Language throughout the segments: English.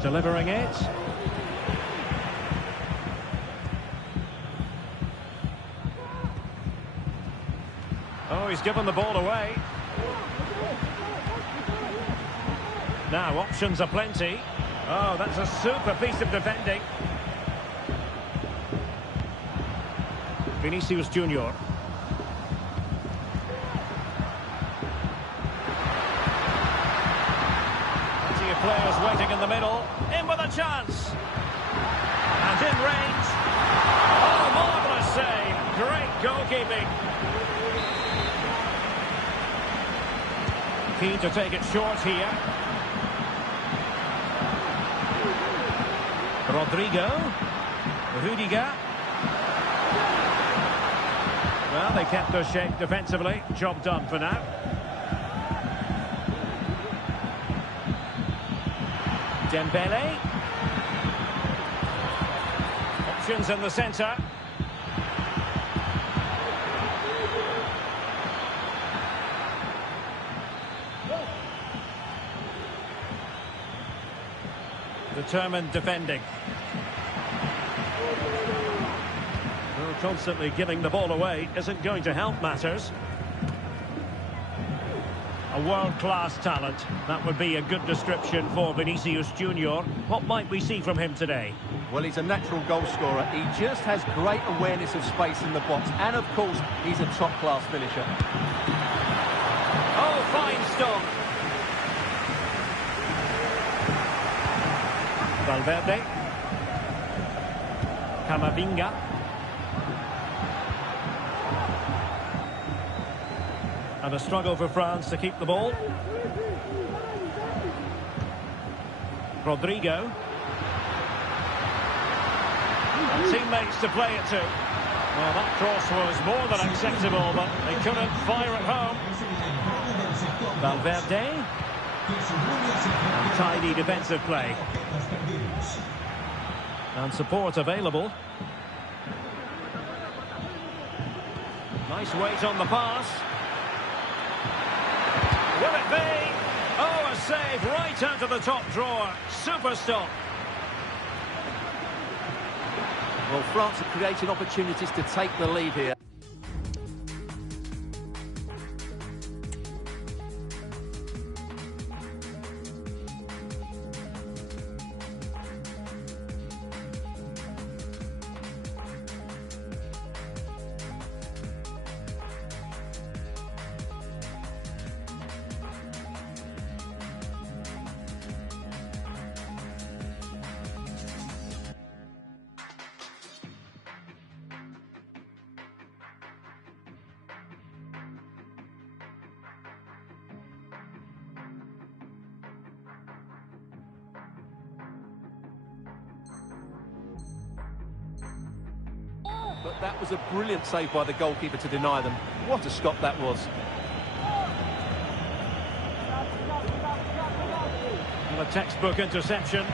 Delivering it. Oh, he's given the ball away. Now, options are plenty. Oh, that's a super piece of defending. Vinicius Junior. Plenty of players waiting in the middle. In with a chance. And in range. Oh, marvellous save. Great goalkeeping. Keen to take it short here. Rodrigo. Rudiger. Well, they kept their shape defensively. Job done for now. Dembele. Options in the centre. Determined defending. Well, constantly giving the ball away isn't going to help matters. A world-class talent. That would be a good description for Vinicius Junior. What might we see from him today? Well, he's a natural goal scorer. He just has great awareness of space in the box. And, of course, he's a top-class finisher. Oh, fine stop. Valverde. Camavinga. And a struggle for France to keep the ball. Rodrigo. And teammates to play it to. Well, that cross was more than acceptable, but they couldn't fire it home. Valverde. And tidy defensive play. And support available. Nice weight on the pass. Will it be? Oh, a save right out of the top drawer. Super stop. Well, France are creating opportunities to take the lead here. But that was a brilliant save by the goalkeeper to deny them. What a stop that was. And a textbook interception.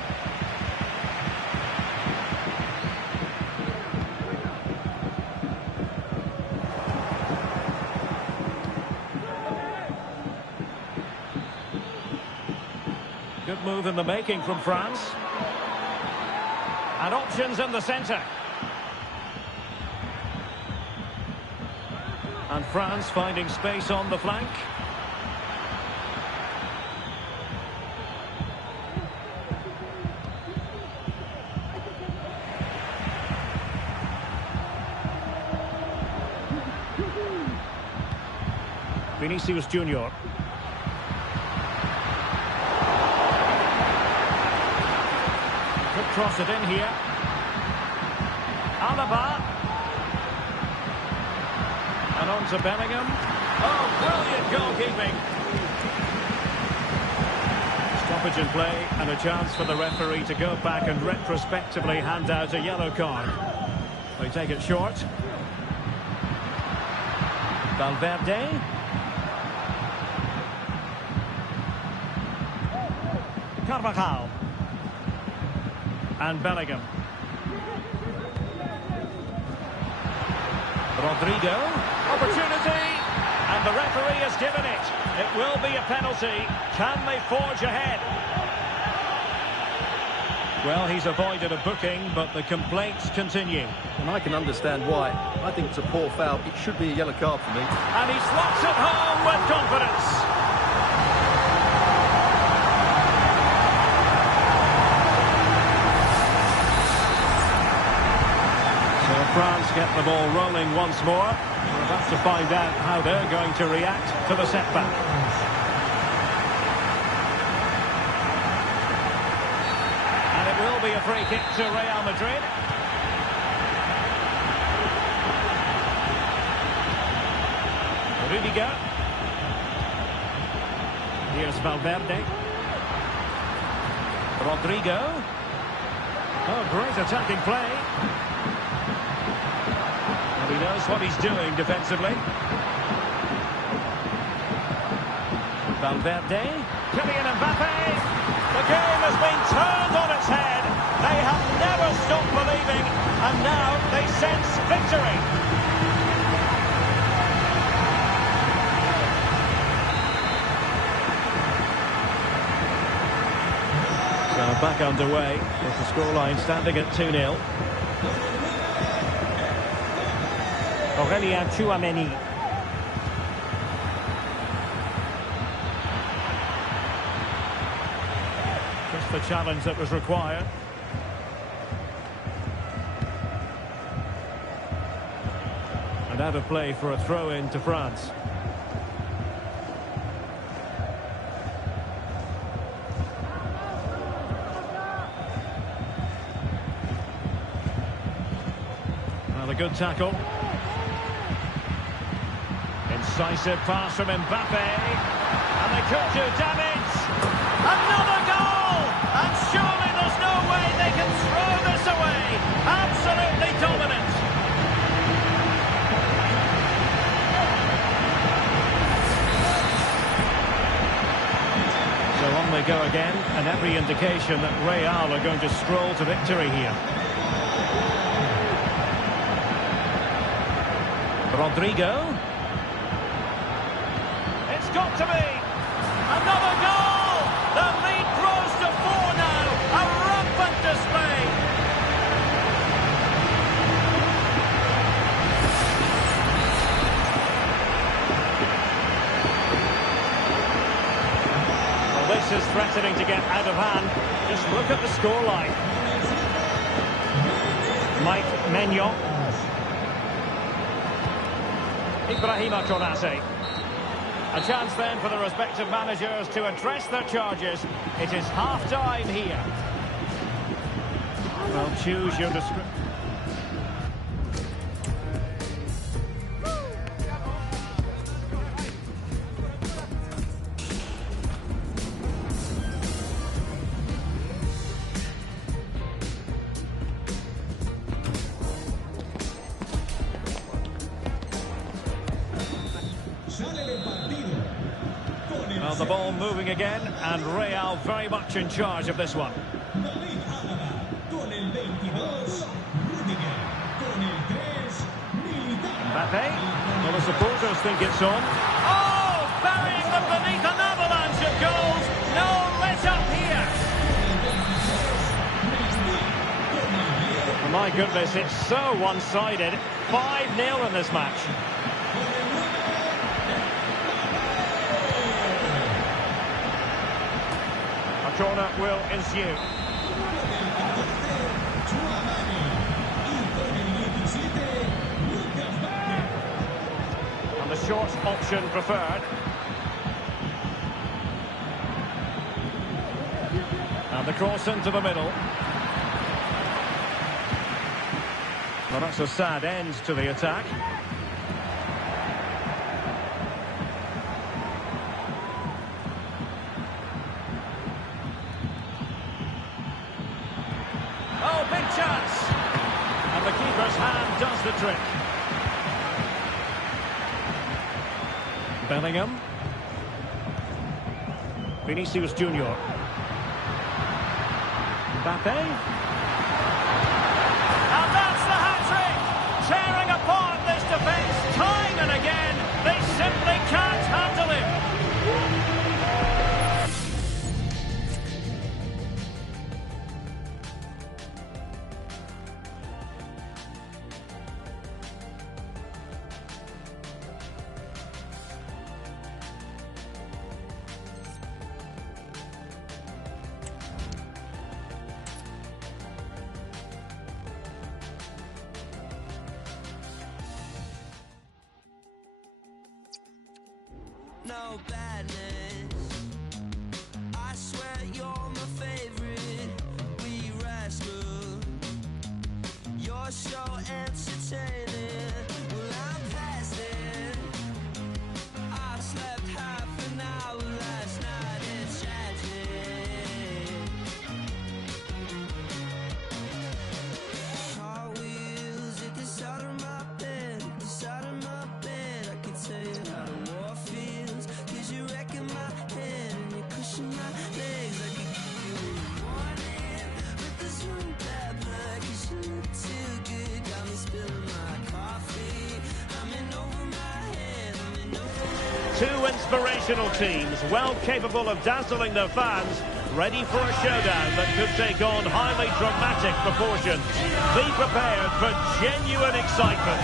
Good move in the making from France. And options in the centre. And France finding space on the flank. Vinicius Junior. Could cross it in here. Alaba. And on to Bellingham. Oh, brilliant goalkeeping. Stoppage in play and a chance for the referee to go back and retrospectively hand out a yellow card. They take it short. Valverde. Carvajal. And Bellingham. Rodrigo. Opportunity, and the referee has given it. It will be a penalty. Can they forge ahead? Well, he's avoided a booking, but the complaints continue. And I can understand why. I think it's a poor foul. It should be a yellow card for me. And he slots it home with confidence. So France get the ball rolling once more. We're about to find out how they're going to react to the setback. And it will be a free kick to Real Madrid. Rudiger. Here's Valverde. Rodrigo. Oh, great attacking play. And he knows what he's doing defensively. Valverde. Kylian Mbappe. The game has been turned on its head. They have never stopped believing, and now they sense victory. So back underway with the scoreline standing at 2-0. Aurélien Tchouameni. Just the challenge that was required. And out of play for a throw-in to France. Well, a good tackle. Incisive pass from Mbappe. And they could do damage. Another goal! And surely there's no way they can throw this away. Absolutely dominant. So on they go again, and every indication that Real are going to stroll to victory here. Rodrigo. It's got to be. Another goal! The lead grows to 4 now. A rampant display. Well, this is threatening to get out of hand. Just look at the scoreline. Mike Maignan. Ibrahima Konate. A chance then for the respective managers to address their charges. It is half-time here. Well, choose your description. Well, the ball moving again, and Real very much in charge of this one. Mbappe. Well, the supporters think it's on. Oh, burying them beneath an avalanche of goals. No let up here. Oh, my goodness, it's so one-sided. 5-0 in this match. Corner will ensue. And the short option preferred. And the cross into the middle. Well, that's a sad end to the attack. Big chance. And the keeper's hand does the trick. Bellingham. Vinicius Junior. Mbappe. And that's the hat-trick. Tearing apart this defence time and again. They simply can't handle him. no badness. I swear you're my favorite wee rascal. You're so entertaining. Well, I'm past it. I slept half an hour last night. It's tragic. Hot wheels at the side of my bed, the side of my bed. I can tell you how the war feels, 'cause you're wrecking my head and you're pushing my legs. I could give you a warning, but there's one bad blood, 'cause you look too good. Got me spilling my coffee. I'm in over my head, I'm in over my head. Two inspirational teams, well capable of dazzling their fans, ready for a showdown that could take on highly dramatic proportions. Be prepared for genuine excitement.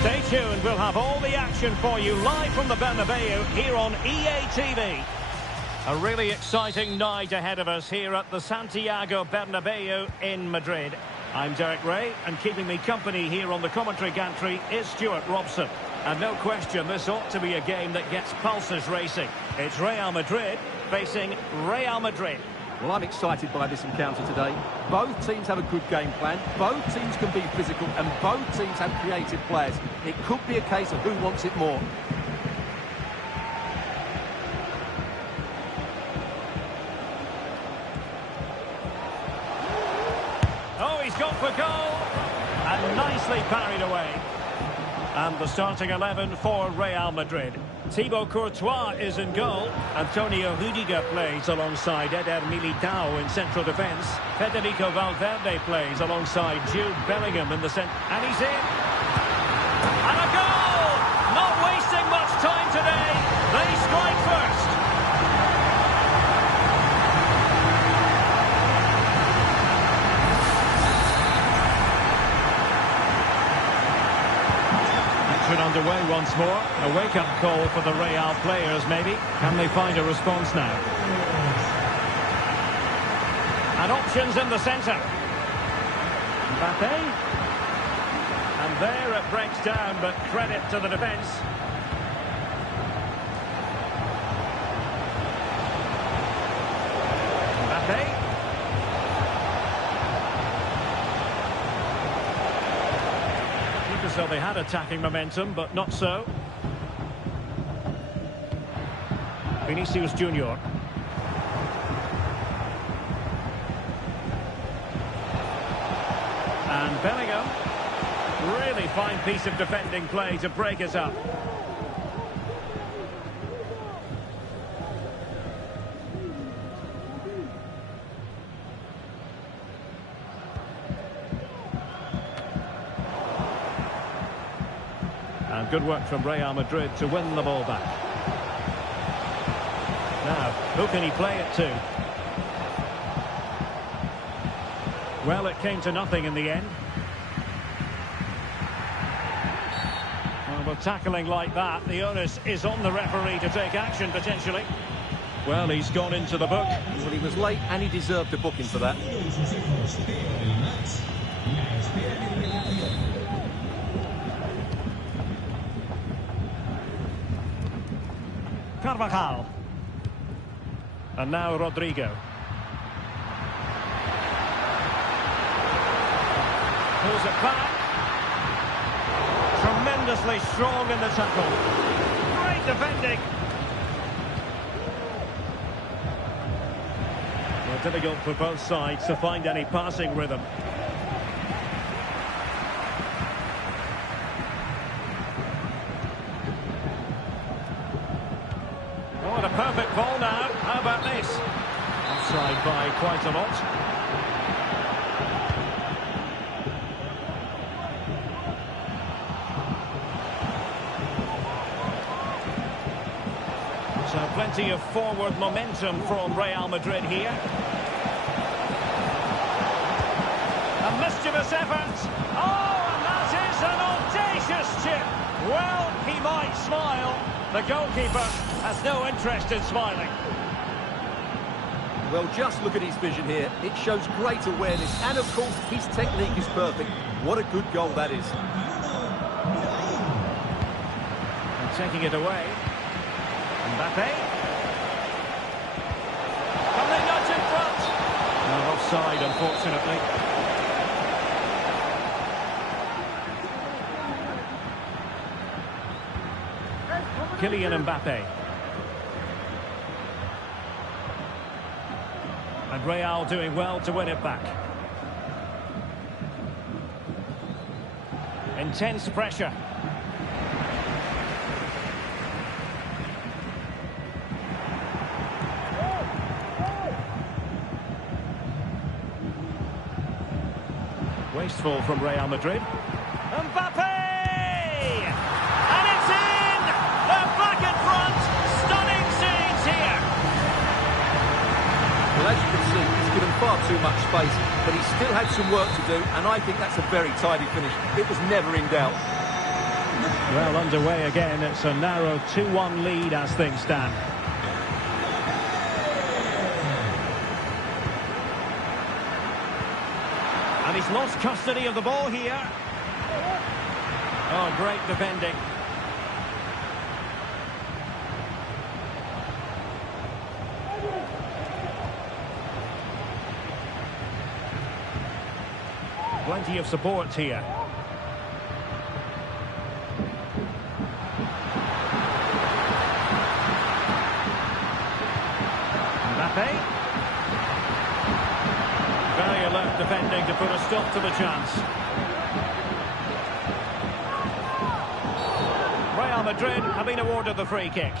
Stay tuned, we'll have all the action for you live from the Bernabeu here on EA TV. A really exciting night ahead of us here at the Santiago Bernabeu in Madrid. I'm Derek Ray, and keeping me company here on the commentary gantry is Stuart Robson. And no question, this ought to be a game that gets pulses racing. It's Real Madrid facing Real Madrid. Well, I'm excited by this encounter today. Both teams have a good game plan, both teams can be physical, and both teams have creative players. It could be a case of who wants it more. Oh, he's gone for goal, and nicely parried away. And the starting 11 for Real Madrid. Thibaut Courtois is in goal. Antonio Rudiger plays alongside Eder Militao in central defence. Federico Valverde plays alongside Jude Bellingham in the centre. And he's in. And a goal! Not wasting much time today. They strike first. Underway once more. A wake-up call for the Real players, maybe. Can they find a response now? And options in the centre. Mbappe. And there it breaks down, but credit to the defence. Mbappe. So they had attacking momentum, but not so. Vinicius Junior. And Bellingham. Really fine piece of defending play to break us up. And good work from Real Madrid to win the ball back. Now, who can he play it to? Well, it came to nothing in the end. Well, with tackling like that, the onus is on the referee to take action, potentially. Well, he's gone into the book. Well, he was late and he deserved a booking for that. Carvajal. And now Rodrigo. Pulls it back. Tremendously strong in the tackle. Great defending. Well, difficult for both sides to find any passing rhythm. Perfect ball now. How about this? Offside by quite a lot. So plenty of forward momentum from Real Madrid here. A mischievous effort. Oh, and that is an audacious chip. Well, he might smile. The goalkeeper has no interest in smiling. Well, just look at his vision here. It shows great awareness, and of course, his technique is perfect. What a good goal that is. taking it away. Mbappe. And they nudge in front. No, offside, unfortunately. Kylian Mbappe. And Real doing well to win it back. Intense pressure. Wasteful from Real Madrid. Mbappe! And it's in! They're back in front! Stunning scenes here! Well, as you can see, he's given far too much space, but he still had some work to do, and I think that's a very tidy finish. It was never in doubt. Well, underway again. It's a narrow 2-1 lead as things stand. And he's lost custody of the ball here. Oh, great defending. Plenty of support here. Mbappe. Very alert defending to put a stop to the chance. Real Madrid have been awarded the free kick.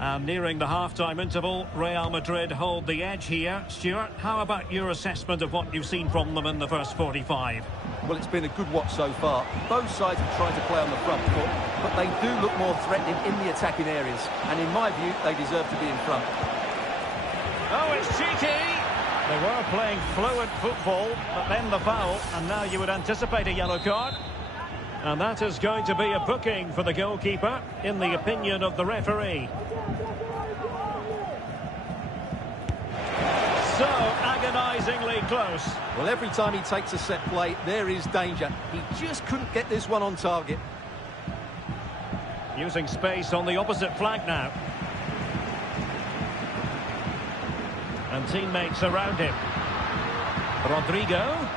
And nearing the half-time interval, Real Madrid hold the edge here. Stuart, how about your assessment of what you've seen from them in the first 45? Well, it's been a good watch so far. Both sides have tried to play on the front foot, but they do look more threatening in the attacking areas. And in my view, they deserve to be in front. Oh, it's cheeky! They were playing fluid football, but then the foul, and now you would anticipate a yellow card. And that is going to be a booking for the goalkeeper, in the opinion of the referee. So, agonisingly close. Well, every time he takes a set play, there is danger. He just couldn't get this one on target. Using space on the opposite flank now. And teammates around him. Rodrigo.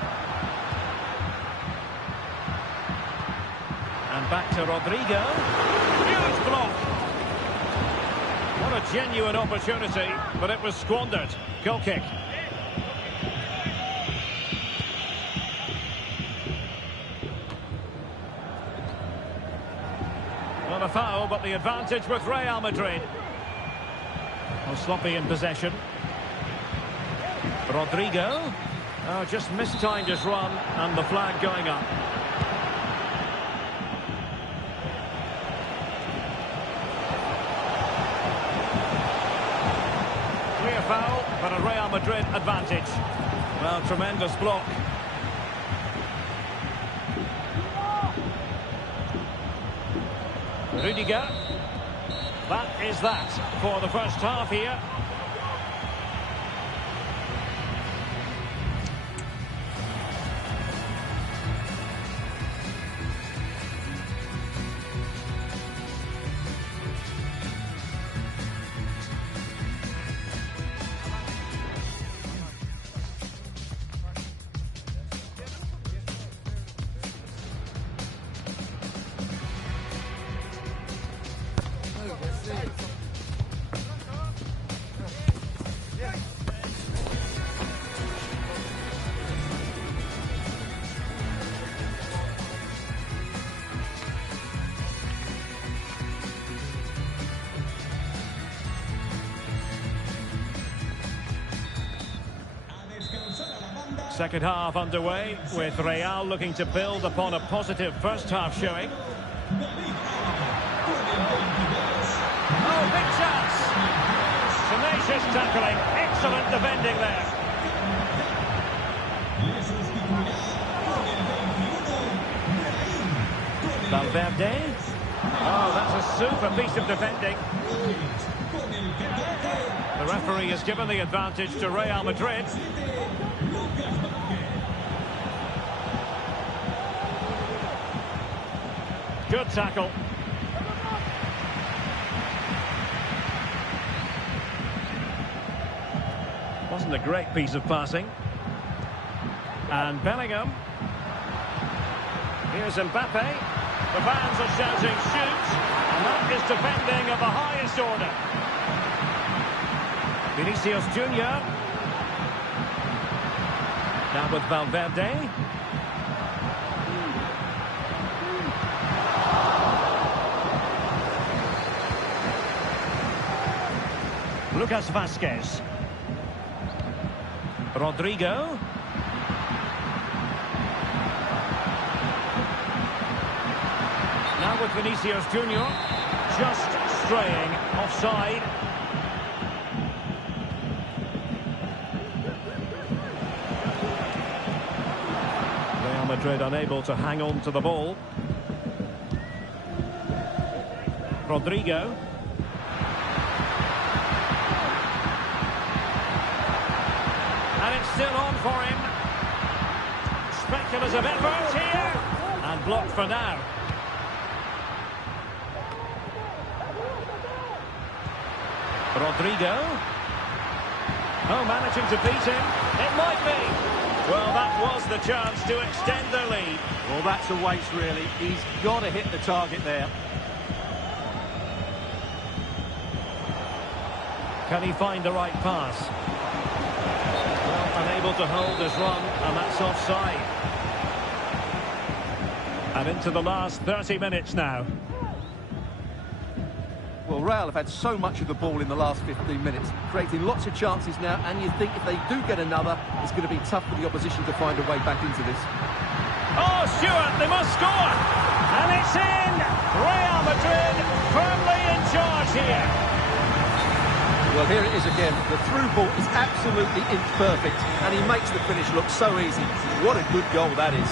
And back to Rodrigo. Huge block. What a genuine opportunity, but it was squandered. Goal kick. Not a foul, but the advantage with Real Madrid. Oh, sloppy in possession. Rodrigo. Oh, just mistimed his run, and the flag going up. Clear foul, but a Real Madrid advantage. Well, tremendous block. Rudiger. That is that for the first half here. Second half underway, with Real looking to build upon a positive first half showing. Oh, big chance! Tenacious tackling, excellent defending there. Valverde. Oh, that's a super piece of defending. The referee has given the advantage to Real Madrid. Good tackle. Wasn't a great piece of passing. And Bellingham. Here's Mbappe. The fans are shouting shoot. And that is defending of the highest order. Vinicius Junior. Now with Valverde. Lucas Vazquez. Rodrigo. Now with Vinicius Junior. Just straying offside. Real Madrid unable to hang on to the ball. Rodrigo. And it's still on for him. Speculative effort here. And blocked for now. Rodrigo. Oh, managing to beat him. It might be. Well, that was the chance to extend the lead. Well, that's a waste, really. He's got to hit the target there. Can he find the right pass? Well, unable to hold his run, and that's offside. And into the last 30 minutes now. Well, Real have had so much of the ball in the last 15 minutes, creating lots of chances now, and you think if they do get another, it's going to be tough for the opposition to find a way back into this. Oh, Stewart, they must score! And it's in! Real Madrid firmly in charge here. Well, here it is again. The through ball is absolutely imperfect, and he makes the finish look so easy. What a good goal that is.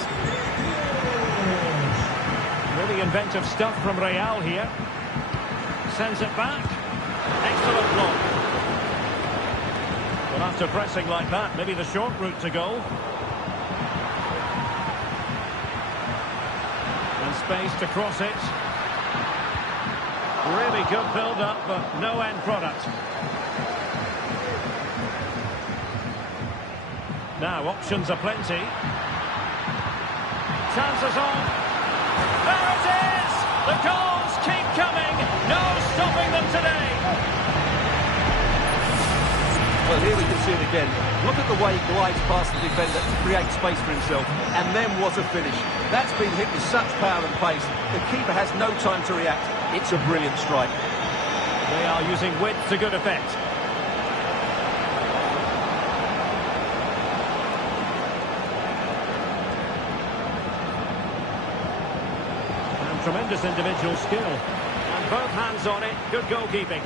Really inventive stuff from Real here. Sends it back. Excellent block. Well, after pressing like that, maybe the short route to goal. And space to cross it. Really good build-up, but no end product. Now, options are plenty. Chances on. There it is! The goals keep coming. No stopping them today. Well, here we can see it again. Look at the way he glides past the defender to create space for himself. And then what a finish. That's been hit with such power and pace. The keeper has no time to react. It's a brilliant strike. They are using width to good effect. And tremendous individual skill. And both hands on it. Good goalkeeping.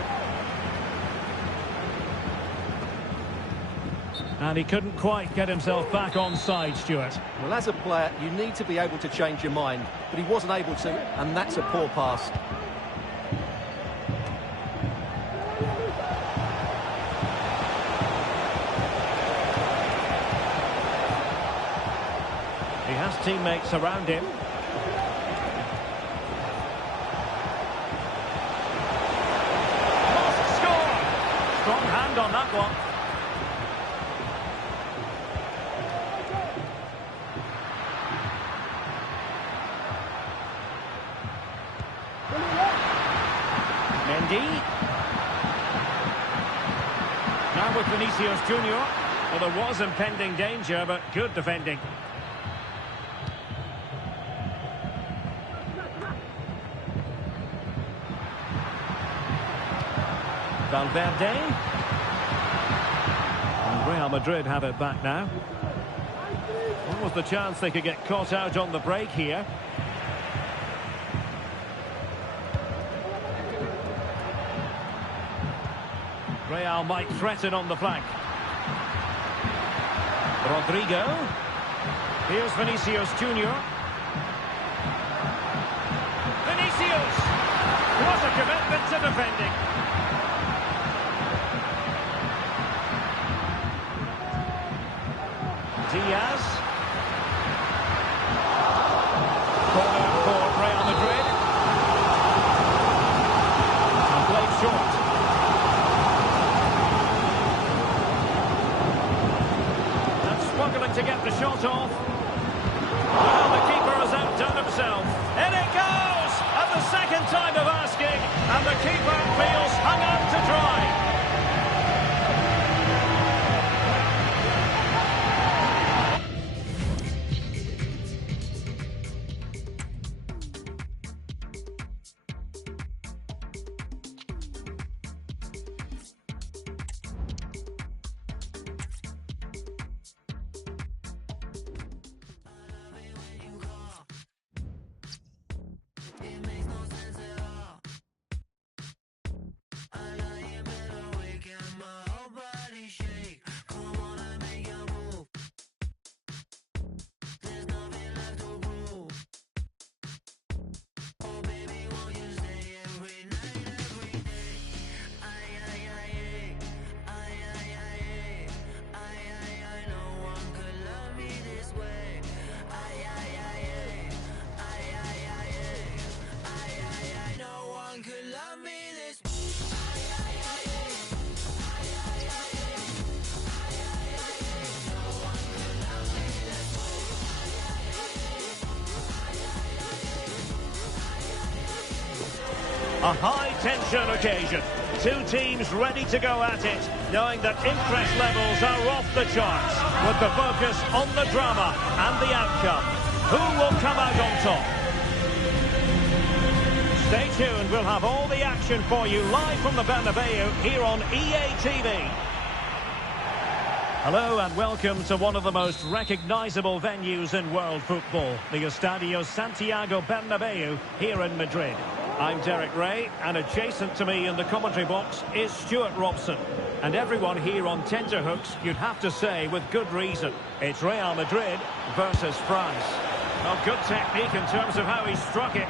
And he couldn't quite get himself back on side, Stuart. Well, as a player, you need to be able to change your mind. But he wasn't able to, and that's a poor pass. He has teammates around him. Must score! Strong hand on that one. Mendy. Now with Vinicius Junior. Well, there was impending danger, but good defending. Valverde. And Real Madrid have it back now. What was the chance they could get caught out on the break here? Real might threaten on the flank. Rodrigo. Here's Vinicius Junior. Vinicius! What a commitment to defending. Diaz. Corner for Real Madrid. And played short. And struggling to get the shot off. Well, the keeper has outdone himself. In it goes! At the second time of asking. And the keeper feels hung out to dry. A high-tension occasion. Two teams ready to go at it, knowing that interest levels are off the charts, with the focus on the drama and the outcome. Who will come out on top? Stay tuned, we'll have all the action for you live from the Bernabeu here on EA TV. Hello and welcome to one of the most recognisable venues in world football, the Estadio Santiago Bernabeu here in Madrid. I'm Derek Ray, and adjacent to me in the commentary box is Stuart Robson. And everyone here on tenterhooks, you'd have to say with good reason, it's Real Madrid versus France. Well, good technique in terms of how he struck it.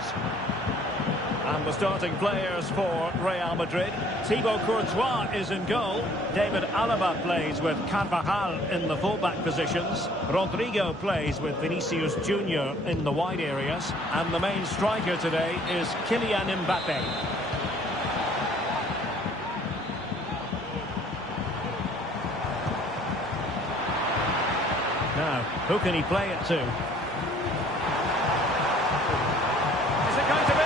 And the starting players for Real Madrid. Thibaut Courtois is in goal. David Alaba plays with Carvajal in the fullback positions. Rodrigo plays with Vinicius Junior in the wide areas. And the main striker today is Kylian Mbappe. Now, who can he play it to? Is it going to be?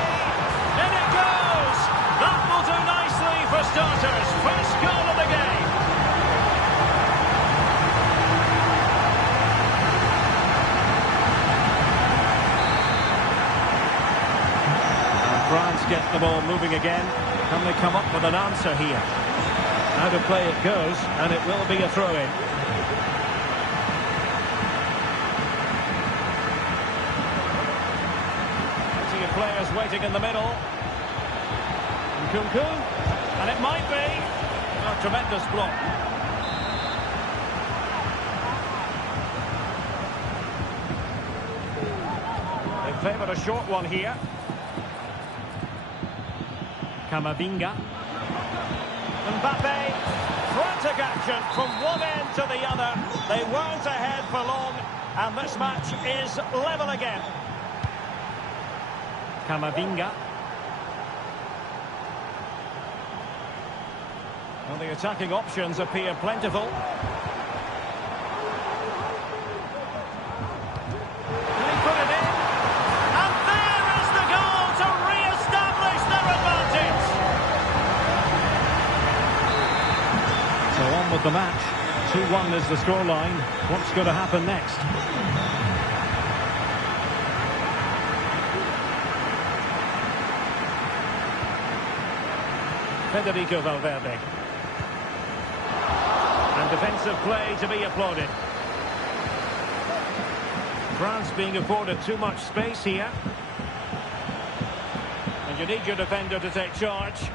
In it goes! That will do nicely for starters. First goal of the game. And France get the ball moving again. Can they come up with an answer here? Out of play it goes, and it will be a throw-in. Players waiting in the middle. Nkunku, and it might be a tremendous block. They favoured a short one here. Camavinga. Mbappe, frantic action from one end to the other. They weren't ahead for long, and this match is level again. Camavinga. Well, the attacking options appear plentiful. Can he put it in? And there is the goal to re-establish their advantage. So on with the match. 2-1 is the scoreline. What's going to happen next? Federico Valverde. And defensive play to be applauded. France being afforded too much space here. And you need your defender to take charge.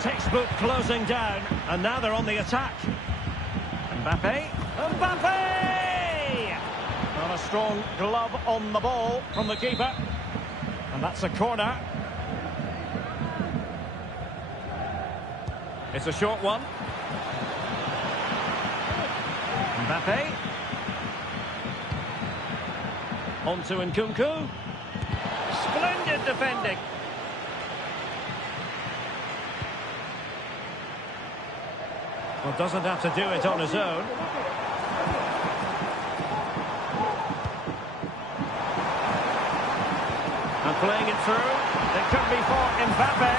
Textbook closing down, and now they're on the attack. Mbappe. Mbappe! Well, a strong glove on the ball from the keeper. And that's a corner. It's a short one. Mbappe. On to Nkunku. Splendid defending. Well, doesn't have to do it on his own. And playing it through. It could be for Mbappe.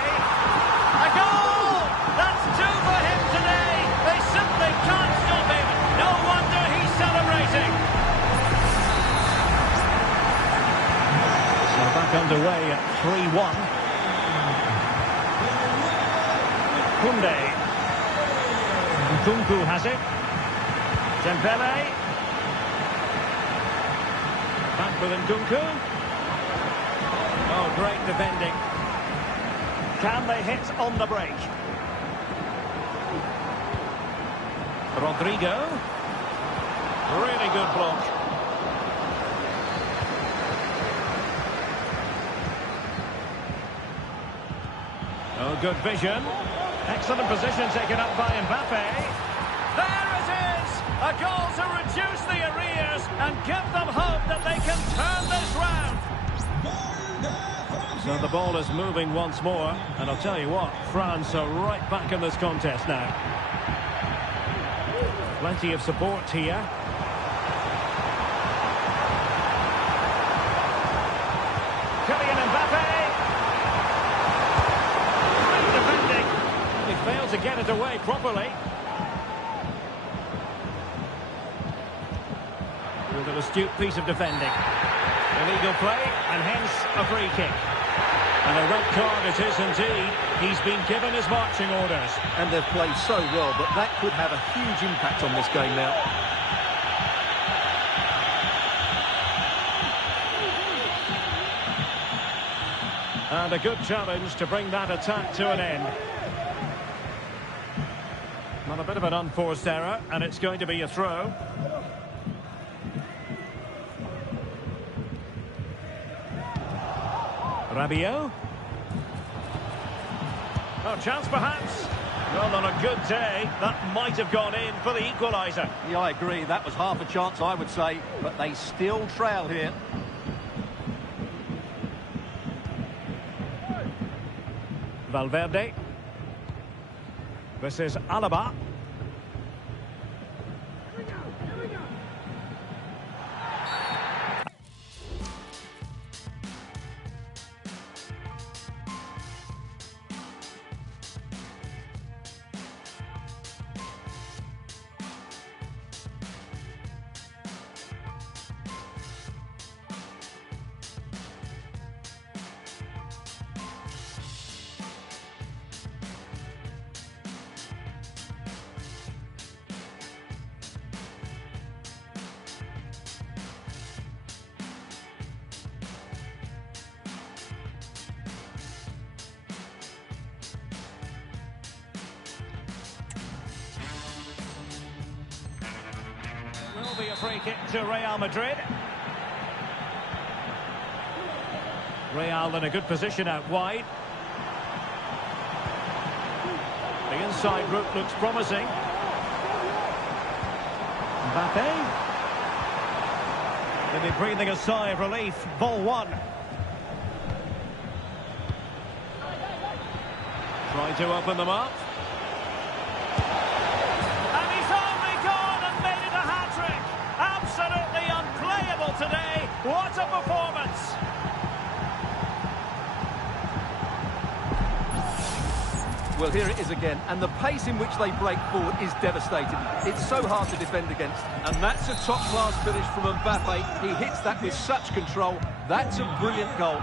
A goal! That's two for him today. They simply can't stop him. No wonder he's celebrating. So back underway at 3-1. Koundé. Nkunku has it. Dembele. Back with Nkunku. Oh, great defending. Can they hit on the break? Rodrigo. Really good block. Oh, good vision. Excellent position taken up by Mbappe. There it is! A goal to reduce the arrears and give them hope that they can turn this round. So the ball is moving once more, and I'll tell you what, France are right back in this contest now. Plenty of support here. Kylian Mbappe. Great defending. He failed to get it away properly. With an astute piece of defending. Illegal play, and hence a free kick. And a red card it is indeed. He's been given his marching orders. And they've played so well, but that could have a huge impact on this game now. And a good challenge to bring that attack to an end. Well, a bit of an unforced error, and it's going to be a throw. Rabiot. Oh, chance perhaps. Well, on a good day, that might have gone in for the equaliser. Yeah, I agree. That was half a chance, I would say. But they still trail here. Valverde. This is Alaba. Will be a free kick to Real Madrid. Real in a good position out wide. The inside route looks promising. Mbappe. They'll be breathing a sigh of relief. Ball one. Trying to open them up. Today, what a performance! Well, here it is again, and the pace in which they break forward is devastating. It's so hard to defend against, and that's a top-class finish from Mbappe. He hits that with such control. That's a brilliant goal.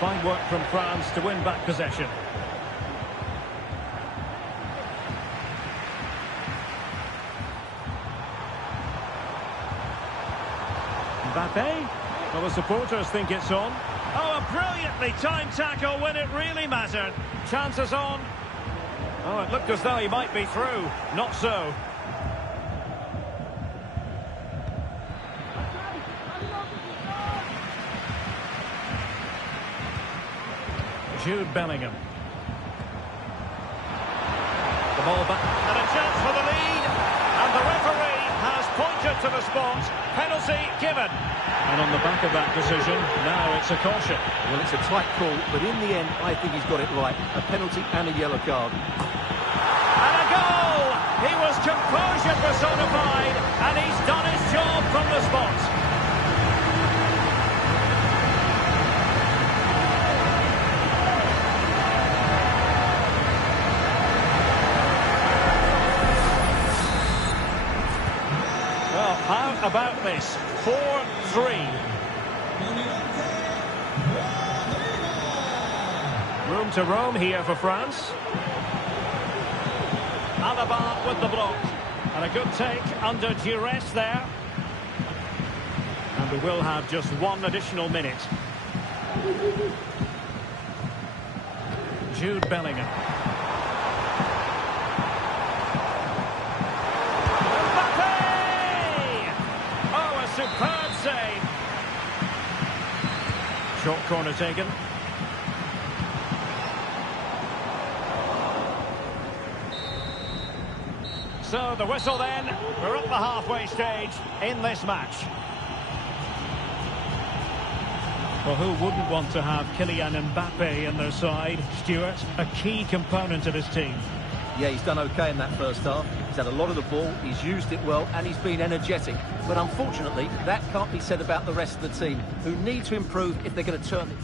Fine work from France to win back possession. Mbappe. Well, the supporters think it's on. Oh, a brilliant the time tackle when it really mattered. Chances on. Oh, it looked as though he might be through. Not so. Jude Bellingham. The ball back. And a chance for the lead. And the referee has pointed to the spot. Penalty given. And on the back of that decision, now it's a caution. Well, it's a tight call, but in the end, I think he's got it right. A penalty and a yellow card. And a goal! He was composure personified, and he's done his job from the spot. Well, how about this? 4-3. Room to roam here for France. Alaba with the block. And a good take under duress there. And we will have just one additional minute. Jude Bellingham. Superb save. Short corner taken. So the whistle then. We're at the halfway stage in this match. Well, who wouldn't want to have Kylian Mbappe in their side? Stuart, a key component of his team. Yeah, he's done okay in that first half. He's had a lot of the ball, he's used it well, and he's been energetic. But unfortunately, that can't be said about the rest of the team, who need to improve if they're going to turn it.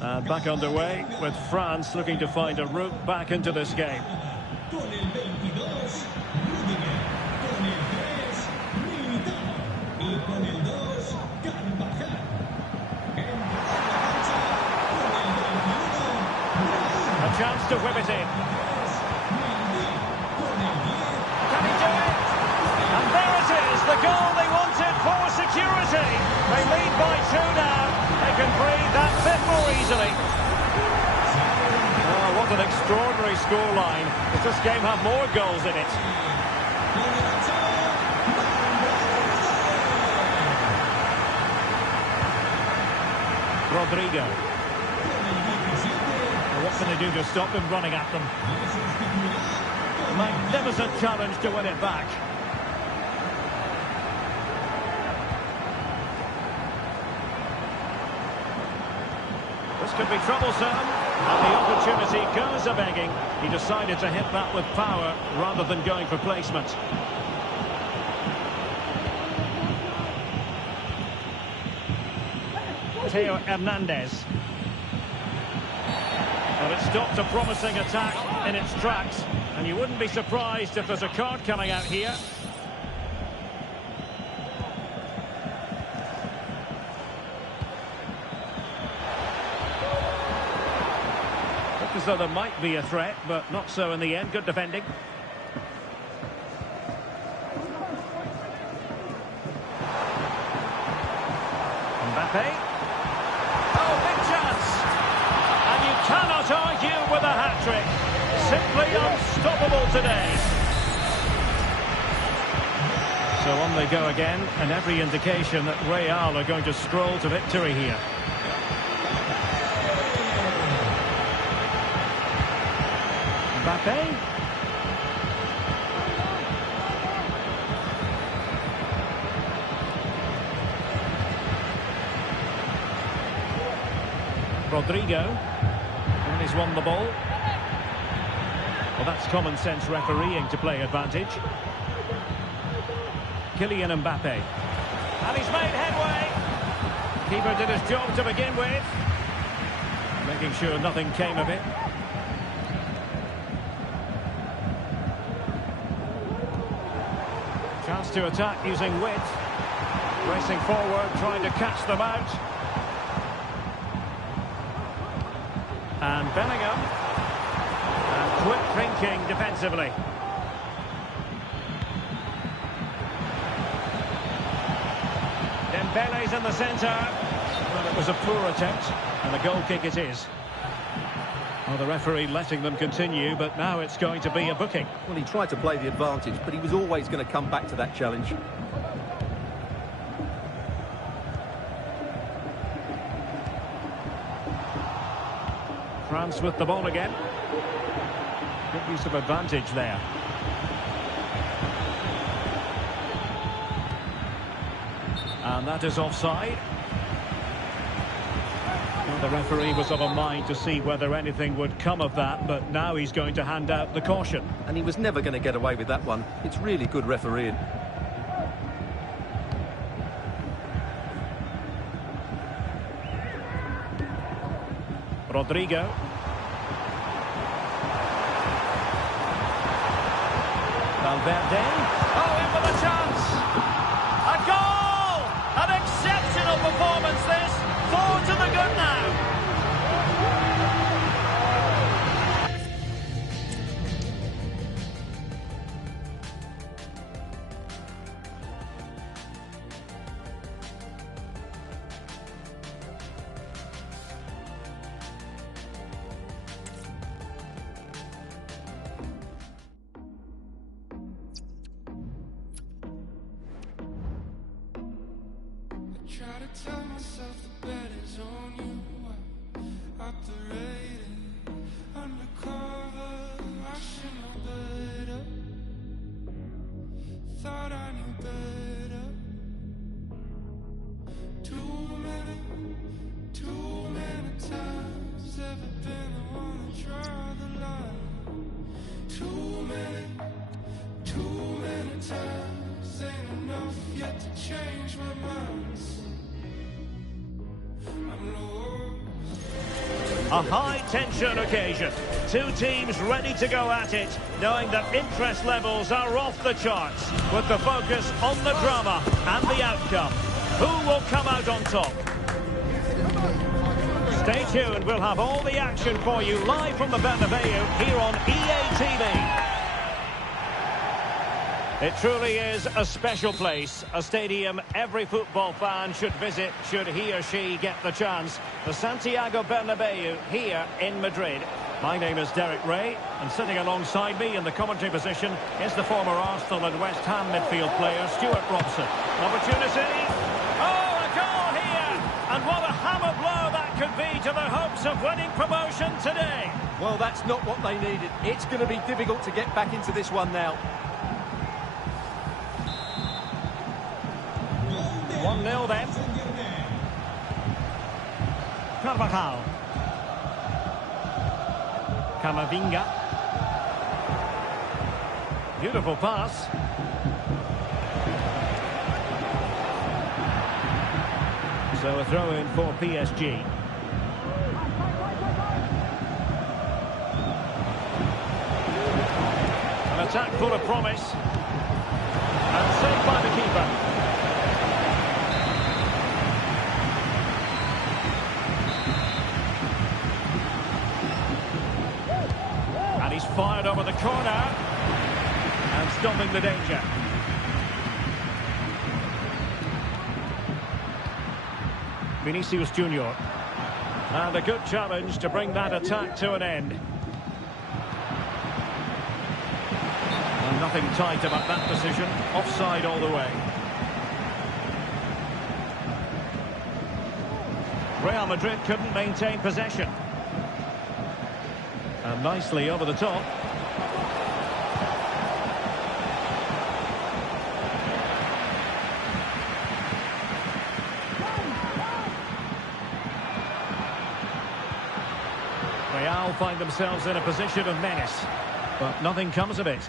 And back underway with France looking to find a route back into this game. A chance to whip it in. Can he do it? And there it is, the goal they wanted for security. They lead by 2 now. They can breathe that bit more easily. Oh, what an extraordinary scoreline. Does this game have more goals in it? Rodrigo. Well, what can they do to stop him running at them? Magnificent challenge to win it back. This could be troublesome, and the opportunity goes a-begging. He decided to hit that with power rather than going for placement. Theo Hernandez. Well, it stopped a promising attack in its tracks, and you wouldn't be surprised if there's a card coming out here. As though there might be a threat, but not so in the end. Good defending. Mbappe. Oh, big chance. And you cannot argue with a hat-trick. Simply unstoppable today. So on they go again, and every indication that Real are going to stroll to victory here. Mbappe. Rodrigo. And he's won the ball. Well, that's common sense refereeing to play advantage. Kylian Mbappe. And he's made headway. Keeper did his job to begin with. Making sure nothing came of it. Chance to attack using width. Racing forward, trying to catch them out. And Bellingham. And quick thinking defensively. Dembele's in the centre. Well, it was a poor attempt, and the goal kick it is. Well, the referee letting them continue, but now it's going to be a booking. Well, he tried to play the advantage, but he was always going to come back to that challenge. France with the ball again. Good use of advantage there. And that is offside. Well, the referee was of a mind to see whether anything would come of that, but now he's going to hand out the caution. And he was never going to get away with that one. It's really good refereeing. Rodrigo. Valverde. Oh, in with a chance. A goal! An exceptional performance this. 4 to the good now. Try to tell myself the bet is on you. Operating undercover, I should know better. Thought I knew better. Too many times ever been the one to draw the line. Too many times ain't enough yet to change my mind. A high-tension occasion. Two teams ready to go at it, knowing that interest levels are off the charts, with the focus on the drama and the outcome. Who will come out on top? Stay tuned, we'll have all the action for you live from the Bernabeu here on EA TV. It truly is a special place, a stadium every football fan should visit should he or she get the chance. The Santiago Bernabeu here in Madrid. My name is Derek Ray, and sitting alongside me in the commentary position is the former Arsenal and West Ham midfield player, Stuart Robson. Opportunity. Oh, a goal here! And what a hammer blow that could be to their hopes of winning promotion today. Well, that's not what they needed. It's going to be difficult to get back into this one now. 1-0 then. Carvajal. Camavinga. Beautiful pass. So a throw in for PSG. An attack full of promise. And saved by the keeper. Fired over the corner and stopping the danger. Vinicius Junior. And a good challenge to bring that attack to an end. And nothing tight about that decision. Offside all the way. Real Madrid couldn't maintain possession. And nicely over the top. Real find themselves in a position of menace, but nothing comes of it.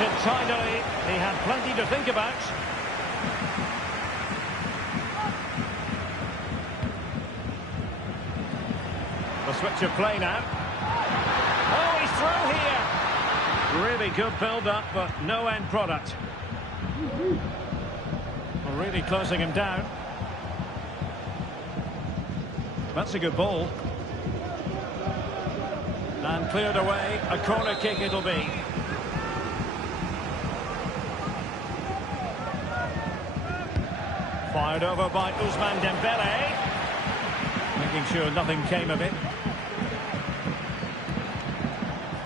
Deflected tidily. He had plenty to think about. The switch of play now. Oh, he's through here. Really good build-up, but no end product. Well, really closing him down. That's a good ball. And cleared away. A corner kick it'll be. Fired over by Ousmane Dembele. Making sure nothing came of it.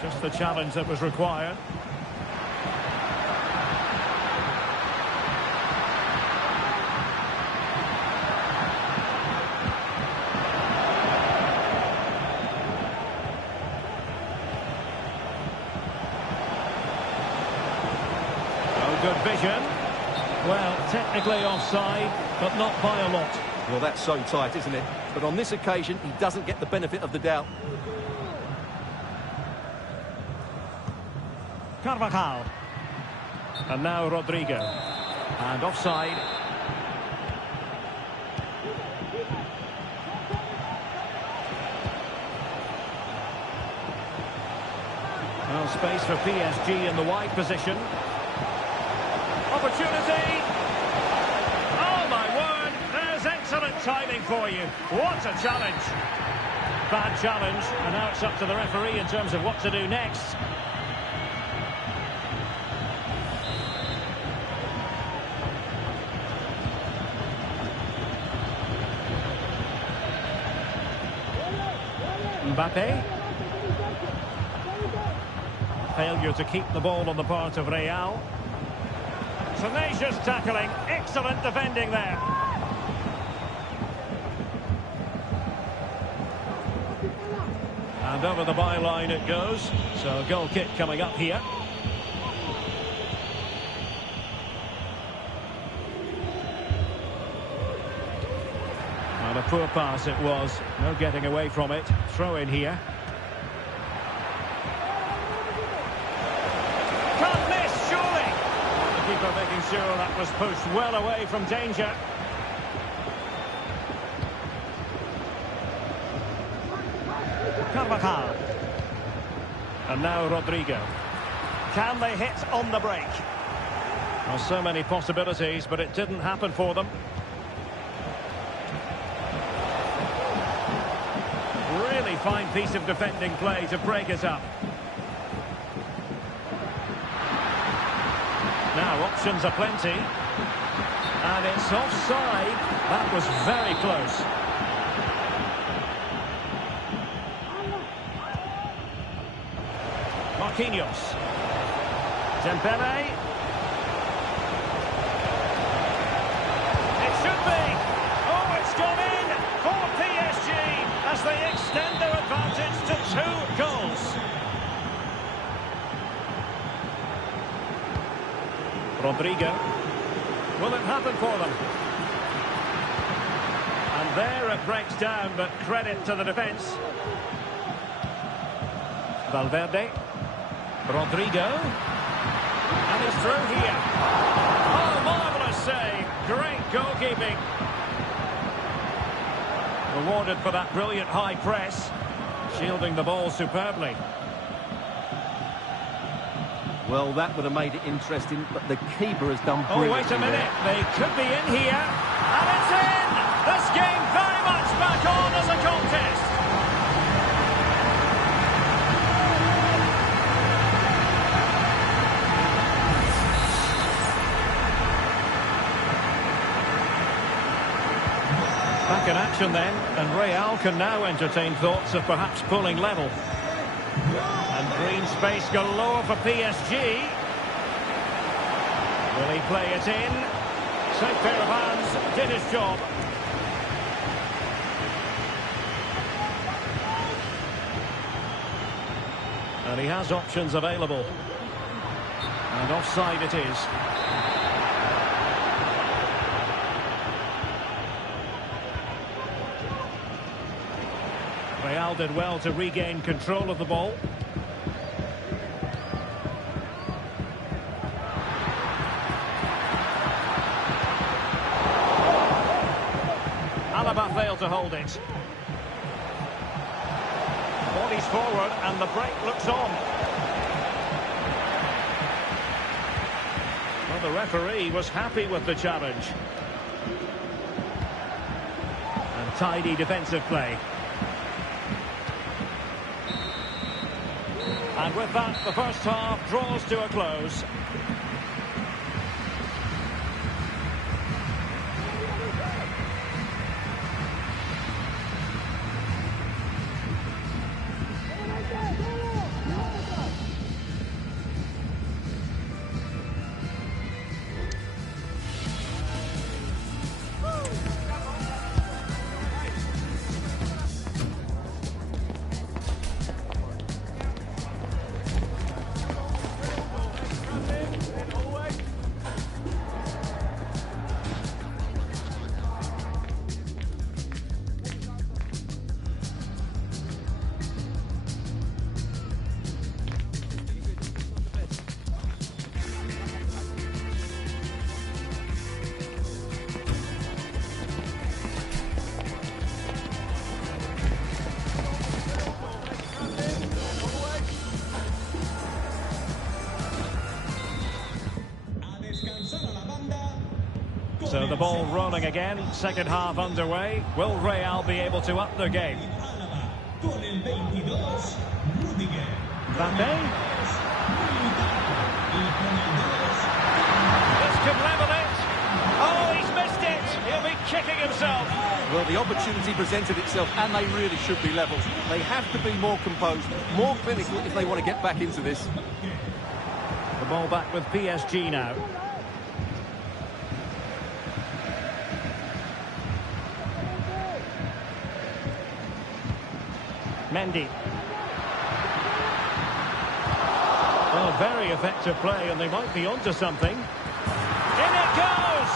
Just the challenge that was required. Oh, good vision. Well, technically offside, but not by a lot. Well, that's so tight, isn't it? But on this occasion, he doesn't get the benefit of the doubt. Carvajal. And now Rodrigo. And offside. Well, space for PSG in the wide position. Opportunity. Oh, my word. There's excellent timing for you. What a challenge. Bad challenge. And now it's up to the referee in terms of what to do next. Mbappe. Failure to keep the ball on the part of Real. Tenacious tackling. Excellent defending there. And over the byline it goes. So a goal kick coming up here. And a poor pass it was. No getting away from it. Throw in here. Can't miss, surely. And the keeper making sure that was pushed well away from danger. Carvajal. And now Rodrigo. Can they hit on the break? Well, so many possibilities, but it didn't happen for them. Really fine piece of defending play to break it up. Now options are plenty. And it's offside. That was very close. Marquinhos. Dembele. It should be. Oh, it's gone in for PSG as they extend their advantage to 2 goals. Rodrigo. Will it happen for them? And there it breaks down, but credit to the defence. Valverde. Rodrigo. And he's through here. Oh, marvellous save. Great goalkeeping. Rewarded for that brilliant high press. Shielding the ball superbly. Well, that would have made it interesting, but the keeper has done brilliantly. Oh, wait a minute. They could be in here. And it's in! This game very much back on as a contest. Back in action then, and Real can now entertain thoughts of perhaps pulling level. And green space galore for PSG. Will he play it in? Safe pair of hands, did his job. And he has options available. And offside it is. Real did well to regain control of the ball. to hold it. Bodies forward and the break looks on. Well, the referee was happy with the challenge. And tidy defensive play. And with that, the first half draws to a close. So the ball rolling again, second half underway. Will Real be able to up their game? Mbappe. This could level it. Oh, he's missed it. He'll be kicking himself. Well, the opportunity presented itself, and they really should be level. They have to be more composed, more clinical if they want to get back into this. The ball back with PSG now. Mendy. Well, very effective play, and they might be onto something. In it goes!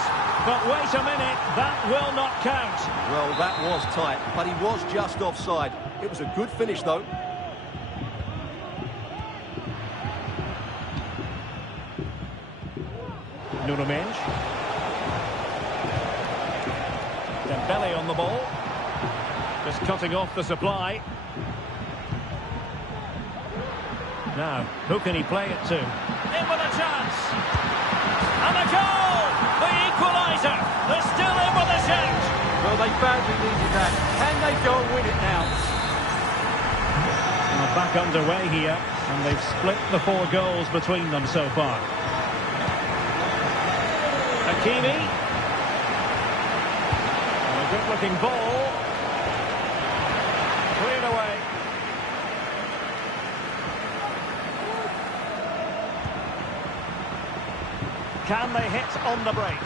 But wait a minute, that will not count. Well, that was tight, but he was just offside. It was a good finish, though. Nuno Mendes. Dembele on the ball. Just cutting off the supply. Now, who can he play it to? In with a chance! And a goal! The equaliser! They're still in with a shout! Well, they badly needed that. Can they go and win it now? Well, back underway here, and they've split the 4 goals between them so far. Hakimi. And a good-looking ball. Cleared away. Can they hit on the break?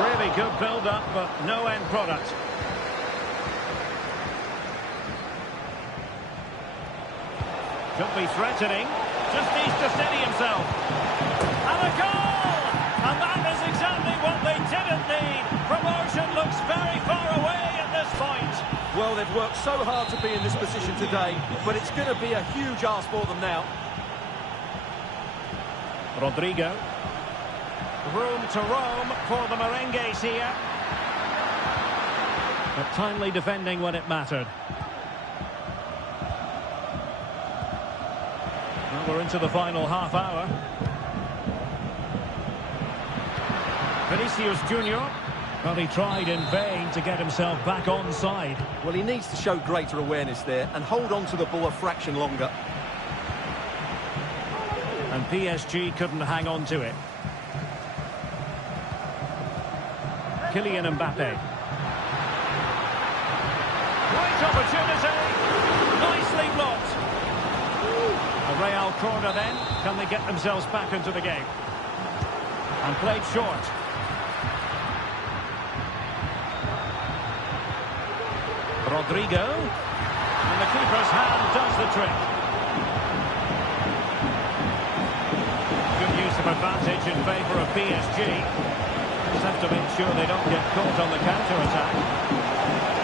Really good build-up, but no end product. Could be threatening. Just needs to steady himself. And a goal! And that is exactly what they didn't need. Promotion looks very far away at this point. Well, they've worked so hard to be in this position today, but it's going to be a huge ask for them now. Rodrigo. Room to roam for the Merengues here. But timely defending when it mattered. Well, we're into the final half hour. Vinicius Junior. Well, he tried in vain to get himself back on side. Well, he needs to show greater awareness there and hold on to the ball a fraction longer. And PSG couldn't hang on to it. Kylian Mbappe. Great opportunity. Nicely blocked. A Real corner then. Can they get themselves back into the game? And played short. Rodrigo. And the keeper's hand does the trick. Good use of advantage in favour of PSG. Just have to make sure they don't get caught on the counter-attack.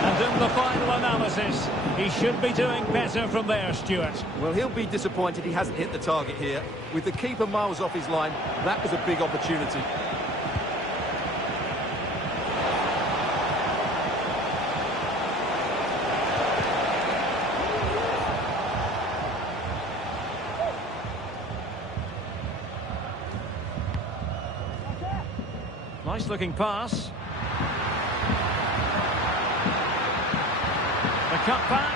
And in the final analysis, he should be doing better from there, Stuart. Well, he'll be disappointed he hasn't hit the target here. With the keeper miles off his line, that was a big opportunity. Nice looking pass. The cut back.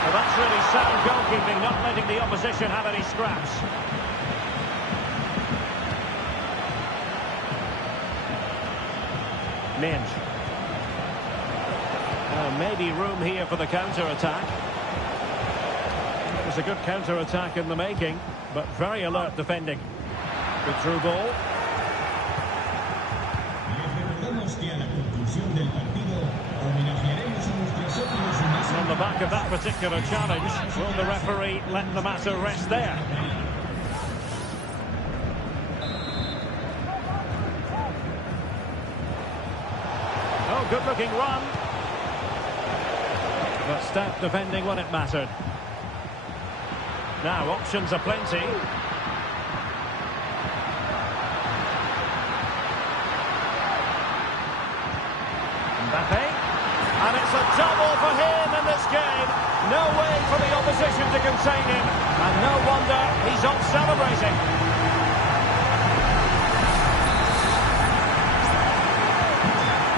Well, that's really sound goalkeeping, not letting the opposition have any scraps. Minge. Maybe room here for the counter-attack. It was a good counter-attack in the making, but very alert defending. Good through ball. On the back of that particular challenge, will the referee let the matter rest there? Oh, good-looking run. But stout defending when it mattered. Now, options are plenty. Mbappe. And it's a double for him in this game. No way for the opposition to contain him. And no wonder he's off celebrating.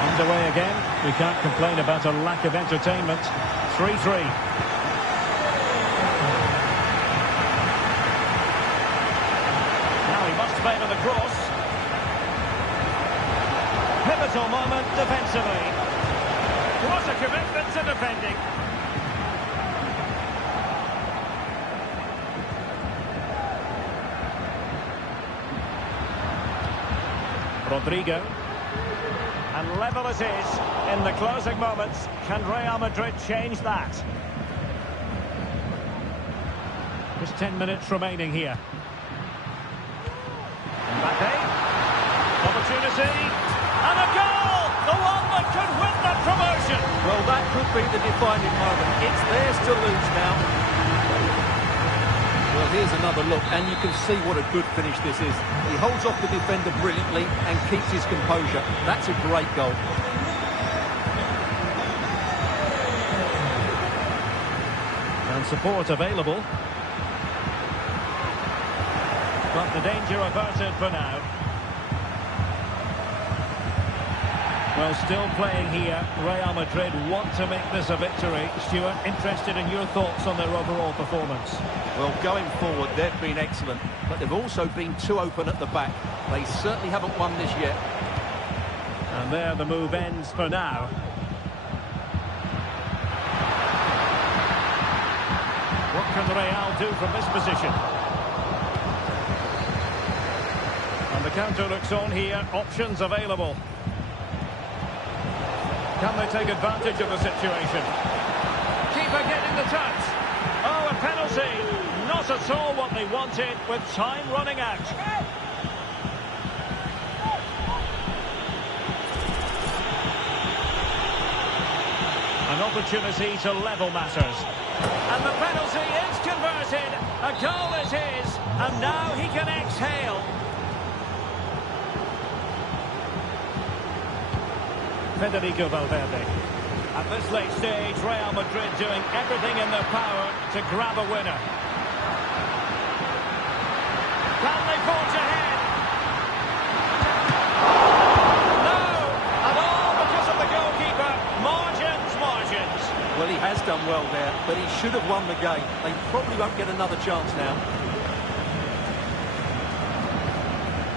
Underway again. We can't complain about a lack of entertainment. 3-3. Now he must favour the cross. Pivotal moment defensively. What a commitment to defending. Rodrigo. And level it is in the closing moments. Can Real Madrid change that? Just 10 minutes remaining here. Mbappe. Opportunity. And a goal! The one that could win the promotion. Well, that could be the defining moment. It's theirs to lose now. Well, here's another look, and you can see what a good finish this is. He holds off the defender brilliantly and keeps his composure. That's a great goal. And support available. But the danger averted for now. Well, still playing here. Real Madrid want to make this a victory. Stuart, interested in your thoughts on their overall performance? Well, going forward, they've been excellent, but they've also been too open at the back. They certainly haven't won this yet. And there the move ends for now. What can Real do from this position? And the counter looks on here. Options available. Can they take advantage of the situation? Keeper getting the touch. Oh, a penalty. Not at all what they wanted with time running out. An opportunity to level matters. And the penalty is converted. A goal it is. And now he can exhale. Federico Valverde. At this late stage, Real Madrid doing everything in their power to grab a winner. Can they forge ahead? No! And all because of the goalkeeper. Margins. Well, he has done well there, but he should have won the game. They probably won't get another chance now.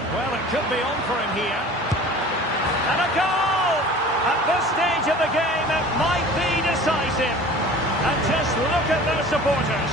Well, it could be on for him here. And a goal! At this stage of the game, it might be decisive. And just look at their supporters.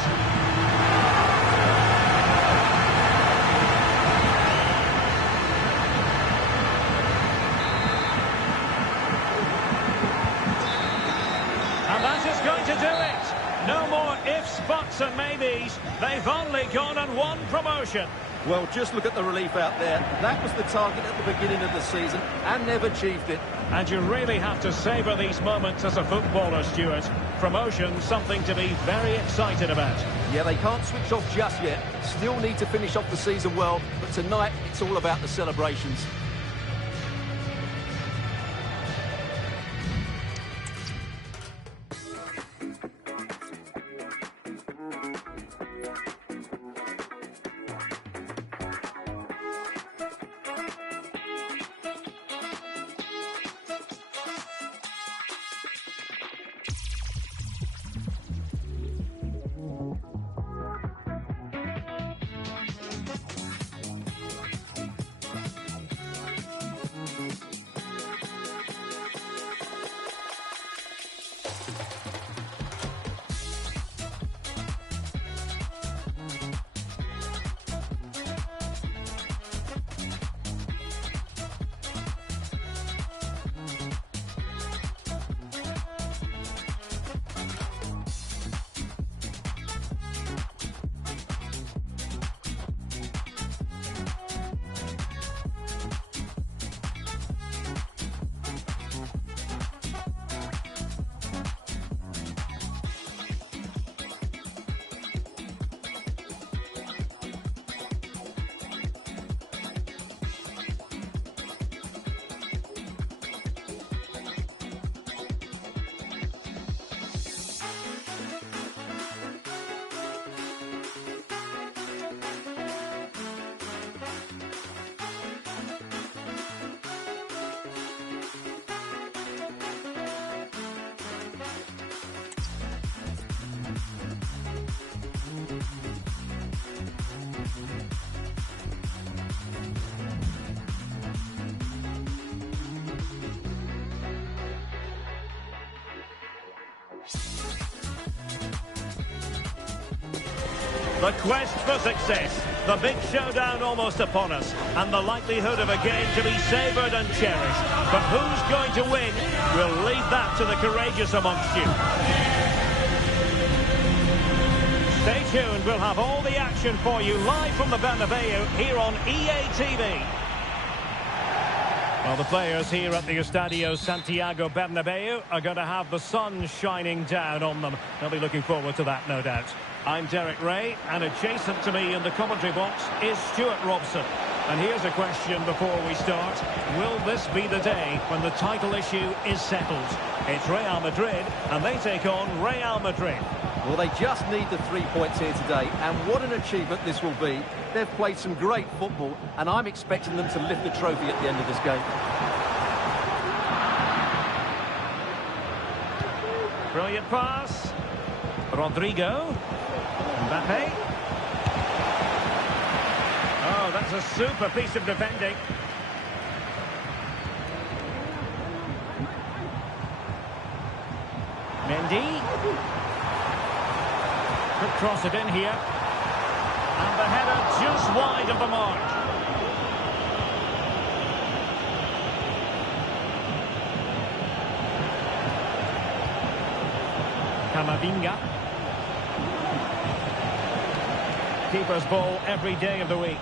And that is going to do it. No more ifs, buts and maybes. They've only gone and won promotion. Well, just look at the relief out there. That was the target at the beginning of the season, and they've achieved it. And you really have to savour these moments as a footballer, Stuart. Promotion, something to be very excited about. Yeah, they can't switch off just yet. Still need to finish off the season well, but tonight it's all about the celebrations. The quest for success, the big showdown almost upon us, and the likelihood of a game to be savoured and cherished. But who's going to win? We'll leave that to the courageous amongst you. Stay tuned, we'll have all the action for you live from the Bernabeu here on EA TV. Well, the players here at the Estadio Santiago Bernabeu are going to have the sun shining down on them. They'll be looking forward to that, no doubt. I'm Derek Ray, and adjacent to me in the commentary box is Stuart Robson. And here's a question before we start. Will this be the day when the title issue is settled? It's Real Madrid, and they take on Real Madrid. Well, they just need the 3 points here today, and what an achievement this will be. They've played some great football, and I'm expecting them to lift the trophy at the end of this game. Brilliant pass. Rodrigo. Mbappe. Oh, that's a super piece of defending. Mendy. Could cross it in here. And the header just wide of the mark. Camavinga. Keeper's ball every day of the week.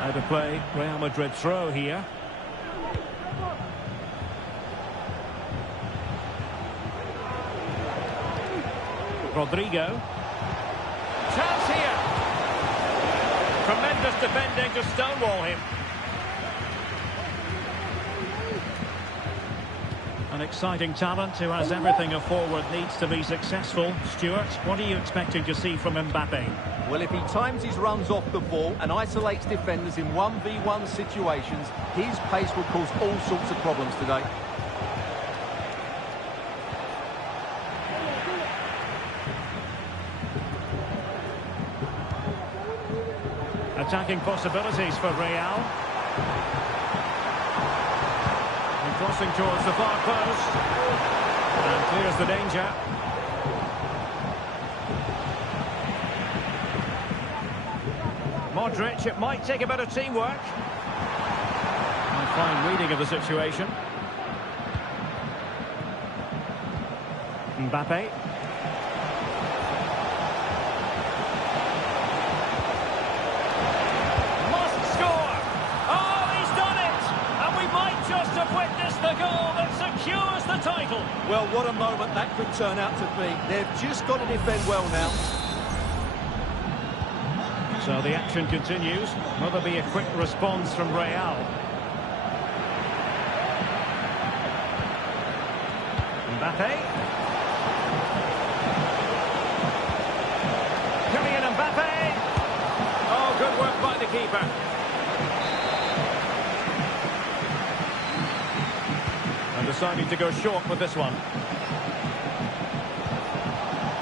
Out of play, Real Madrid throw here. Rodrigo. Chance here. Tremendous defending to stonewall him. An exciting talent who has everything a forward needs to be successful. Stuart, what are you expecting to see from Mbappe? Well, if he times his runs off the ball and isolates defenders in 1v1 situations, his pace will cause all sorts of problems today. Attacking possibilities for Real. And crossing towards the far post. And clears the danger. Modric, it might take a bit of teamwork. A fine reading of the situation. Mbappe. Must score! Oh, he's done it! And we might just have witnessed the goal that secures the title. Well, what a moment that could turn out to be. They've just got to defend well now. So the action continues. Will there be a quick response from Real? Mbappe. Kylian Mbappe. Oh, good work by the keeper. And deciding to go short with this one.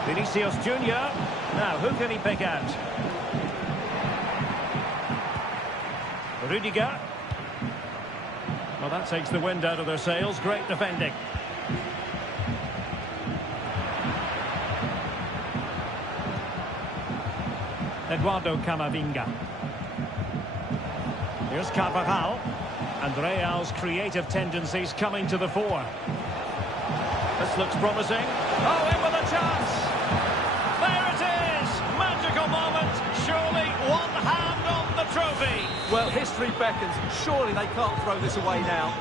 Vinicius Junior. Now, who can he pick out? Rudiger. Well, that takes the wind out of their sails. Great defending. Eduardo Camavinga. Here's Carvajal. And Real's creative tendencies coming to the fore. This looks promising. Oh, in with a chance. There it is. Magical moment. Surely one hand on the trophy. Well, history beckons. Surely they can't throw this away now.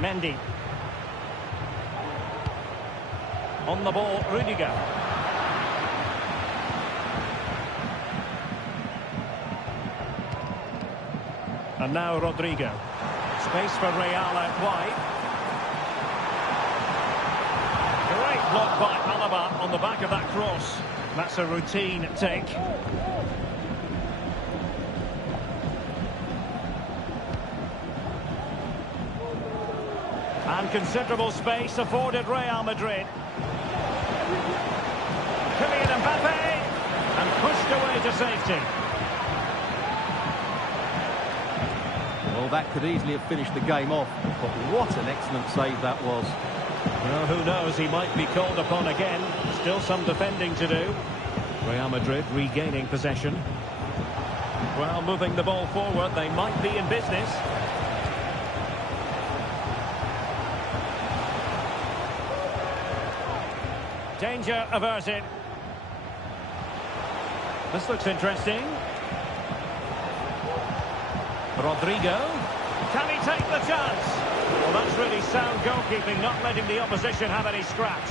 Mendy. On the ball, Rudiger. And now Rodrigo. Space for Real out wide. Great block by Alaba on the back of that cross. That's a routine take. And considerable space afforded Real Madrid. Kylian Mbappe. And pushed away to safety. Well, Well, that could easily have finished the game off, but what an excellent save that was. Well, who knows, he might be called upon again. Still some defending to do. Real Madrid regaining possession. Well, moving the ball forward, they might be in business. Danger averted. This looks interesting. Rodrigo. Can he take the chance? Well, that's really sound goalkeeping, not letting the opposition have any scraps.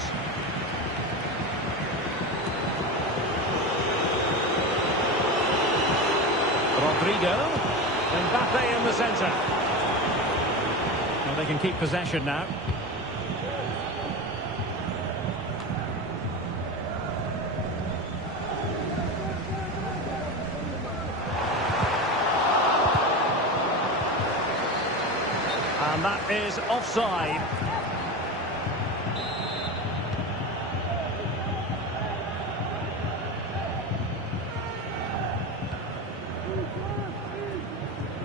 Rodrigo. Mbappe in the centre. Well, they can keep possession now. And that is offside.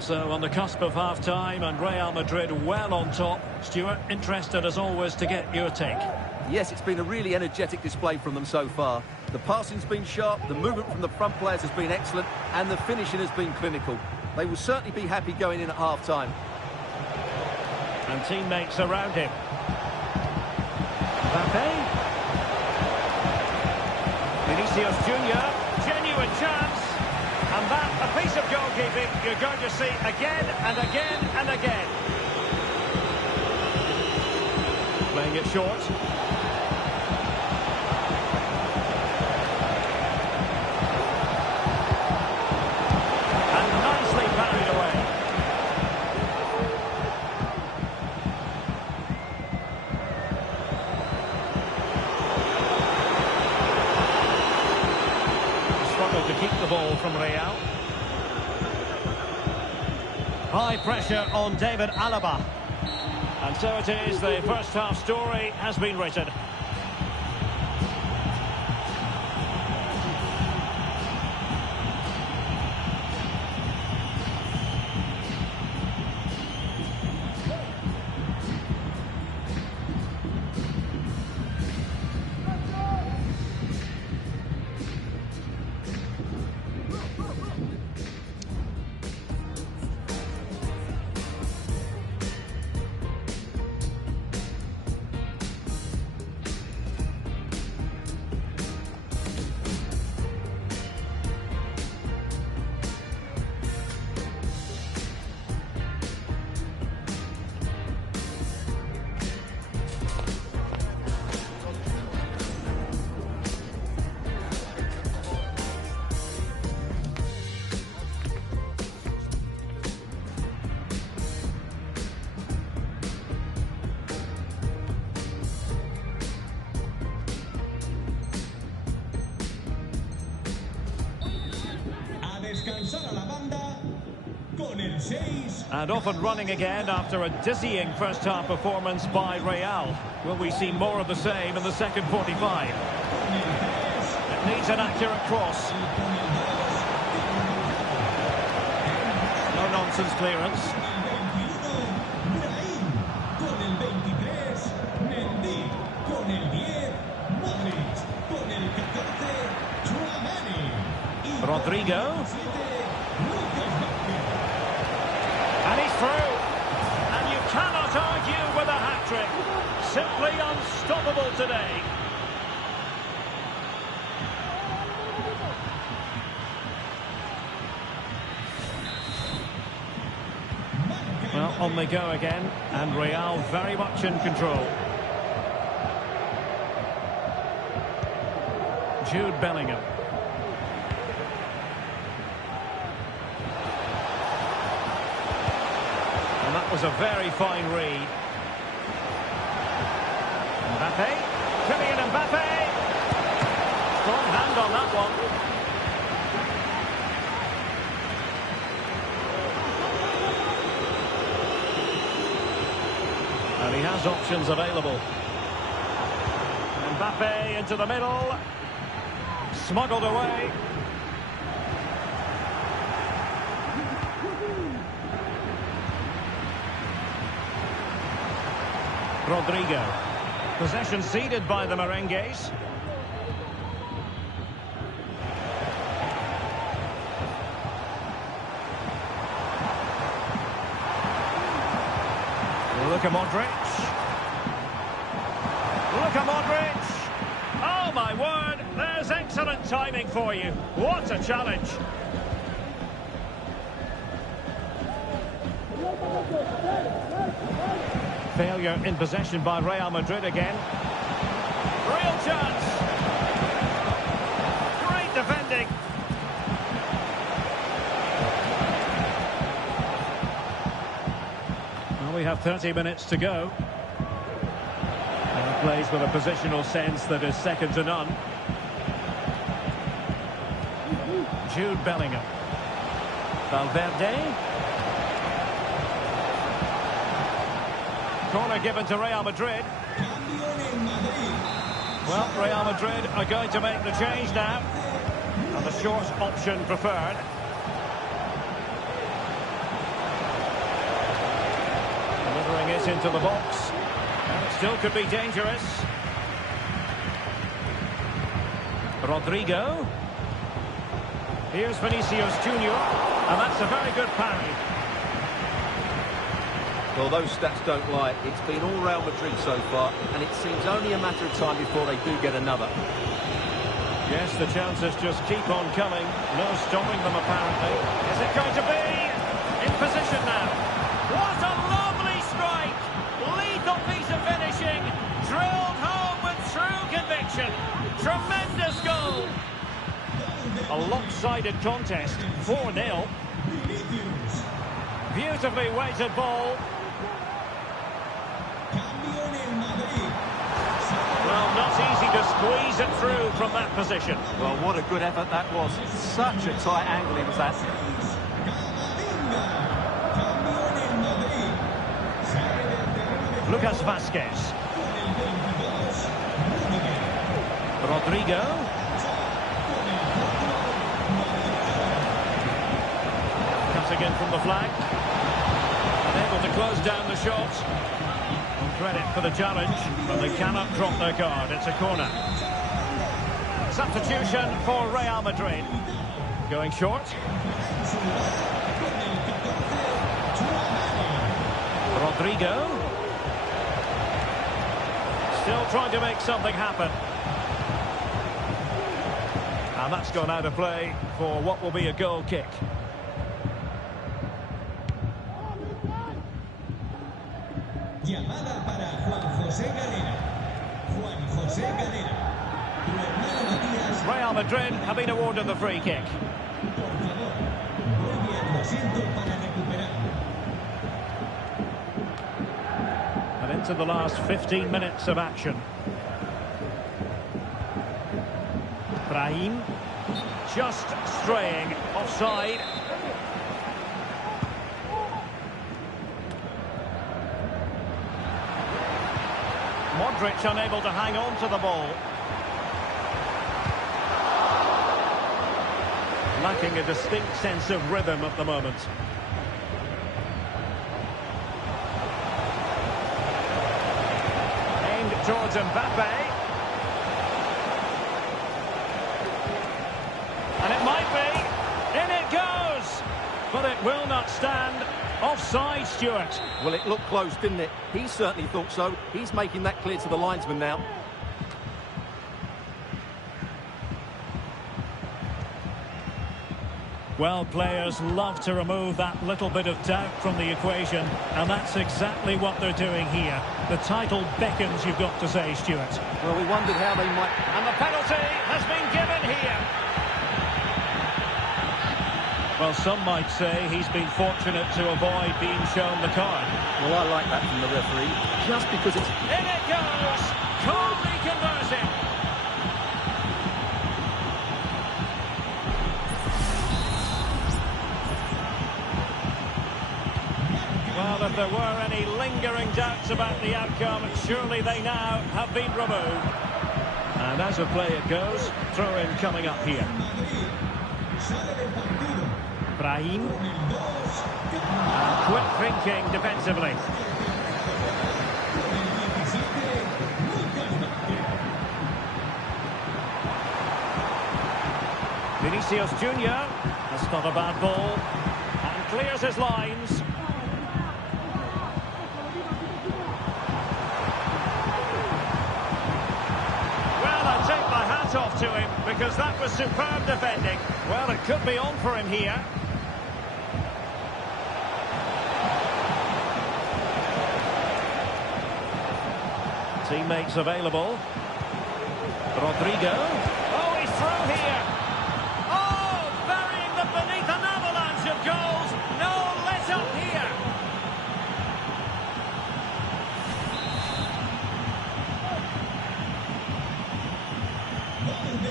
So on the cusp of half-time and Real Madrid well on top. Stuart, interested as always to get your take. Yes, it's been a really energetic display from them so far. The passing's been sharp, the movement from the front players has been excellent, and the finishing has been clinical. They will certainly be happy going in at half-time. And teammates around him. Mbappe. Vinicius Junior. Genuine chance. And that, a piece of goalkeeping you're going to see again and again and again. Playing it short. And nicely parried away. To keep the ball from Real. High pressure on David Alaba. And so it is, the first half story has been written. And off and running again after a dizzying first half performance by Real. Will we see more of the same in the second 45? It needs an accurate cross. No nonsense clearance. Rodrigo. And he's through. And you cannot argue with a hat-trick. Simply unstoppable today. Well, on they go again. And Real very much in control. Jude Bellingham. And that was a very fine read. Mbappe. Kylian Mbappe. Strong hand on that one. And he has options available. Mbappe into the middle. Smuggled away. Rodrigo. Possession ceded by the Merengues. Luka Modric. Luka Modric. Oh, my word. There's excellent timing for you. What a challenge. Failure in possession by Real Madrid again. Real chance. Great defending. Well, we have 30 minutes to go. And he plays with a positional sense that is second to none. Jude Bellingham. Valverde. Corner given to Real Madrid. Well, Real Madrid are going to make the change now. And the short option preferred. Delivering it into the box. And it still could be dangerous. Rodrigo. Here's Vinicius Junior. And that's a very good parry. Well, those stats don't lie. It's been all Real Madrid so far, and it seems only a matter of time before they do get another. Yes, the chances just keep on coming. No stopping them, apparently. Is it going to be? In position now. What a lovely strike! Lethal piece of finishing. Drilled home with true conviction. Tremendous goal. A lopsided contest. 4-0. Beautifully weighted ball. Well, not easy to squeeze it through from that position. Well, what a good effort that was. Such a tight angle it was at. Lucas Vazquez. Rodrigo. Cutting in from the flank. Able to close down the shot. Credit for the challenge, but they cannot drop their guard. It's a corner. Substitution for Real Madrid. Going short. Rodrigo. Still trying to make something happen. And that's gone out of play for what will be a goal kick. Llamada para Juan José Galera. Juan José Galera. Tu hermano Matías. Real Madrid have been awarded the free kick. Por favor, vuelve a tu asiento para recuperar. And into the last 15 minutes of action. Brahim. Just straying offside. Modric unable to hang on to the ball. Lacking a distinct sense of rhythm at the moment. Aimed towards Mbappe. And it might be. In it goes! But it will not stand. Offside, Stuart. Well, it looked close, didn't it? He certainly thought so. He's making that clear to the linesman now. Well, players love to remove that little bit of doubt from the equation, and that's exactly what they're doing here. The title beckons, you've got to say, Stuart. Well, we wondered how they might... And the penalty has been given here. Well, some might say he's been fortunate to avoid being shown the card. Well, I like that from the referee, just because it's... In it goes! Calmly converting. Well, if there were any lingering doubts about the outcome, surely they now have been removed. And as a play it goes, throw-in coming up here. Brahim. And quick thinking defensively. Vinicius Junior. That's not a bad ball. And clears his lines. Well, I take my hat off to him because that was superb defending. Well, it could be on for him here. Teammates available. Rodrigo. Oh, he's through here. Oh, burying them beneath an avalanche of goals. No let up here.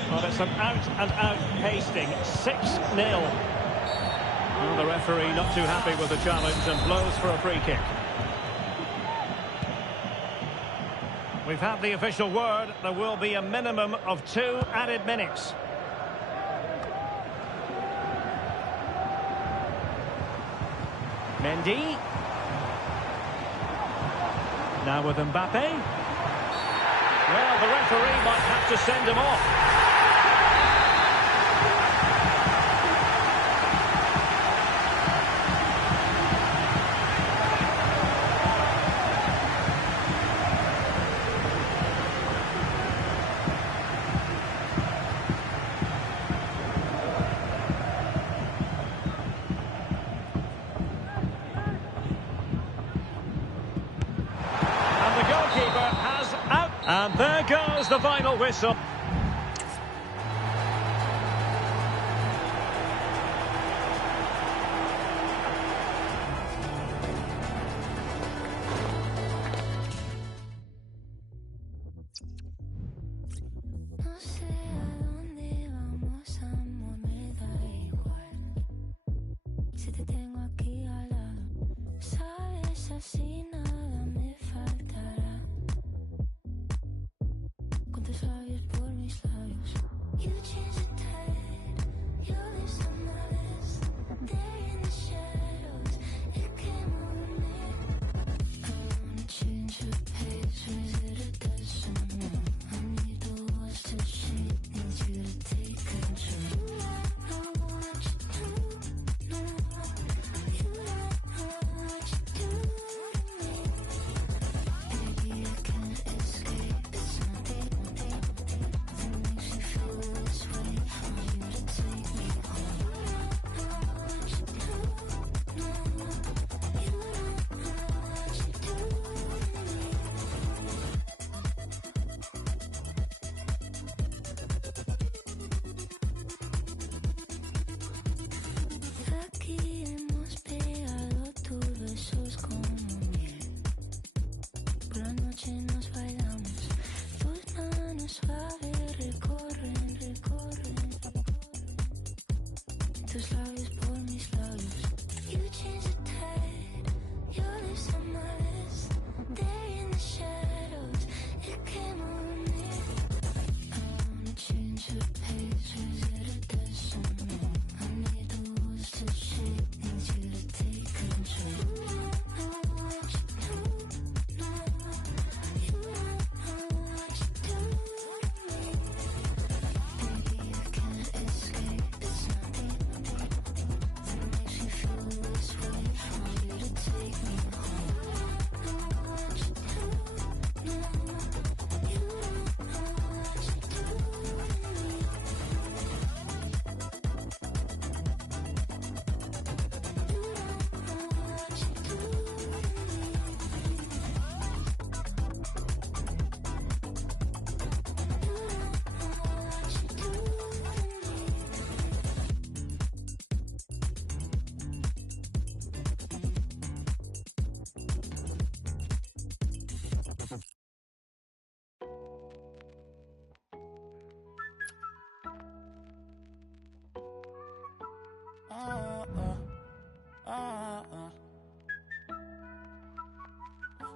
Well, it's an out-and-out pasting. 6-0. Well, the referee not too happy with the challenge and blows for a free kick. We've had the official word. There will be a minimum of 2 added minutes. Mendy. Now with Mbappe. Well, the referee might have to send him off. And there goes the final whistle.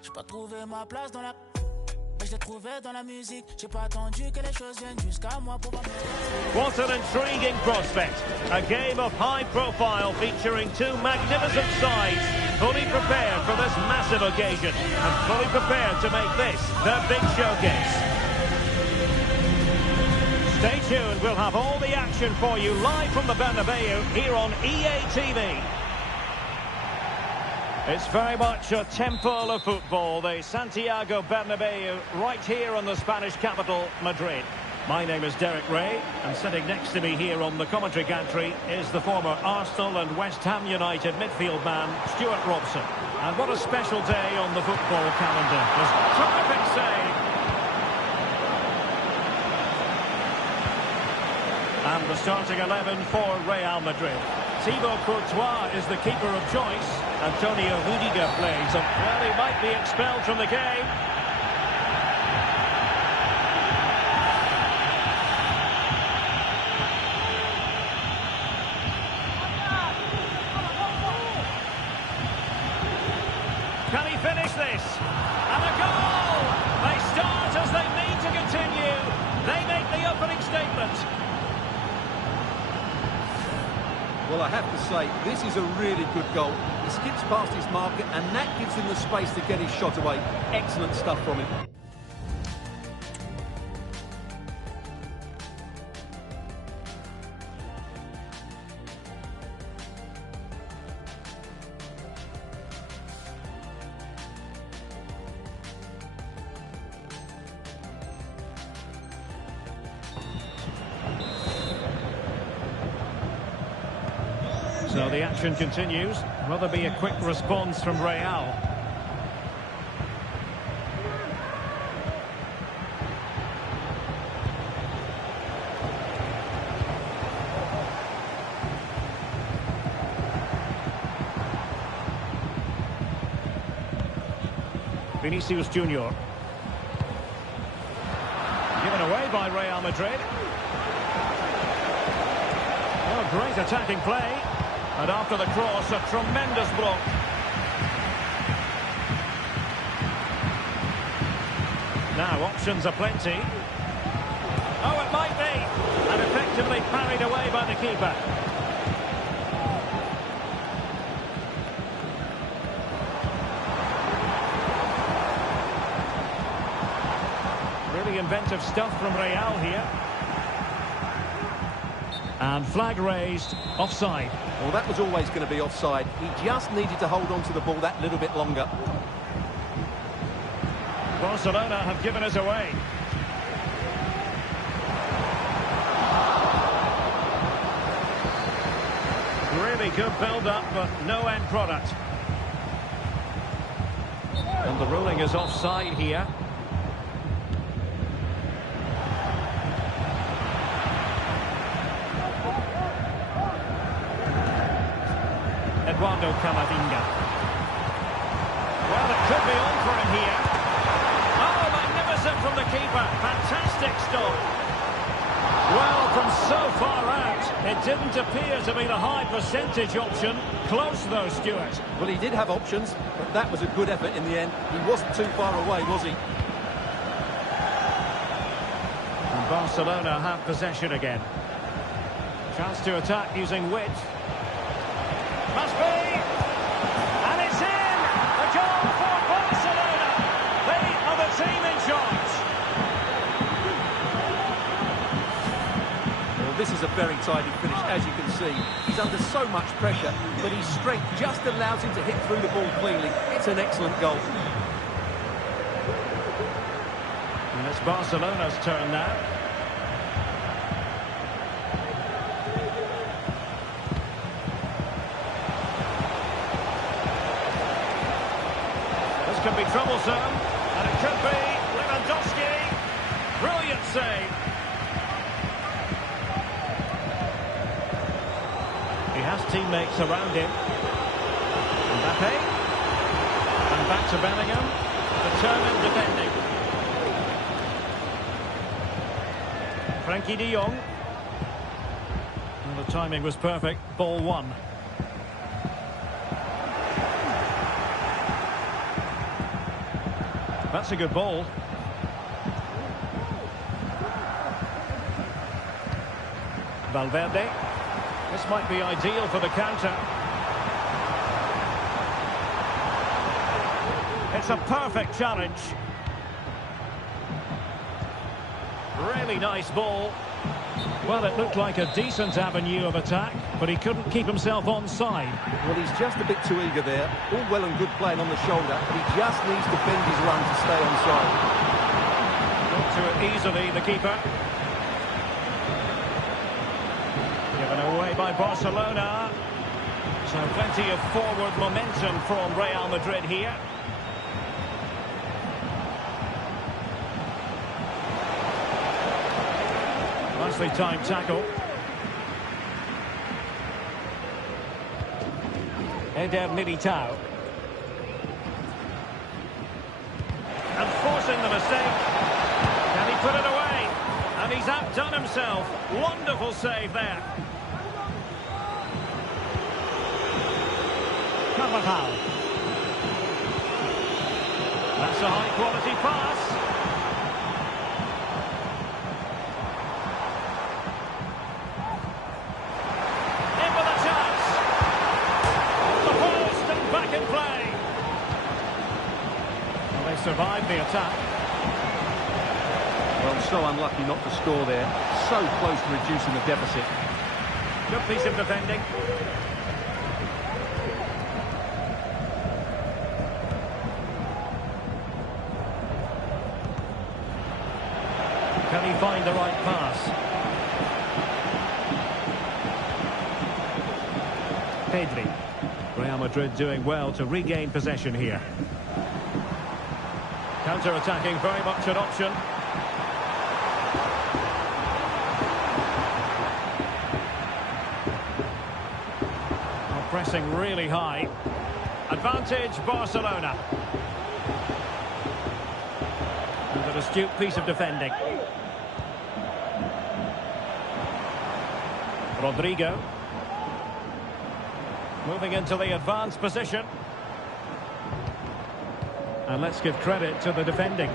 J'ai pas trouvé ma place dans la... Mais je l'ai trouvé dans la musique. J'ai pas attendu que les choses viennent jusqu'à moi pour pas me... What an intriguing prospect. A game of high profile featuring 2 magnificent sides, fully prepared for this massive occasion and fully prepared to make this their big showcase. Stay tuned, we'll have all the action for you live from the Bernabeu here on EA TV. It's very much a temple of football, the Santiago Bernabeu, right here in the Spanish capital, Madrid. My name is Derek Ray, and sitting next to me here on the commentary gantry is the former Arsenal and West Ham United midfield man, Stuart Robson. And what a special day on the football calendar. There's a terrific save. And the starting 11 for Real Madrid. Thibaut Courtois is the keeper of choice. Antonio Rudiger plays. Well, he might be expelled from the game. Can he finish this? And a goal! They start as they mean to continue. They make the opening statement. Well, I have to say, this is a really good goal. He skips past his marker, and that gives him the space to get his shot away. Excellent stuff from him. So the action continues. Will there be a quick response from Real? Vinicius Junior. Given away by Real Madrid. Oh, great attacking play. And after the cross, a tremendous block. Now, options are plenty. Oh, it might be. And effectively parried away by the keeper. Really inventive stuff from Real here. And flag raised, offside. Well, that was always going to be offside. He just needed to hold on to the ball that little bit longer. Barcelona have given us away. Really good build-up, but no end product. And the ruling is offside here. Eduardo Camavinga. Well, it could be on for him here. Oh, magnificent from the keeper. Fantastic stop. Well, from so far out, it didn't appear to be the high percentage option. Close, though, Stuart. Well, he did have options, but that was a good effort in the end. He wasn't too far away, was he? And Barcelona have possession again. Chance to attack using wit. Must be! And it's in! A goal for Barcelona! They are the team in charge! Well, this is a very tidy finish, as you can see. He's under so much pressure, but his strength just allows him to hit through the ball cleanly. It's an excellent goal. And it's Barcelona's turn now. Could be troublesome, and it could be Lewandowski. Brilliant save. He has teammates around him. Mbappe. And back to Bellingham. Determined defending. Frankie de Jong. Well, the timing was perfect. Ball one. That's a good ball. Valverde. This might be ideal for the counter. It's a perfect challenge. Really nice ball. Well, it looked like a decent avenue of attack, but he couldn't keep himself onside. Well, he's just a bit too eager there. All well and good playing on the shoulder, but he just needs to bend his run to stay onside. Got to it easily, the keeper. Given away by Barcelona. So plenty of forward momentum from Real Madrid here. Nicely timed tackle. Eder Militao. And forcing the mistake. Can he put it away? And he's outdone himself. Wonderful save there. Carvajal. That's a high-quality pass. In with a chance. Off the post and back in play. Well, they survived the attack. Well, so unlucky not to score there. So close to reducing the deficit. Good piece of defending. Can he find the right pass? Pedri. Real Madrid doing well to regain possession here. Counter-attacking, very much an option. Oh, pressing really high. Advantage, Barcelona. And an astute piece of defending. Rodrigo. Moving into the advanced position. And let's give credit to the defending.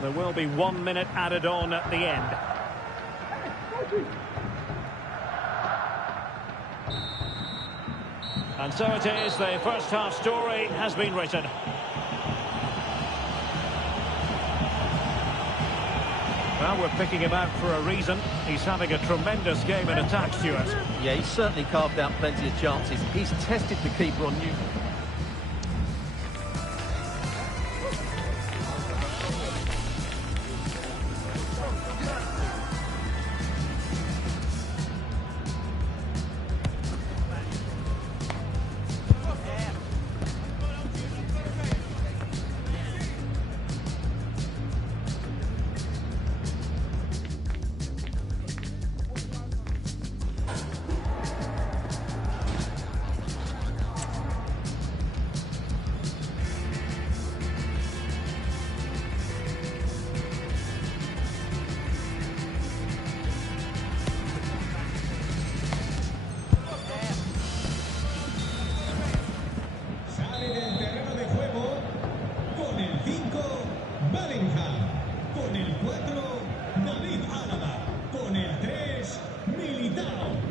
There will be 1 minute added on at the end. And so it is, the first half story has been written. Well, we're picking him out for a reason. He's having a tremendous game in attack, Stuart. Yeah, he's certainly carved out plenty of chances. He's tested the keeper on new...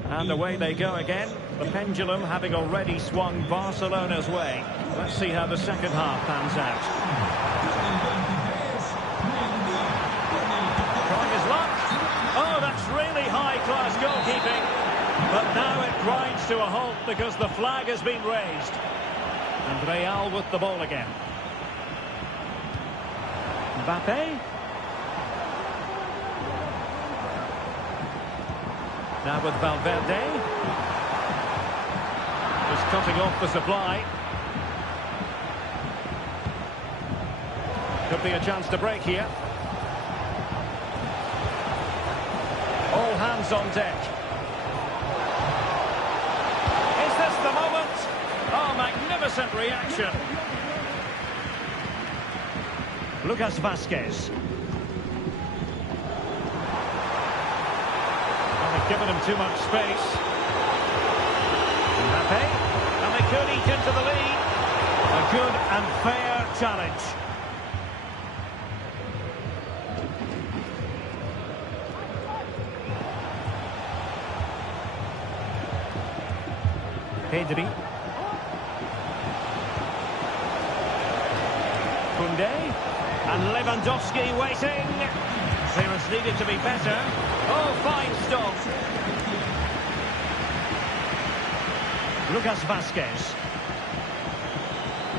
And away they go again. The pendulum having already swung Barcelona's way. Let's see how the second half pans out. Trying his luck. Oh, that's really high-class goalkeeping. But now it grinds to a halt because the flag has been raised. And Real with the ball again. Mbappe. Now with Valverde. Just cutting off the supply. Could be a chance to break here. All hands on deck. Is this the moment? Oh, magnificent reaction. Lucas Vazquez. Given him too much space. Mbappe, and they could eat into the lead. A good and fair challenge. Pedri. Koundé. And Lewandowski waiting. Clearance needed to be better. Oh, fine stop. Lucas Vazquez.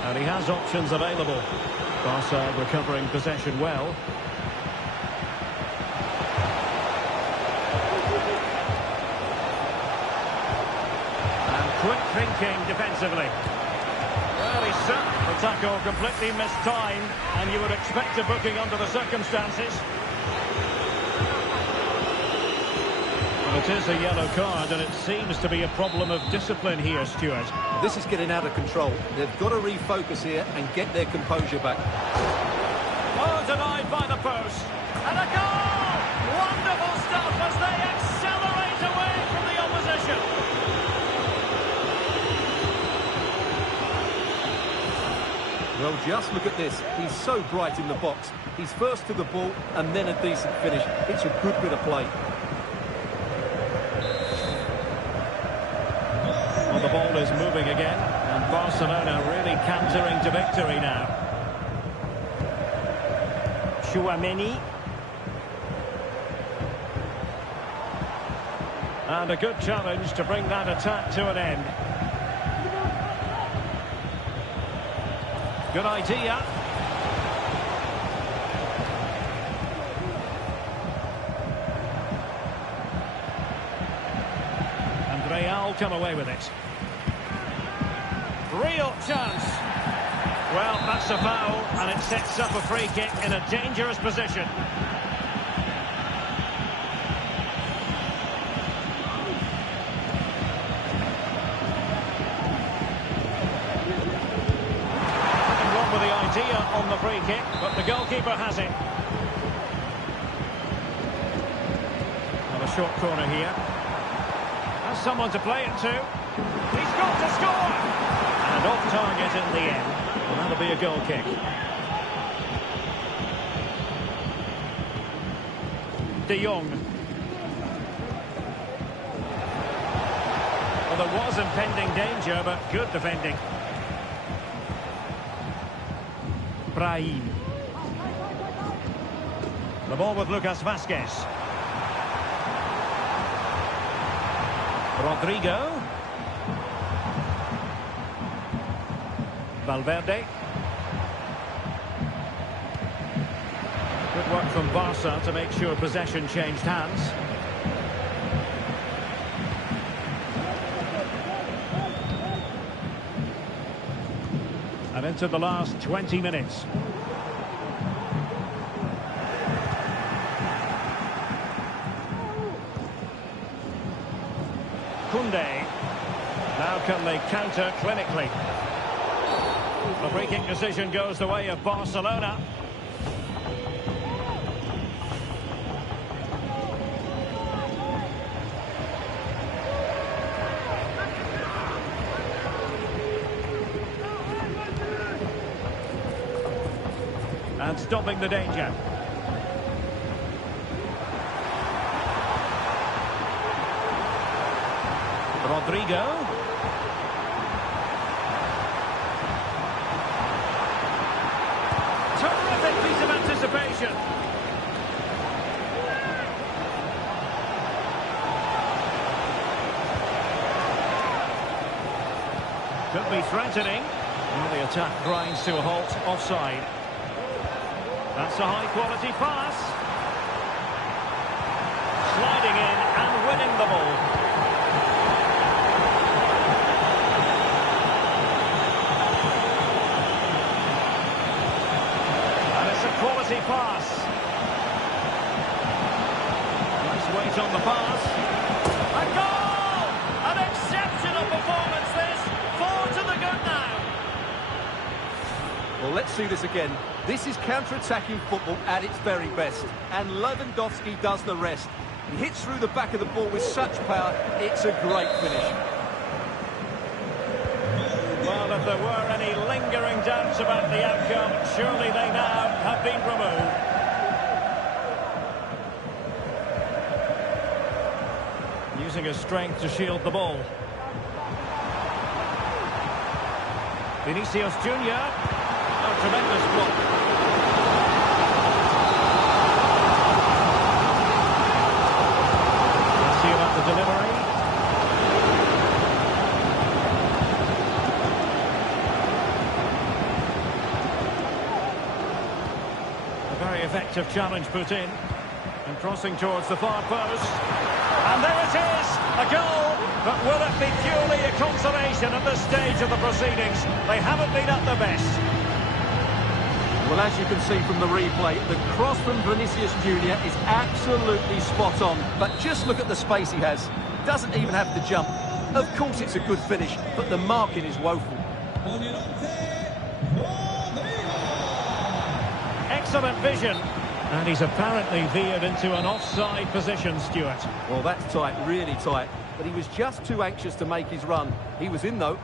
And he has options available. Barca recovering possession well. And quick thinking defensively. Well, he set the tackle, completely missed time, and you would expect a booking under the circumstances. Well, it is a yellow card, and it seems to be a problem of discipline here, Stuart. This is getting out of control. They've got to refocus here and get their composure back. Oh, denied by the post. And a goal! Wonderful stuff as they accelerate away from the opposition. Well, just look at this. He's so bright in the box. He's first to the ball and then a decent finish. It's a good bit of play. Well, the ball is moving again, and Barcelona really cantering to victory now. Tchouaméni. And a good challenge to bring that attack to an end. Good idea. And Real come away with it. Real chance. Well, that's a foul, and it sets up a free kick in a dangerous position. On the free kick, but the goalkeeper has it. Well, a short corner here. Has someone to play it to. He's got to score! And off target in the end. And that'll be a goal kick. De Jong. Well, there was impending danger, but good defending. Brahim. The ball with Lucas Vazquez. Rodrigo. Valverde. Good work from Barca to make sure possession changed hands. And into the last 20 minutes. Koundé. Now can they counter clinically? The free kick decision goes the way of Barcelona. And stopping the danger. Rodrigo. Terrific piece of anticipation. Could be threatening. Well, the attack grinds to a halt, offside. That's a high-quality pass. Sliding in and winning the ball. And it's a quality pass. Nice weight on the pass. A goal! An exceptional performance this. 4 to the good now. Well, let's see this again. This is counter-attacking football at its very best. And Lewandowski does the rest. He hits through the back of the ball with such power. It's a great finish. Well, if there were any lingering doubts about the outcome, surely they now have been removed. Using his strength to shield the ball. Vinicius Junior. Oh, tremendous block. delivery. A very effective challenge put in. And crossing towards the far post. And there it is, a goal. But will it be purely a consolation at this stage of the proceedings? They haven't been at their best. Well, as you can see from the replay, the cross from Vinicius Junior is absolutely spot on. But just look at the space he has. Doesn't even have to jump. Of course it's a good finish, but the marking is woeful. Excellent vision. And he's apparently veered into an offside position, Stuart. Well, that's tight, really tight. But he was just too anxious to make his run. He was in, though.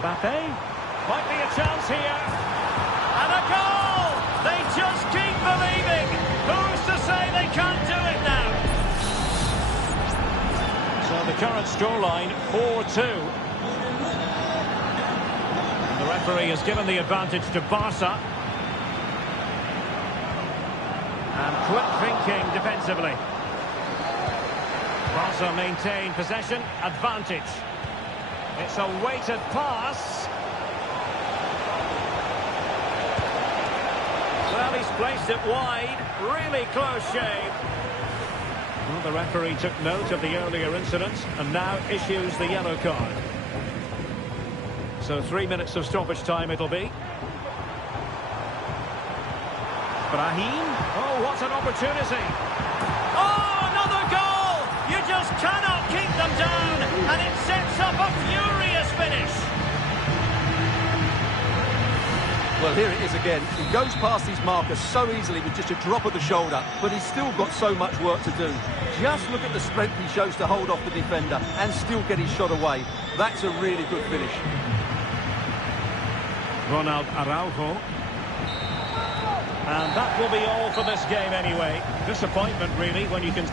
Mbappe. Might be a chance here. And a goal! They just keep believing. Who's to say they can't do it now? So the current scoreline, 4-2. And the referee has given the advantage to Barca. And quick thinking defensively. Barca maintain possession, advantage. It's a weighted pass. Well, he's placed it wide. Really close shave. Well, the referee took note of the earlier incident and now issues the yellow card. So 3 minutes of stoppage time it'll be. Brahim. Oh, what an opportunity. Oh, another goal! You just cannot keep them down, and it sets up a furious finish. Well, here it is again. He goes past his marker so easily with just a drop of the shoulder, but he's still got so much work to do. Just look at the strength he shows to hold off the defender and still get his shot away. That's a really good finish. Ronald Araujo. And that will be all for this game anyway. Disappointment, really, when you can...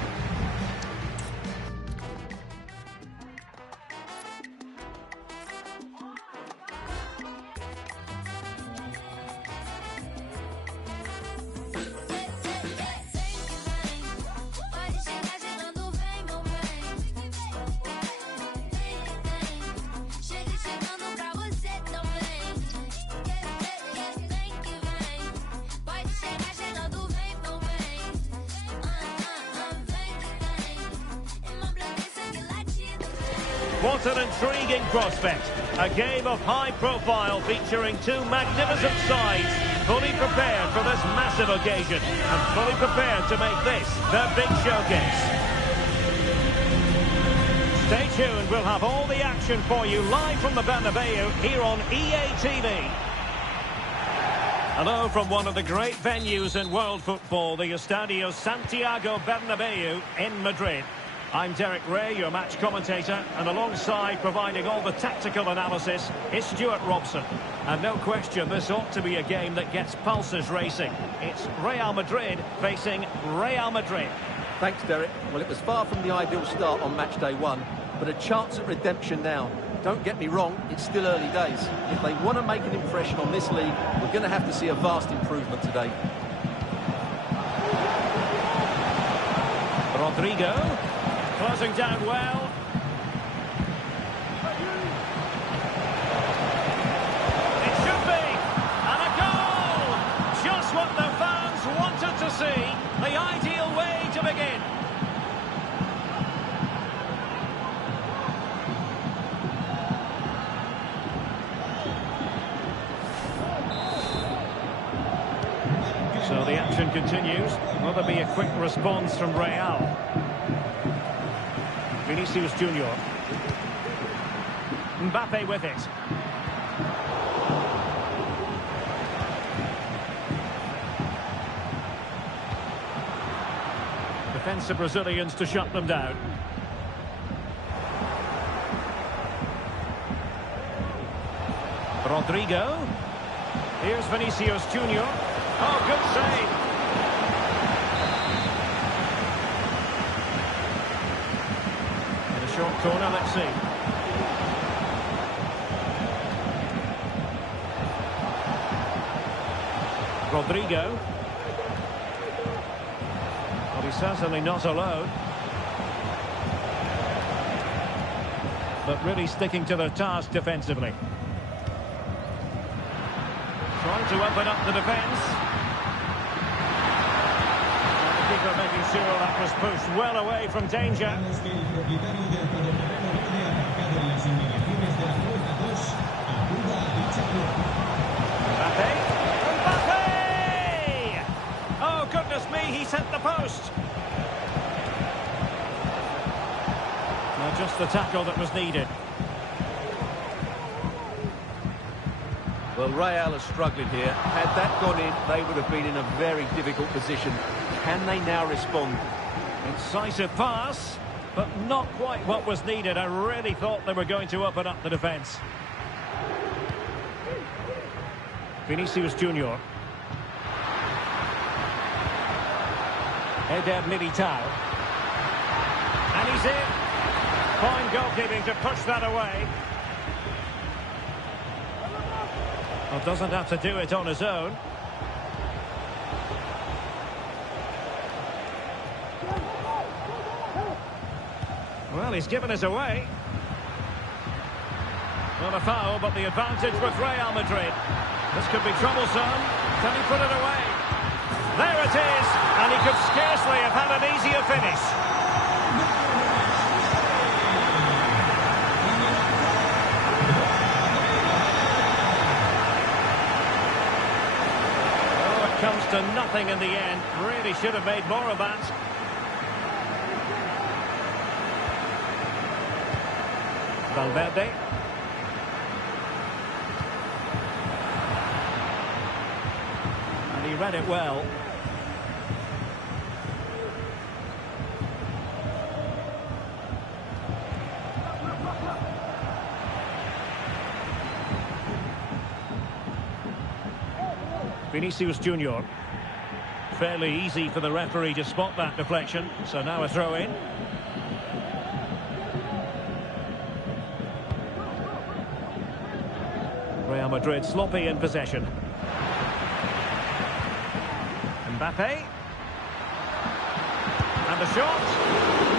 What an intriguing prospect. A game of high profile featuring two magnificent sides, fully prepared for this massive occasion and fully prepared to make this their big showcase. Stay tuned, we'll have all the action for you live from the Bernabeu here on EA TV. Hello from one of the great venues in world football, the Estadio Santiago Bernabeu in Madrid. I'm Derek Ray, your match commentator, and alongside providing all the tactical analysis is Stuart Robson. And no question, this ought to be a game that gets pulses racing. It's Real Madrid facing Real Madrid. Thanks, Derek. Well, it was far from the ideal start on match day one, but a chance at redemption now. Don't get me wrong, it's still early days. If they want to make an impression on this league, we're going to have to see a vast improvement today. Rodrigo. Closing down well. It should be. And a goal! Just what the fans wanted to see. The ideal way to begin. So the action continues. Will there be a quick response from Real? Vinicius Junior. Mbappe with it. Defensive Brazilians to shut them down. Rodrigo. Here's Vinicius Junior. Oh, good save. Short corner, let's see. Rodrigo. Well, He's certainly not alone. But really sticking to their task defensively. Trying to open up the defence. And the keeper making sure that was pushed well away from danger. Mbappe! Mbappe! Oh, goodness me, he's hit the post. Well, just the tackle that was needed. Well, Real are struggling here. Had that gone in, they would have been in a very difficult position. Can they now respond? Incisive pass, but not quite what was needed. I really thought they were going to open up the defence. Vinicius Junior. Eder Militao. And he's in. Fine goalkeeping to push that away. Well, doesn't have to do it on his own. Well, he's given us away. Not a foul, but the advantage with Real Madrid. This could be troublesome. Can he put it away? There it is, and he could scarcely have had an easier finish. Comes to nothing in the end. Really should have made more of that. Valverde. And he read it well. Vinicius Junior. Fairly easy for the referee to spot that deflection. So now a throw in. Real Madrid sloppy in possession. Mbappe. And the shot.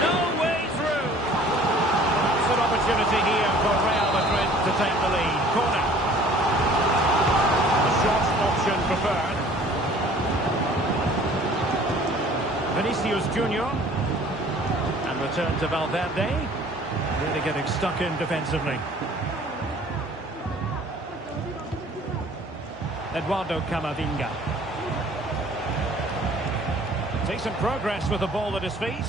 No way through. That's an opportunity here for Real Madrid to take the lead. Corner. Shot option preferred. Vinicius Junior. And return to Valverde. Really getting stuck in defensively. Eduardo Camavinga. Decent progress with the ball at his feet.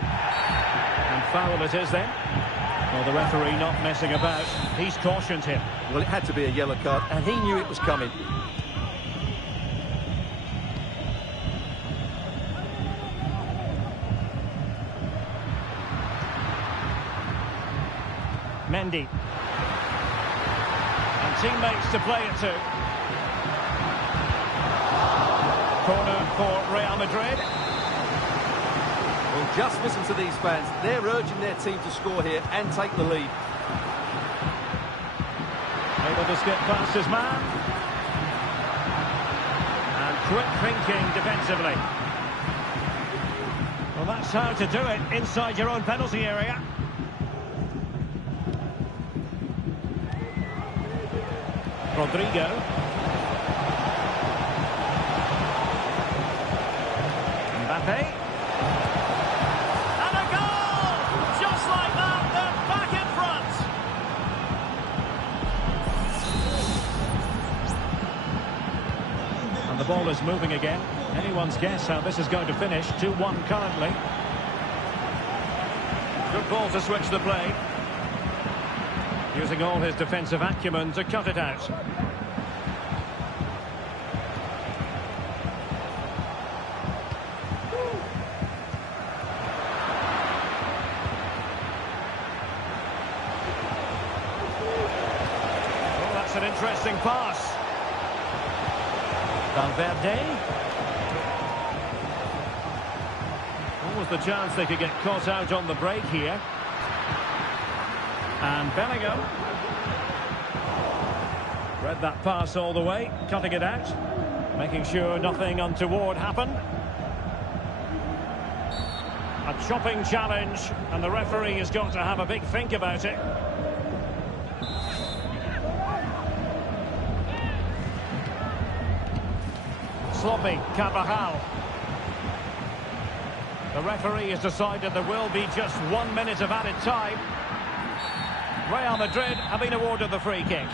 And foul it is then. Well, the referee not messing about. He's cautioned him. Well, it had to be a yellow card, and he knew it was coming. Mendy. And teammates to play it to. Corner for Real Madrid. Well, just listen to these fans. They're urging their team to score here and take the lead. Able to skip past his man. And quick thinking defensively. Well, that's how to do it inside your own penalty area. Rodrigo. Mbappe. And a goal! Just like that, they're back in front. And the ball is moving again. Anyone's guess how this is going to finish. 2-1 currently. Good ball to switch the play. Using all his defensive acumen to cut it out. Oh, that's an interesting pass. Valverde. What was the chance they could get caught out on the break here? And Bellingham. Read that pass all the way, cutting it out, making sure nothing untoward happened. A chopping challenge, and the referee has got to have a big think about it. Sloppy, Carvajal. The referee has decided there will be just 1 minute of added time. Real Madrid have been awarded the free kick.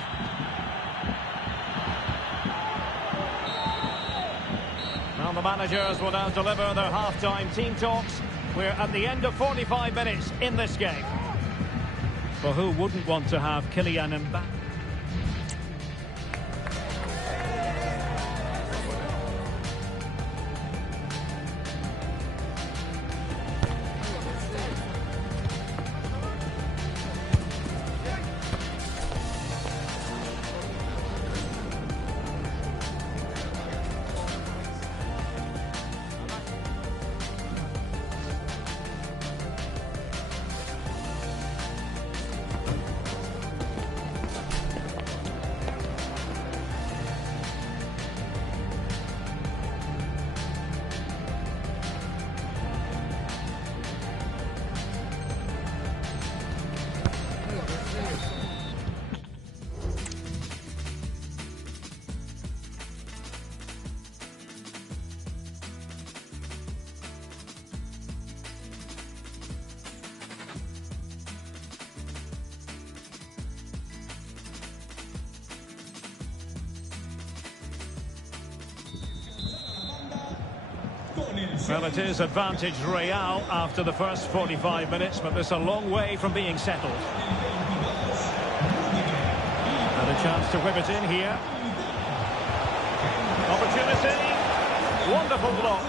Now the managers will now deliver their half-time team talks. We're at the end of 45 minutes in this game. Well, who wouldn't want to have Kylian Mbappe? Well, it is advantage Real after the first 45 minutes, but there's a long way from being settled. And a chance to whip it in here. Opportunity. Wonderful block.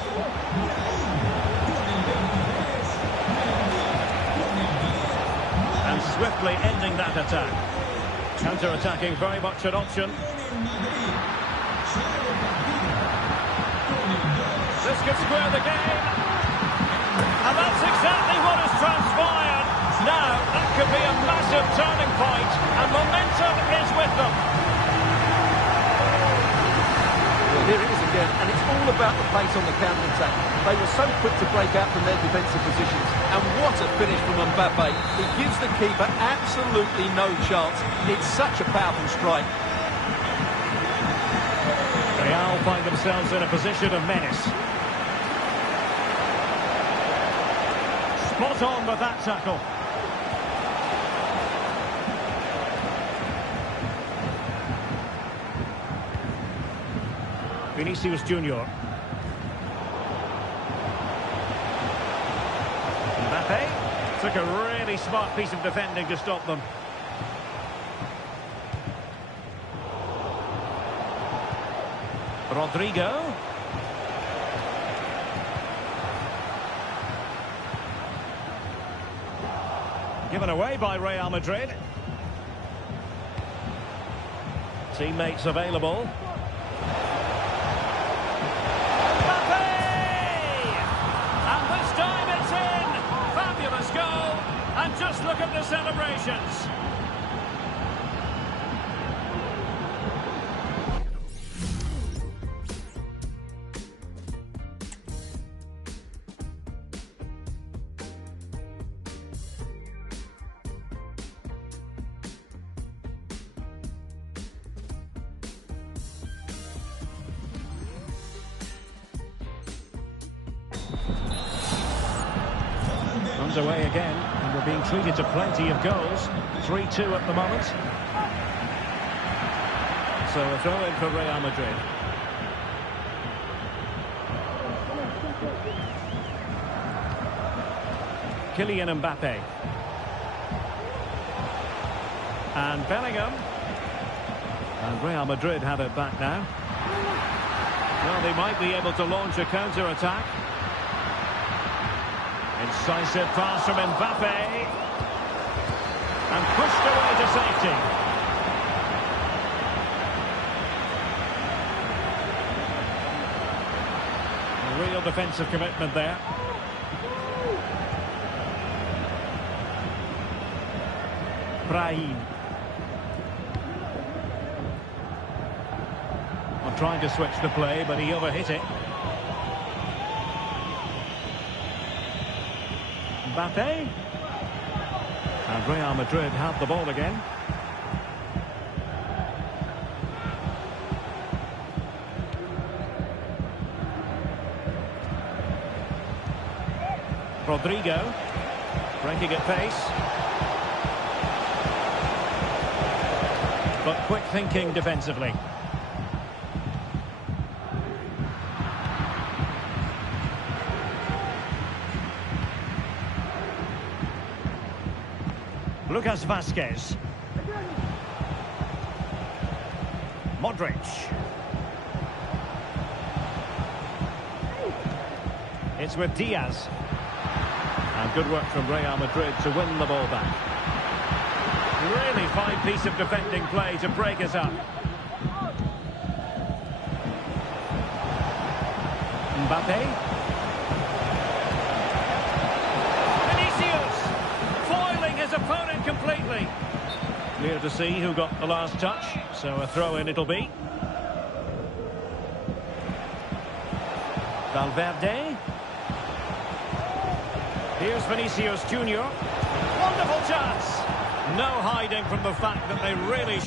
And swiftly ending that attack. Counter-attacking very much an option. This could square the game. And that's exactly what has transpired. Now, that could be a massive turning point, and momentum is with them. Well, here it is again, and it's all about the pace on the counter-attack. They were so quick to break out from their defensive positions. And what a finish from Mbappe. He gives the keeper absolutely no chance. It's such a powerful strike. Real find themselves in a position of menace. Spot on with that tackle. Vinicius Junior. Mbappe took a really smart piece of defending to stop them. Rodrigo. Given away by Real Madrid. Teammates available. Mbappe! And this time it's in! Fabulous goal! And just look at the celebrations. Underway again, and we're being treated to plenty of goals. 3-2 at the moment. So a throw in for Real Madrid. Kylian Mbappe. And Bellingham. And Real Madrid have it back now. Well, they might be able to launch a counter-attack. Incisive pass from Mbappe. And pushed away to safety. A real defensive commitment there. Brahim. trying to switch the play, but he overhit it. Mbappe. And Real Madrid have the ball again. Rodrigo. Breaking at pace. But quick thinking defensively. Lucas Vazquez. Modric. It's with Diaz. And good work from Real Madrid to win the ball back. Really fine piece of defending play to break us up. Mbappe. Vinicius foiling his opponent completely. Clear to see who got the last touch, so a throw-in it'll be. Valverde. Here's Vinicius Junior. Wonderful chance. No hiding from the fact that they really...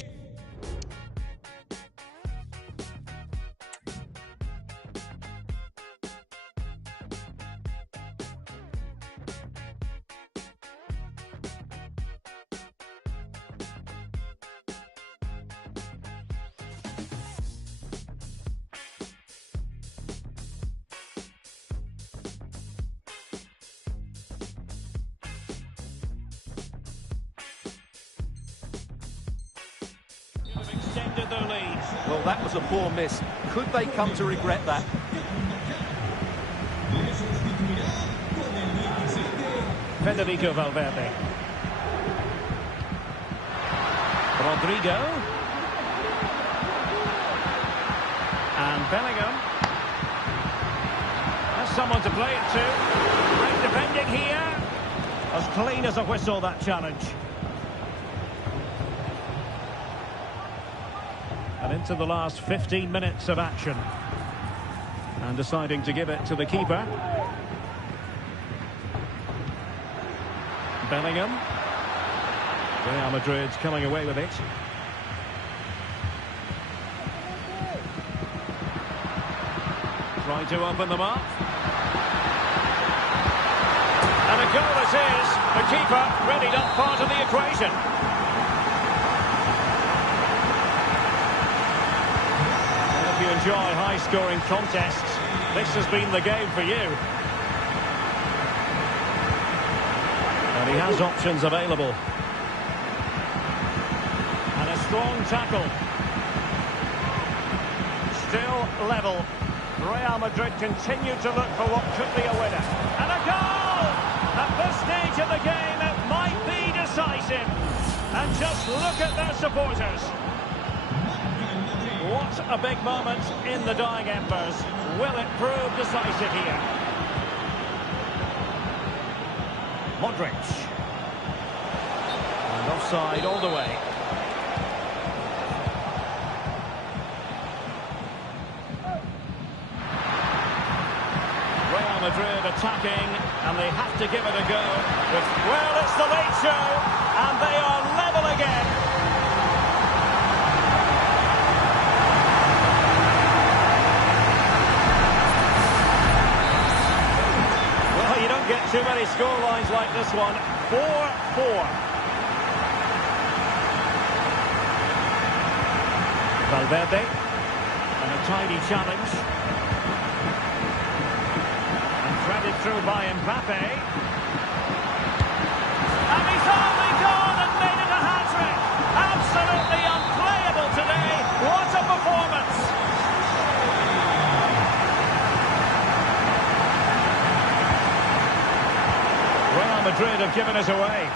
extended their lead. Well, that was a poor miss. Could they come to regret that? Federico Valverde. Rodrigo. And Bellingham. Has someone to play it to. Great defending here. As clean as a whistle, that challenge. And into the last 15 minutes of action. And deciding to give it to the keeper. Bellingham. Real Madrid coming away with it. Trying to open them up. And a goal it is. The keeper readied up part of the equation. And if you enjoy high-scoring contests, this has been the game for you. And he has options available. And a strong tackle. Still level. Real Madrid continue to look for what could be a winner. And a goal! At this stage of the game, it might be decisive. And just look at their supporters. What a big moment in the dying embers. Will it prove decisive here? Modric. And offside all the way. Real Madrid attacking, and they have to give it a go. Well, it's the late show, and they are level again. Well, you don't get too many scorelines like this one. 4-4. Valverde, and a tidy challenge. Threaded through by Mbappe. And he's only gone and made it a hat-trick. Absolutely unplayable today. What a performance. Real Madrid have given us away.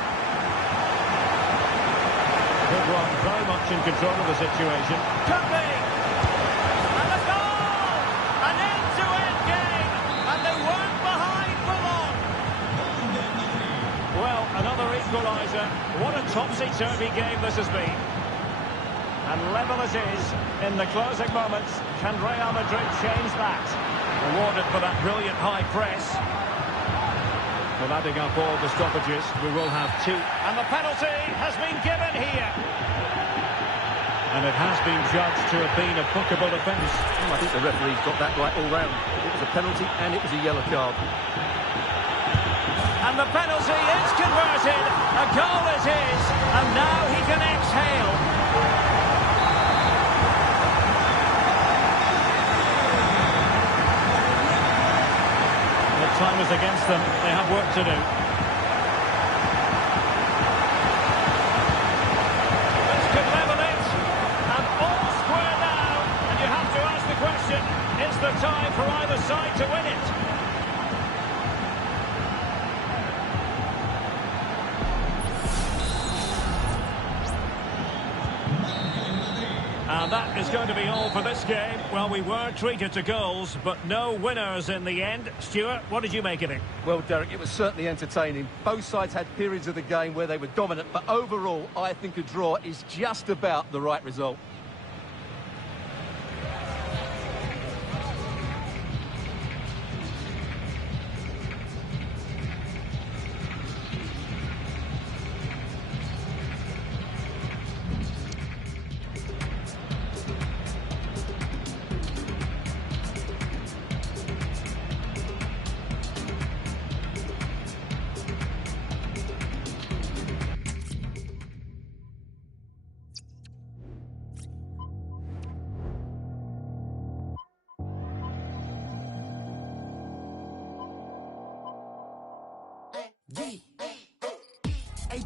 Good run, very much in control of the situation. Could be. And a goal! An end-to-end game. And they weren't behind for long. Well, another equaliser. What a topsy-turvy game this has been. And level it is in the closing moments. Can Real Madrid change that? Awarded for that brilliant high press. Well, adding up all the stoppages, we will have 2. And the penalty has been given here. And it has been judged to have been a bookable offence. I think the referee's got that right all round. It was a penalty and it was a yellow card. And the penalty is converted. A goal is his. And now he can exhale. The time is against them. They have work to do. This could level it. And all square now. And you have to ask the question, is there time for either side to win it? And that is going to be all for this game. Well, we were treated to goals, but no winners in the end. Stuart, what did you make of it? Well, Derek, it was certainly entertaining. Both sides had periods of the game where they were dominant, but overall, I think a draw is just about the right result.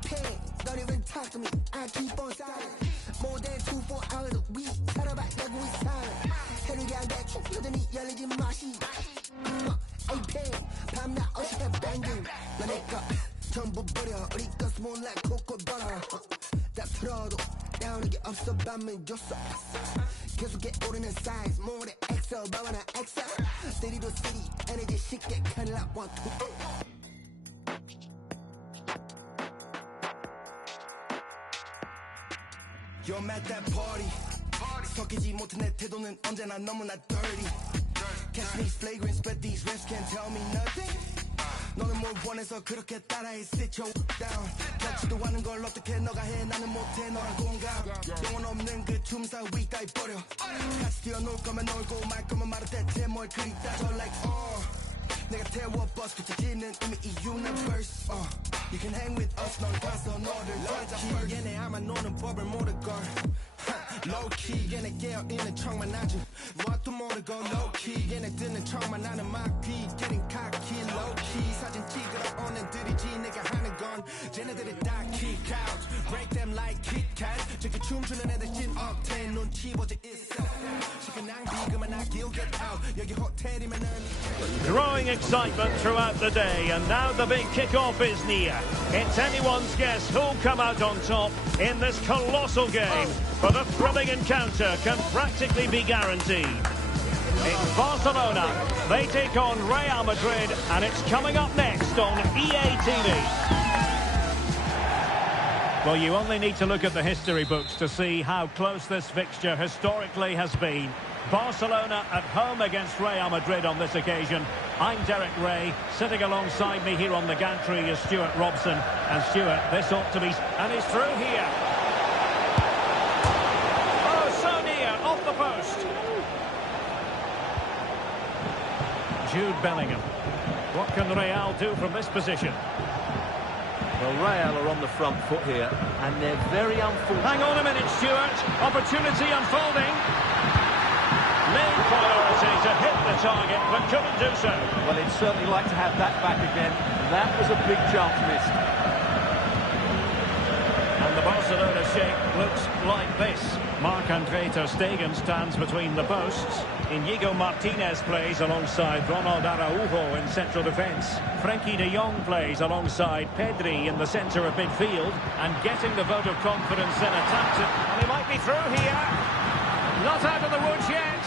Hey, don't even talk to me. I keep on silent. More than 2-4 hours a week. Tell about that we silent. Hell, you got that. 여전히 열리지 마시. Hey, 밤낮 어시해 banging. 너네가 전부 버려. 우리 거 smooth like cocoa butter. 다 틀어도 나오는 게 없어. 밤은 줬어. 계속해 오르는 size. more than XL. 봐봐나 XL. City to city. energy 쉽게 큰일 나. 1, 2. You're at that party. 섞이지 못한 내 태도는 언제나 너무나 dirty. Catch these flagrant, spread these rims, can't tell me nothing. 너는 뭘 원해서 그렇게 따라해, sit your down. 같지도 않은 걸 어떻게 너가 해, 나는 못해 너랑 공감. 영혼 없는 그 춤사 위 따위 버려. 같이 뛰어놀 거면 놀고 말 거면 말할 때 뭘 그리 따져 like 내가 태워 버스 붙여지는 이미 이 universe You can hang with us 넌 가서 너를 찾아 first 얘네 아마 노는 법을 모를걸 Low key 얘네 깨어있는 척만 아주 무엇도 모르고 low key 얘네 듣는 척만 하는 my 귀 getting cocky low key 사진 찍으러 온 애들이지 내가 하는 건 쟤네들이 다 kick out break them like Kit Kat 저기 춤추는 애들 찐 octane 눈치 보지 있어 시간 낭비 그만하길 get out 여기 호텔이면은 Growing excitement throughout the day, and now the big kick-off is near. It's anyone's guess who'll come out on top in this colossal game, but a thrilling encounter can practically be guaranteed. It's Barcelona, they take on Real Madrid, and it's coming up next on EA TV. Well, you only need to look at the history books to see how close this fixture historically has been. Barcelona at home against Real Madrid on this occasion. I'm Derek Ray. Sitting alongside me here on the gantry is Stuart Robson. And Stuart, this ought to be... And he's through here. Oh, so near, off the post. Jude Bellingham. What can Real do from this position? Well, Real are on the front foot here, and they're very unfortunate. Hang on a minute, Stuart. Opportunity unfolding. Main priority to hit the target, but couldn't do so. Well, he'd certainly like to have that back again. That was a big chance missed. And the Barcelona shape looks like this. Marc-Andre ter Stegen stands between the posts. Inigo Martinez plays alongside Ronald Araujo in central defence. Frenkie de Jong plays alongside Pedri in the centre of midfield. And getting the vote of confidence in attack. And he might be through here. Not out of the woods yet.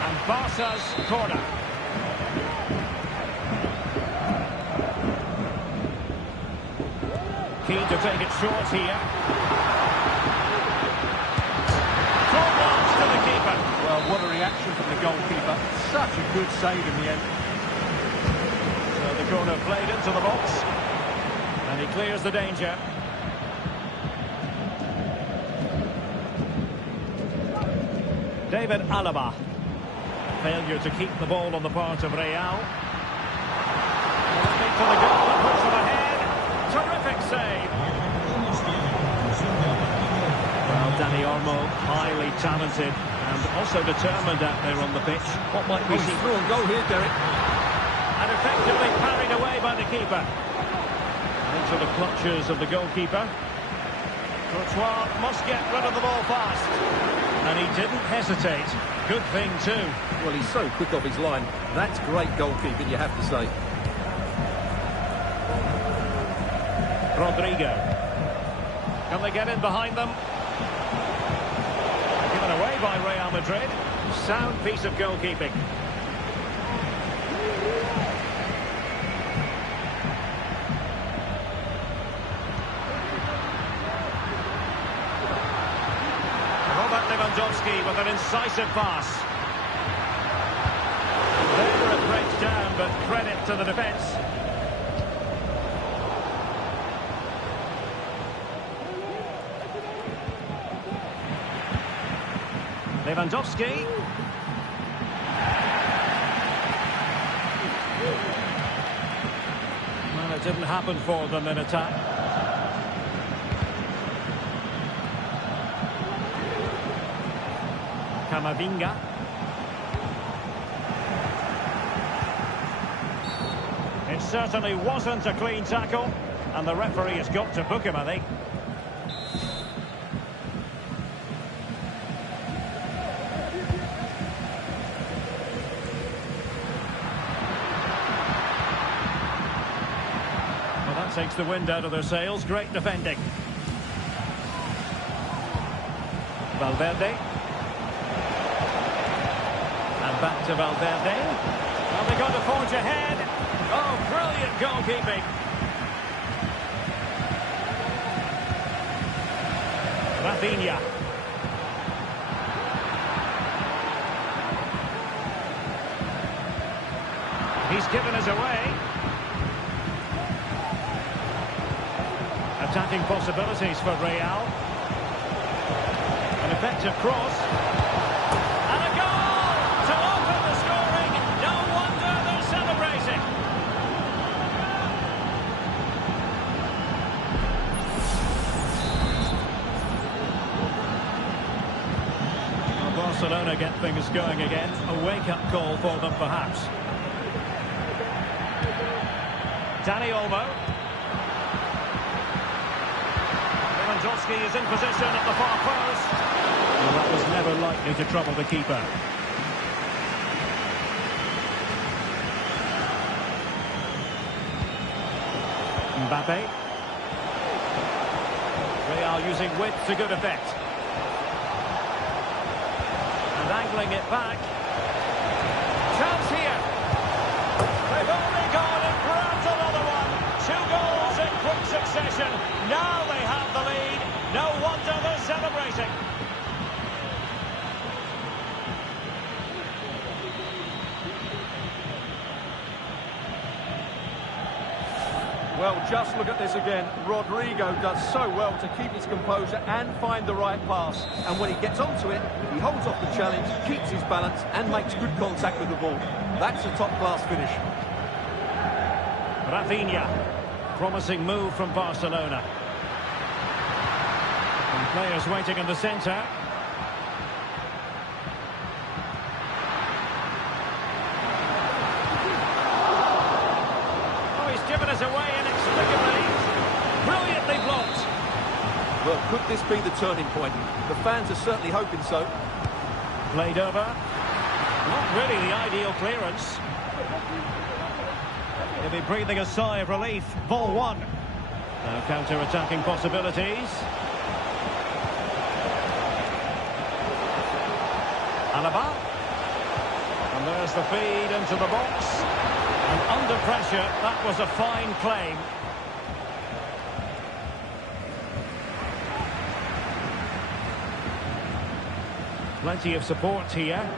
And Barca's corner. Keen to take it short here. Full blocks to the keeper. goalkeeper. Such a good save in the end. So the corner played into the box. And he clears the danger. David Alaba. Failure to keep the ball on the part of Real. Looking to the goal and puts it ahead. Terrific save. Well, Dani Olmo, highly talented and also determined out there on the pitch. What might we see? Through and goal here, Derek. And effectively carried away by the keeper. Into the clutches of the goalkeeper. Courtois must get rid of the ball fast. And he didn't hesitate. Good thing too. Well, he's so quick off his line. That's great goalkeeping, you have to say. Rodrigo. Can they get in behind them? Given away by Real Madrid. Sound piece of goalkeeping. Lewandowski with an incisive pass. There it breaks down, but credit to the defence. Lewandowski. Well, it didn't happen for them in attack. Camavinga. It certainly wasn't a clean tackle, and the referee has got to book him, I think. Well, that takes the wind out of their sails. Great defending. Valverde. Back to Valverde. Well, they're going to forge ahead. Oh, brilliant goalkeeping. Rafinha. He's given us away. Attacking possibilities for Real. An effective cross. Barcelona get things going again. A wake-up call for them, perhaps. Dani Olmo. Lewandowski is in position at the far post. Well, that was never likely to trouble the keeper. Mbappe. Real using width to good effect. Angling it back. Chance here. They've only gone and grabbed another one. 2 goals in quick succession. Now they have the lead. No wonder they're celebrating. Well, just look at this again. Rodrigo does so well to keep his composure and find the right pass. And when he gets onto it, he holds off the challenge, keeps his balance and makes good contact with the ball. That's a top-class finish. Rafinha. Promising move from Barcelona. And players waiting in the centre. Oh, he's given us away inexplicably. Brilliantly blocked. Well, could this be the turning point? The fans are certainly hoping so. Played over. Not really the ideal clearance. He'll be breathing a sigh of relief. Ball one. Now counter-attacking possibilities. Alaba. And there's the feed into the box. And under pressure, that was a fine claim. Plenty of support here.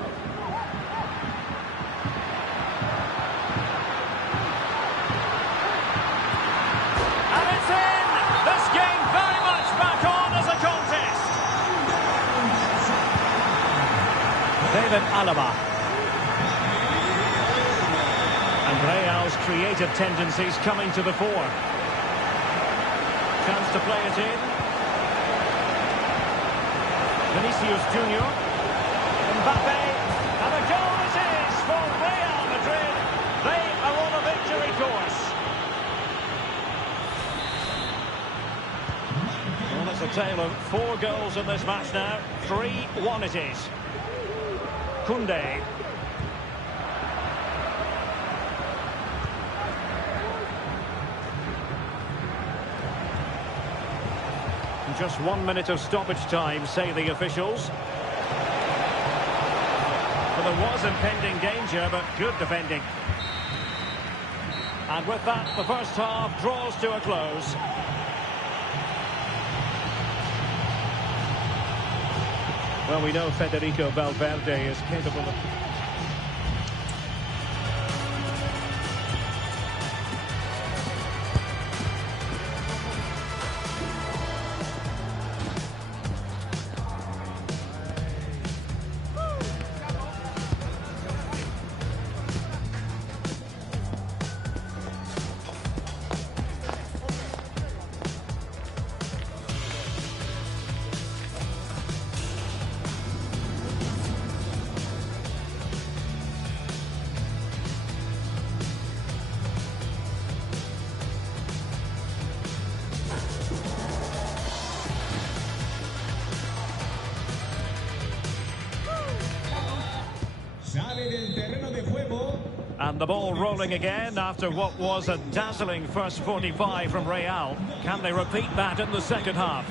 David Alaba. And Real's creative tendencies coming to the fore. Chance to play it in. Vinicius Junior. Mbappe. And a goal it is for Real Madrid. They are on a victory course. Well, it's a tale of 4 goals in this match now. 3-1 it is. Koundé. Just 1 minute of stoppage time, say the officials. Well, there was impending danger, but good defending. And with that, the first half draws to a close. Well, we know Federico Valverde is capable of... And the ball rolling again after what was a dazzling first 45 from Real. Can they repeat that in the second half?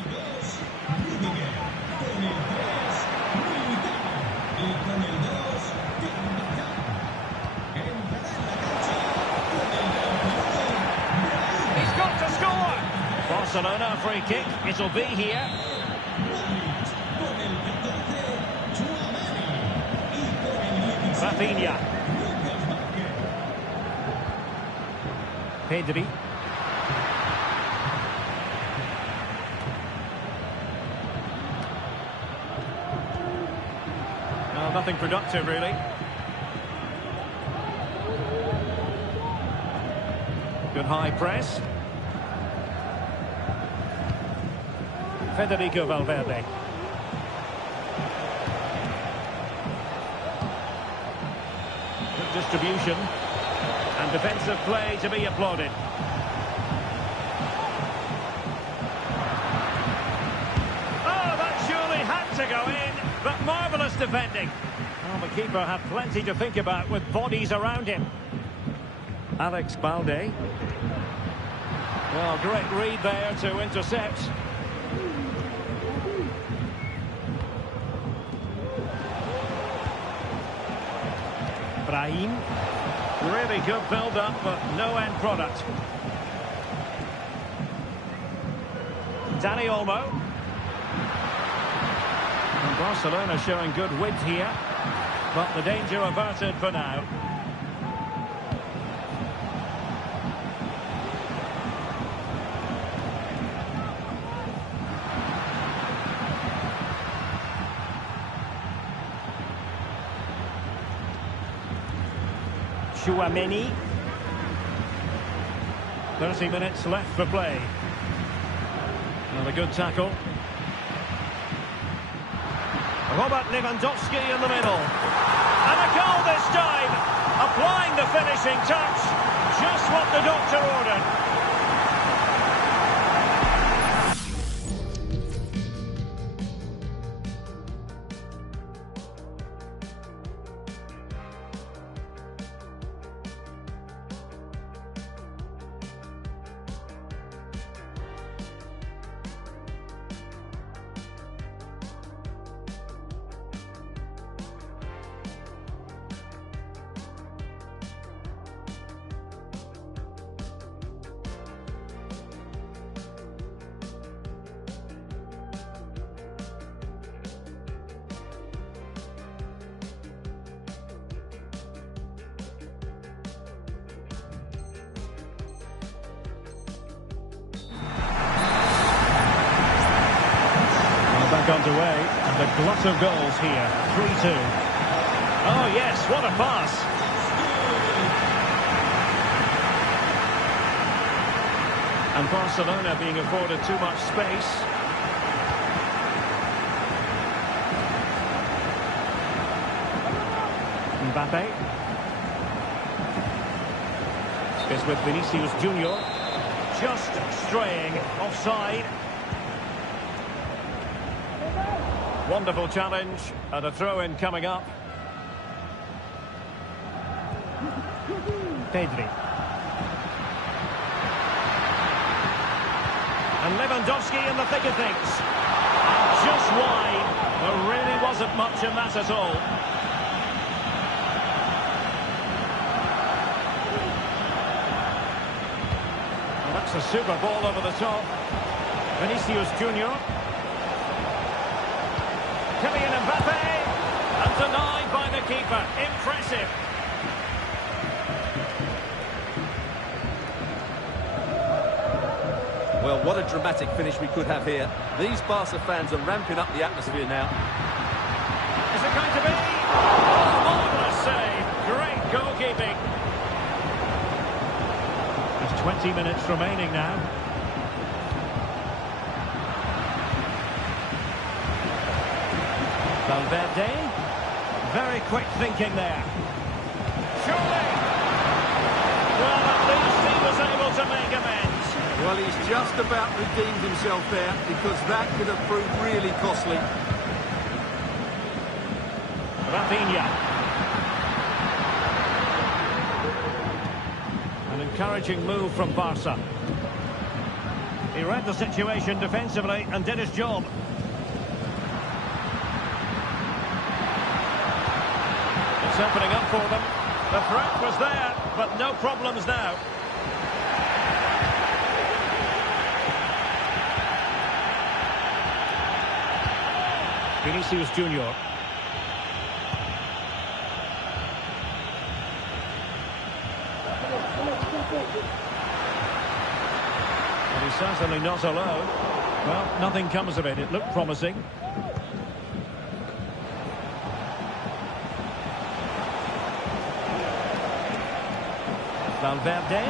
He's got to score! Barcelona free kick, it'll be here. Rafinha. Pedri. No, nothing productive, really. Good high press. Federico Valverde. Good distribution. And defensive play to be applauded. Oh, that surely had to go in, but marvellous defending. Well, the keeper had plenty to think about with bodies around him. Alex Balde. Well, great read there to intercept. Brahim. Really good build-up, but no end product. Dani Olmo. And Barcelona showing good width here, but the danger averted for now. Chouameni. 30 minutes left for play. Another good tackle. Robert Lewandowski in the middle. And a goal this time. Applying the finishing touch. Just what the doctor ordered. Back underway, and a glut of goals here, 3-2. yes, what a pass. And Barcelona being afforded too much space. Mbappe is with Vinicius Junior, just straying offside. Wonderful challenge and a throw-in coming up. Pedri. And Lewandowski in the thick of things. And just wide. There really wasn't much in that at all. Well, that's a super ball over the top. Vinicius Junior. Kylian Mbappe. And denied by the keeper. Impressive. Well, what a dramatic finish we could have here. These Barca fans are ramping up the atmosphere now. Is it going to be? Oh, marvellous save. Great goalkeeping. There's 20 minutes remaining now. Valverde. Very quick thinking there. Surely. Well, at least he was able to make amends. Well, he's just about redeemed himself there, because that could have proved really costly. Rafinha. An encouraging move from Barca. He read the situation defensively and did his job. It's opening up for them. The threat was there, but no problems now. Vinicius Junior. And he's certainly not alone. Well, nothing comes of it. It looked promising. Valverde.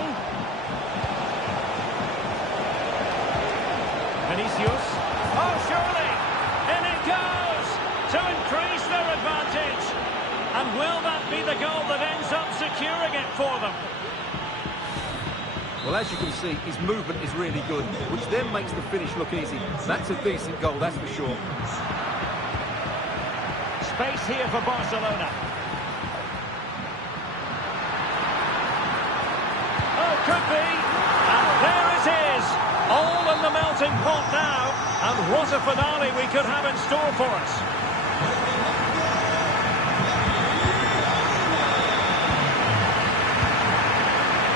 Vinicius. Oh, surely! In it goes! To increase their advantage. And will that be the goal that ends up securing it for them? Well, as you can see, his movement is really good, which then makes the finish look easy. That's a decent goal, that's for sure. Space here for Barcelona. Oh, could be. And there it is. All in the melting pot now. And what a finale we could have in store for us.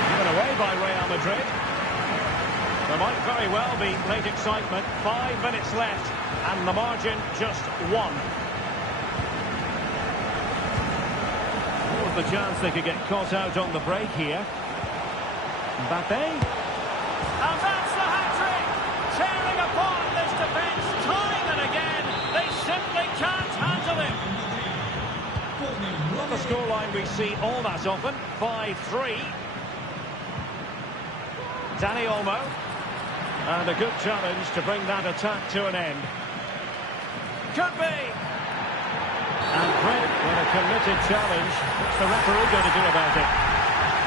Given away by Real Madrid. There might very well be late excitement. 5 minutes left. And the margin just 1. What was the chance they could get caught out on the break here? Mbappe. And that's the hat-trick! Tearing apart this defence time and again. They simply can't handle him. Not the scoreline we see all that often. 5-3. Dani Olmo. And a good challenge to bring that attack to an end. Could be. And Fred, with a committed challenge. What's the referee going to do about it?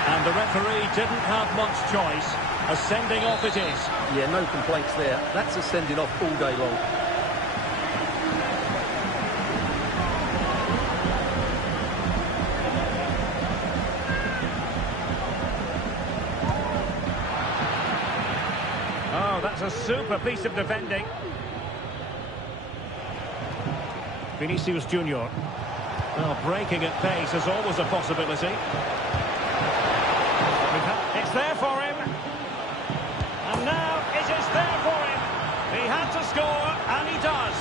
And the referee didn't have much choice. A sending off it is. Yeah, no complaints there. That's a sending off all day long. Oh, that's a super piece of defending. Vinicius Junior. Well, breaking at pace is always a possibility. It's there for him. And now it is there for him. He had to score, and he does.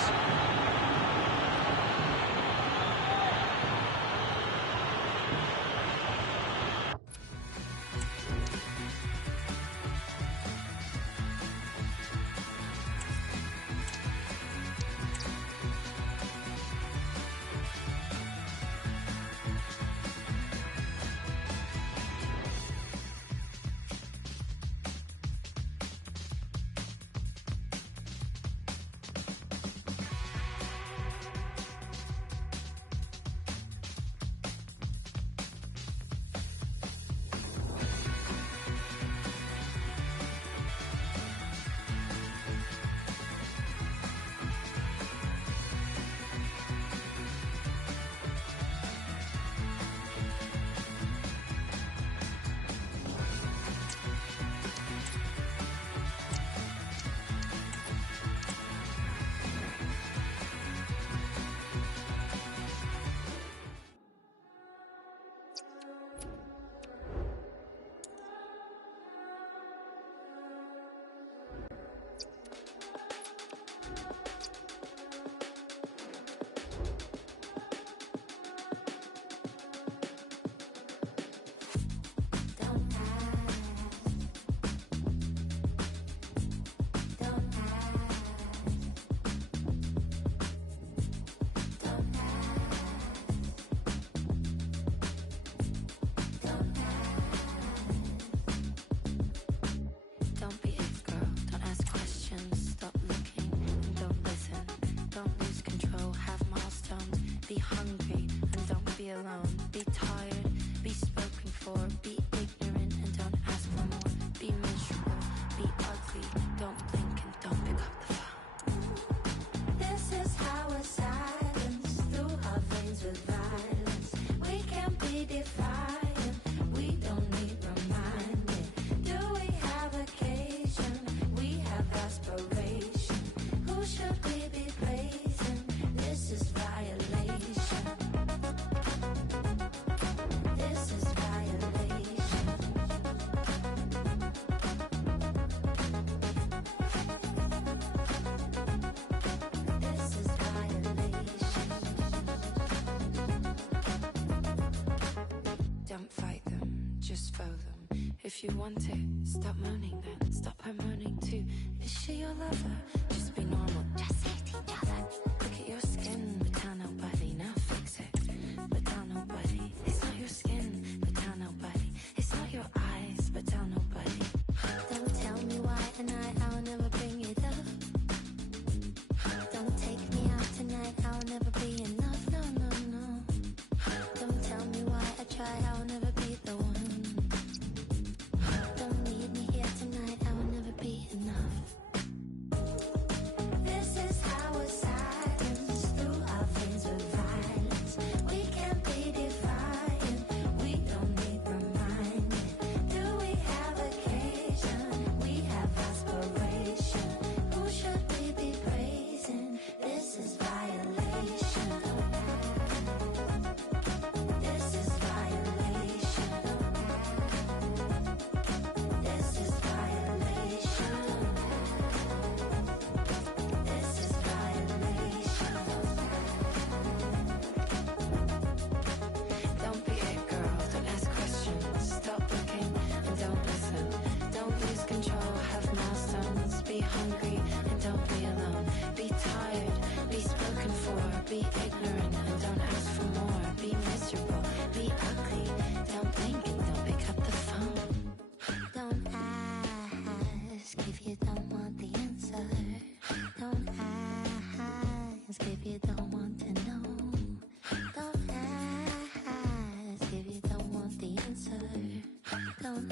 be hungry and don't be alone. Be tired, be spoken for, be ignorant and don't ask for more. Be miserable, be ugly, don't blink and don't pick up the phone. This is how we're silenced through our veins with violence. We can be defiant, we don't need reminding. Do we have occasion? We have aspiration. Who should we be praising? This is violation. This is violation. This is violation. Don't fight them, just foe them. If you want it, stop moaning then. Stop her moaning too. Is she your lover? Just be normal, just hate each other. Look at your skin, but tell nobody. Now fix it, but tell nobody. It's not your skin, but tell nobody. It's not your eyes, but tell nobody. Don't tell me why tonight I'll never bring it up. Don't take me out tonight, I'll never be enough. No, no, no. Don't tell me why I try, I'll never be the one. Don't need me here tonight, I will never be enough. This is how we're silenced through our veins with violence. We can be defiant, we don't need reminding. Do we have occasion? We have aspiration. Who should we be praising? This is violation. This is violation. This is violation. This is violation. Don't be it, girl. Don't ask questions. Stop looking and don't listen. Don't lose control. Have milestones. Be hungry and don't be alone. Be tired. Be spoken for. Be ignorant and don't ask for more. Be miserable. Be ugly. Don't blink and don't pick up the phone. Don't ask if you don't want the answer. Don't ask if you don't want to know. Don't ask if you don't want the answer. Don't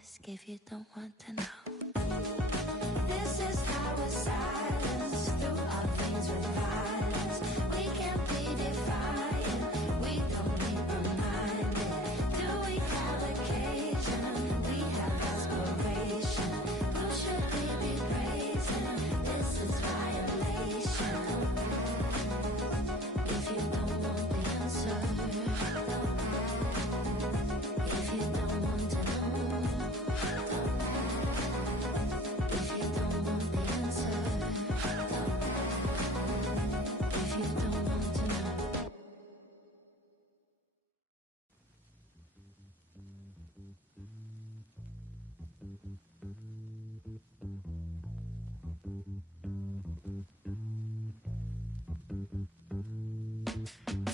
ask if you don't want to know. This is how we're silenced through our veins with violence. We can be defiant, we don't need reminding. Do we have occasion? We have aspiration. Who should we be praising? This is violation. If you don't want the answer, if you don't want to know, if you don't want the answer, if you don't want to know.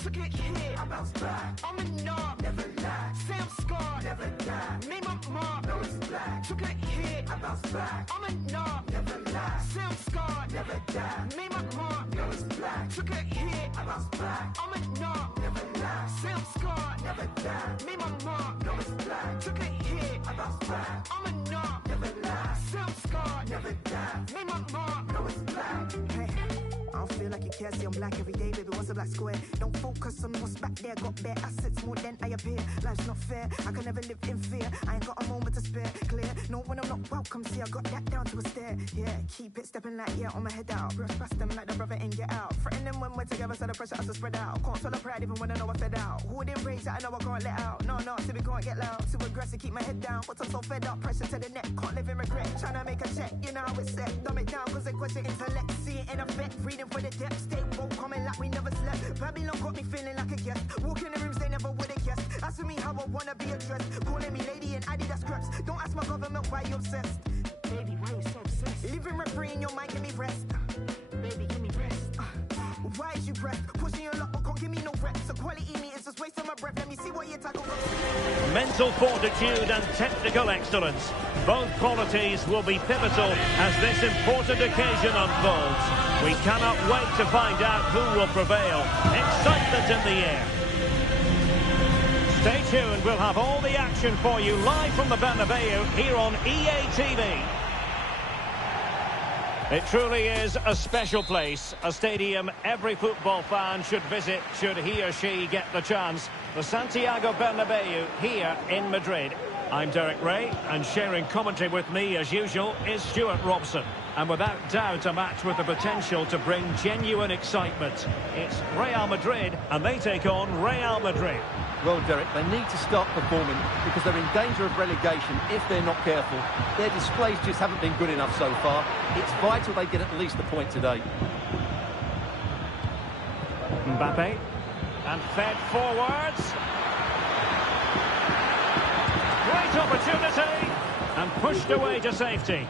Took it here, I bounce back. I'm a knob, never lie. Sam scarred, never die. Made my mark, no it's black. Took it here, I bounce back. I'm a knob, never lie. Sam scarred, never die. Made my mark, no it's black. Took it here, I bounce back. I'm a knob, never lie. Sam scarred, never die. Made my mark, no it's black. Took it here, I bounce back. I'm a knob, never lie. Sam scarred, never die. Made my mark, no it's black. Hey, I don't feel like you care, see I'm black every day, baby, what's a black square? Don't focus on what's back there, got bare assets more than I appear. Life's not fair, I can never live in fear. I ain't got a moment to spare, clear. No, when I'm not welcome, see I got that down to a stare. Yeah, keep it stepping like, yeah, on my head out. Brush past them like the brother in Get Out. Threaten them when we're together, so the pressure has to spread out. Can't swallow pride even when I know I fed out. Who didn't raise that I know I can't let out. No, no, see we can't get loud. Too aggressive, keep my head down, but I'm so fed up. Pressure to the neck, can't live in regret. Tryna make a check, you know how it's set. Dumb it down, cause they question intellect. See it in effect, reading for the depth. Stay woke, coming like we never slept. Babylon got me feeling like a guest. Walk in the rooms they never would have guessed. Asking me how I wanna be addressed. Calling me lady and Adidas scraps. Don't ask my government why you obsessed. Baby, why you so obsessed? Living rent free in your mind, give me rest. Baby, give me rest. Why is you pressed? Pushing your luck, but can't give me no reps. So quality me is just wasting my breath. Let me see what you tackle. Mental fortitude and technical excellence. Both qualities will be pivotal as this important occasion unfolds. We cannot wait to find out who will prevail. Excitement in the air. Stay tuned, we'll have all the action for you live from the Bernabeu here on EA TV. It truly is a special place, a stadium every football fan should visit should he or she get the chance. The Santiago Bernabeu here in Madrid. I'm Derek Ray, and sharing commentary with me as usual is Stuart Robson. And without doubt a match with the potential to bring genuine excitement. It's Real Madrid and they take on Real Madrid. Well, Derek, they need to start performing because they're in danger of relegation if they're not careful. Their displays just haven't been good enough so far. It's vital they get at least a point today. Mbappe, and fed forwards. Great opportunity, and pushed away to safety.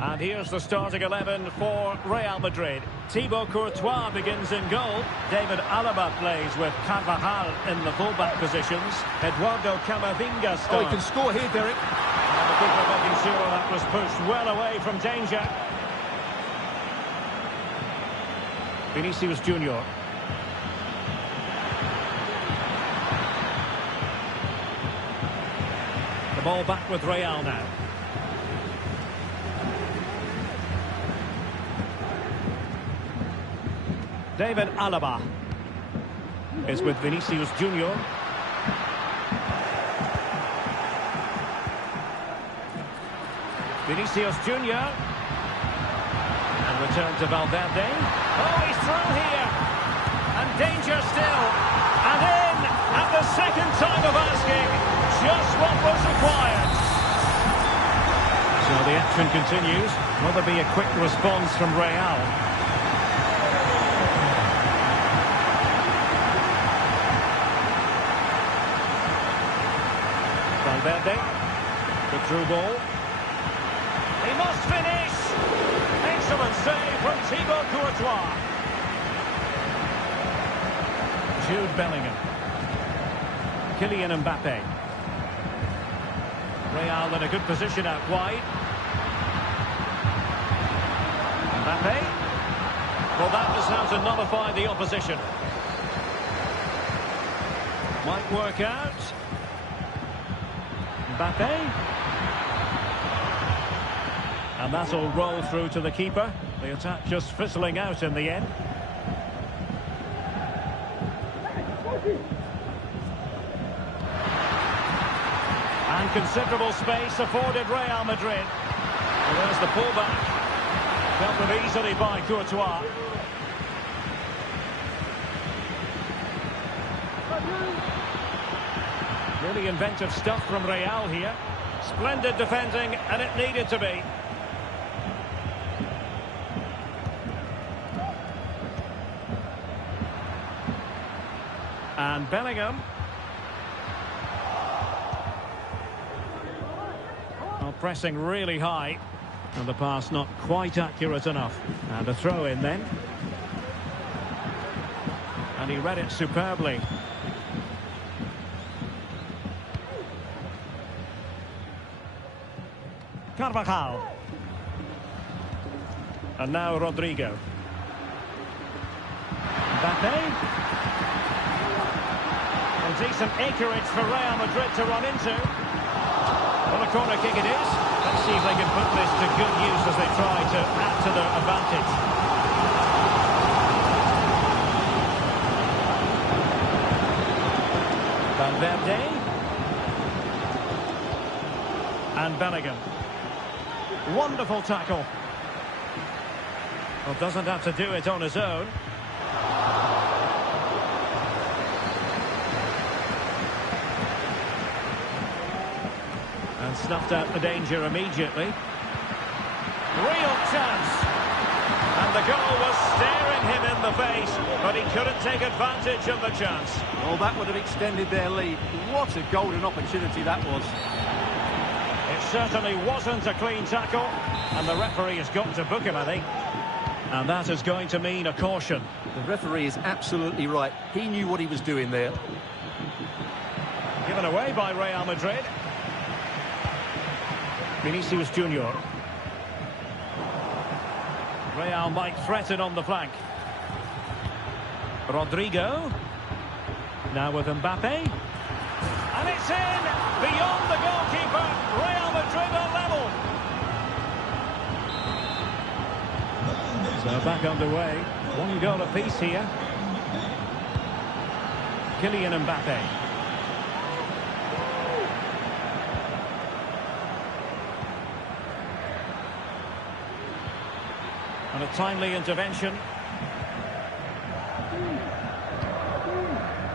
And here's the starting 11 for Real Madrid. Thibaut Courtois begins in goal. David Alaba plays with Carvajal in the fullback positions. Eduardo Camavinga starts. Oh, he can score here, Derek. And the keeper making sure that was pushed well away from danger. Vinicius Junior. The ball back with Real now. David Alaba is with Vinicius Junior. Vinicius Junior. And return to Valverde. Oh, he's through here. And danger still. And in at the second time of asking. Just what was required. So the action continues. Will there be a quick response from Real? Valverde, the through ball. He must finish. Excellent save from Thibaut Courtois. Jude Bellingham. Kylian Mbappe. Real in a good position out wide. Mbappe. Well, that was how to nullify the opposition. Might work out. Mbappe. And that'll roll through to the keeper. The attack just fizzling out in the end. And considerable space afforded Real Madrid. Well, there's the pullback. Dealt with easily by Courtois. Really inventive stuff from Real here. Splendid defending, and it needed to be. And Bellingham. Well, pressing really high. And the pass not quite accurate enough. And a throw in then. And he read it superbly. Carvajal. And now Rodrigo. Mbappe. And decent acreage for Real Madrid to run into. Well, a corner kick it is. Let's see if they can put this to good use as they try to add to their advantage. Valverde. And Bellingham. Wonderful tackle. Well, doesn't have to do it on his own. And snuffed out the danger immediately. Real chance. And the goal was staring him in the face, but he couldn't take advantage of the chance. Well, that would have extended their lead. What a golden opportunity that was. It certainly wasn't a clean tackle, and the referee has got to book him, I think. And that is going to mean a caution. The referee is absolutely right. He knew what he was doing there. Given away by Real Madrid. Vinicius Junior. Real might threaten on the flank. Rodrigo. Now with Mbappe. And it's in! Beyond the goalkeeper. Real Madrid are level. So back underway. One goal apiece here. Kylian Mbappe. And a timely intervention.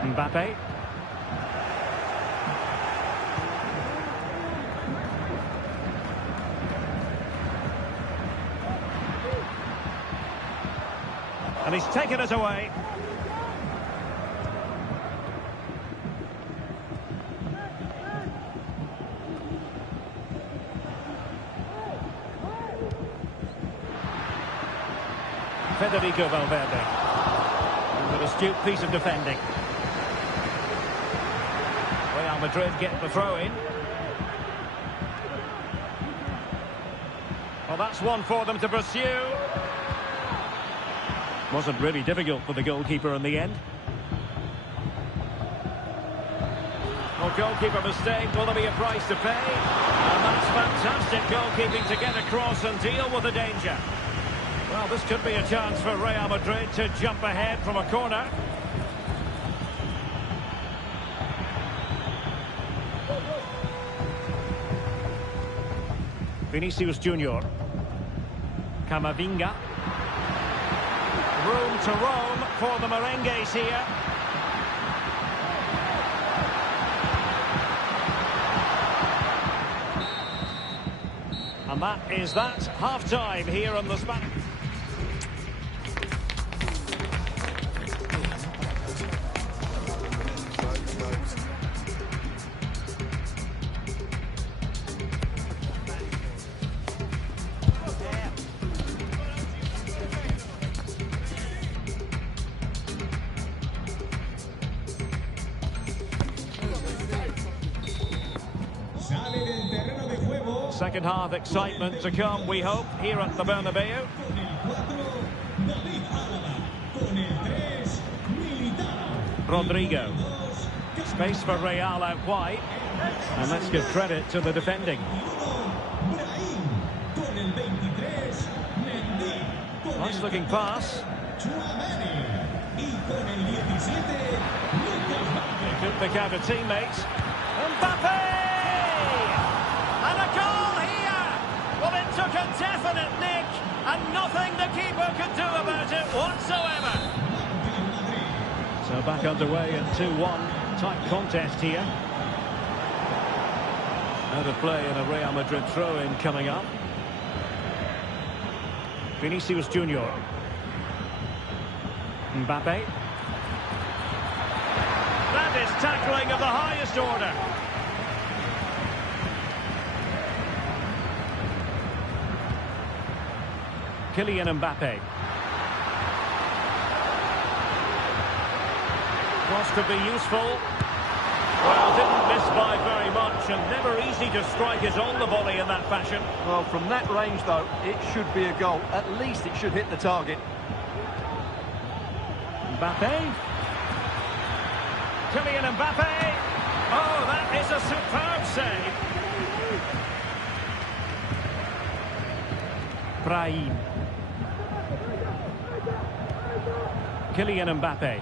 Mbappe. And he's taken it away. Federico Valverde. An astute piece of defending. Real Madrid get the throw in. Well, that's one for them to pursue. Wasn't really difficult for the goalkeeper in the end. Well, goalkeeper mistake. Will there be a price to pay? And that's fantastic goalkeeping to get across and deal with the danger. Well, this could be a chance for Real Madrid to jump ahead from a corner. Vinicius Junior. Camavinga. Room to roam for the merengues here. And that is that. Half-time here on the Spanish. Second half excitement to come, we hope, here at the Bernabeu. Rodrigo. Space for Real out wide. And let's give credit to the defending. Nice looking pass. He could pick out a teammate. Mbappe! And a goal here! Well, it took a definite nick, and nothing the keeper could do about it whatsoever. So back underway at 2-1. Tight contest here. Out of play and a Real Madrid throw-in coming up. Vinicius Junior. Mbappe. That is tackling of the highest order. Kylian Mbappe. Cross could be useful. Well, didn't miss by very much, and never easy to strike it on the volley in that fashion. Well, from that range, though, it should be a goal. At least it should hit the target. Mbappe. Kylian Mbappe. Oh, that is a superb save. Brahim. Kylian Mbappe.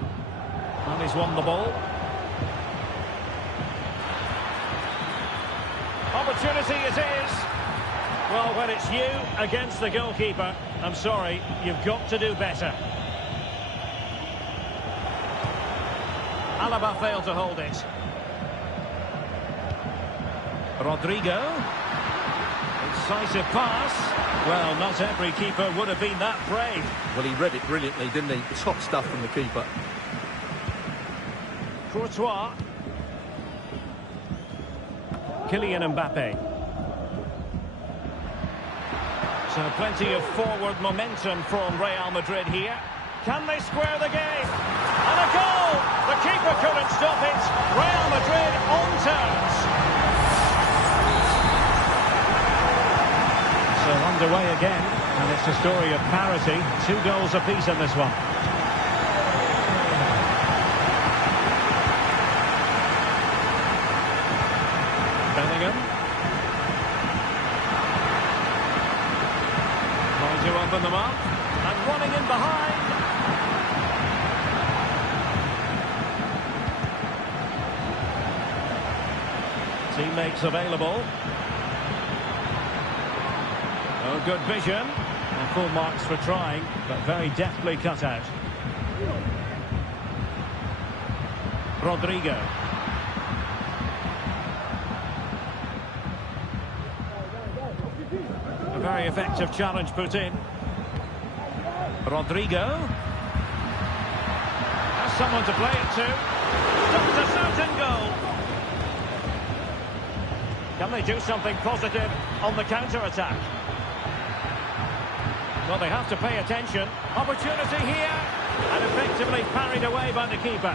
And he's won the ball. Opportunity it is. Well, when it's you against the goalkeeper, I'm sorry, you've got to do better. Alaba failed to hold it. Rodrigo. Incisive pass. Well, not every keeper would have been that brave. Well, he read it brilliantly, didn't he? Top stuff from the keeper. Courtois. Kylian Mbappe. So plenty of forward momentum from Real Madrid here. Can they square the game? And a goal! The keeper couldn't stop it. Real Madrid on terms. underway again, and it's a story of parity. 2 goals apiece in this one. Bellingham. Trying to open them up, and running in behind. Teammates available. Oh, good vision. And full marks for trying, but very deftly cut out. Rodrigo. A very effective challenge put in. Rodrigo. Has someone to play it to. Stops a certain goal. Can they do something positive on the counter-attack? Well, they have to pay attention. Opportunity here. And effectively parried away by the keeper.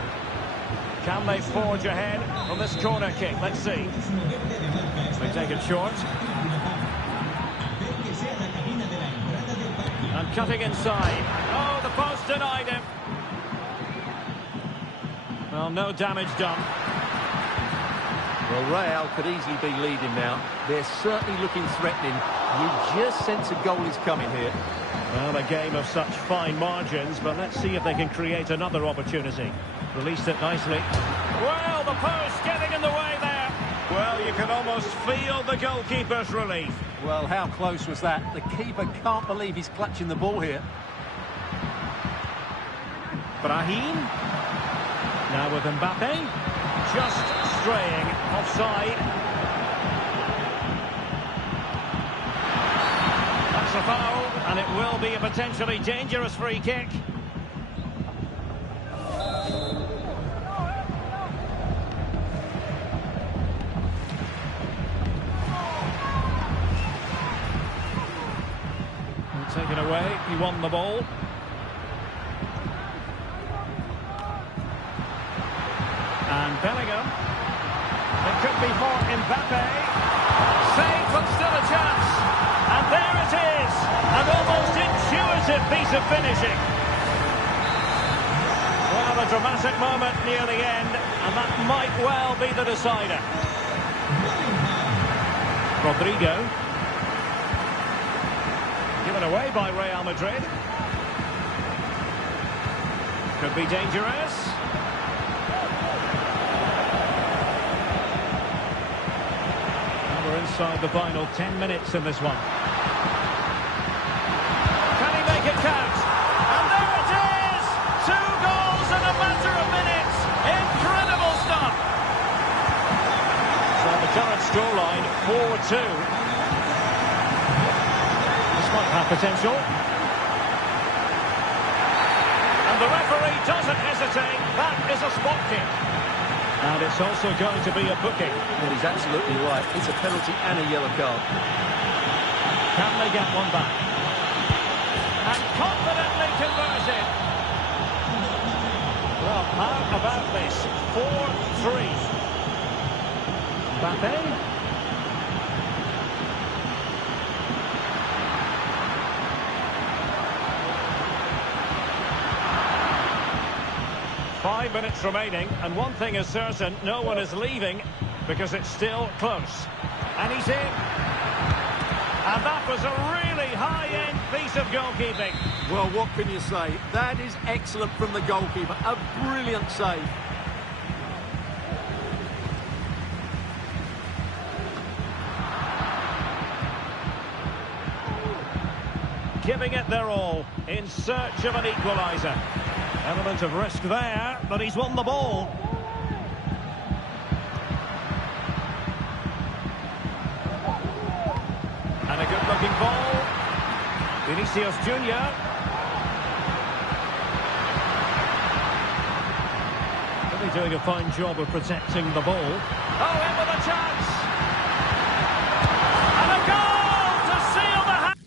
Can they forge ahead on this corner kick? Let's see. They take it short. And cutting inside. Oh, the post denied him. Well, no damage done. Well, Real could easily be leading now. They're certainly looking threatening. You just sense a goal is coming here. Well, a game of such fine margins, but let's see if they can create another opportunity. Released it nicely. Well, the post getting in the way there. Well, you can almost feel the goalkeeper's relief. Well, how close was that? The keeper can't believe he's clutching the ball here. Brahim. Now with Mbappe. Just straying offside. That's a foul, and it will be a potentially dangerous free kick. Taken away, he won the ball. And Bellingham. It could be for Mbappe. Save, but still a chance. And there it is. An almost intuitive piece of finishing. Well, a dramatic moment near the end, and that might well be the decider. Rodrigo. Given away by Real Madrid. Could be dangerous. We're inside the final 10 minutes in this one. Can he make it count? And there it is! 2 goals in a matter of minutes. Incredible stuff. So the current scoreline 4-2. This might have potential. And the referee doesn't hesitate. That is a spot kick. And it's also going to be a booking. Well, he's absolutely right. It's a penalty and a yellow card. Can they get one back? And confidently converted. Well, how about this? 4-3. Mbappe. 5 minutes remaining, and one thing is certain, no one is leaving because it's still close. And he's in. And that was a really high-end piece of goalkeeping. Well, what can you say? That is excellent from the goalkeeper. A brilliant save. Giving it their all in search of an equaliser. Element of risk there, but he's won the ball. And a good-looking ball. Vinicius Junior. Really doing a fine job of protecting the ball. Oh, in with a chance. And a goal to seal the hat.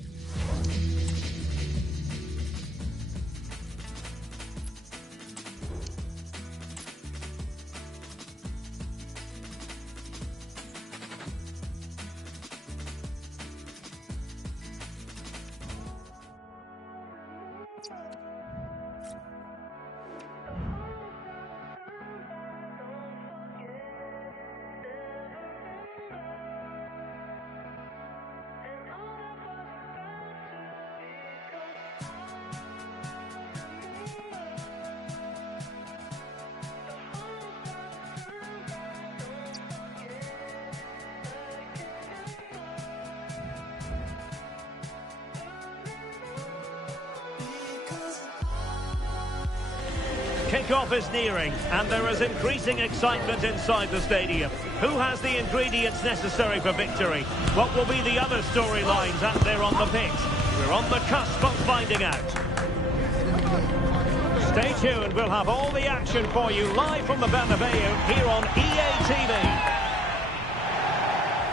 Kick-off is nearing, and there is increasing excitement inside the stadium. Who has the ingredients necessary for victory? What will be the other storylines out there on the pitch? We're on the cusp of finding out. Stay tuned, we'll have all the action for you live from the Bernabeu here on EA TV.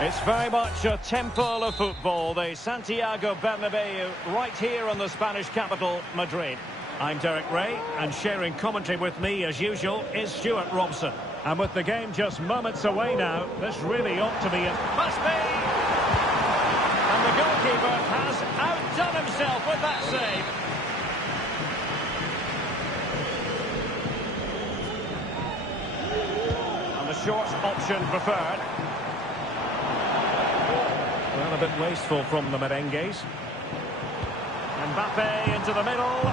It's very much a temple of football, the Santiago Bernabeu, right here in the Spanish capital, Madrid. I'm Derek Ray, and sharing commentary with me, as usual, is Stuart Robson. And with the game just moments away now, this really ought to be it. Must be! And the goalkeeper has outdone himself with that save. And the short option preferred. Well, a bit wasteful from the merengues. Mbappe into the middle.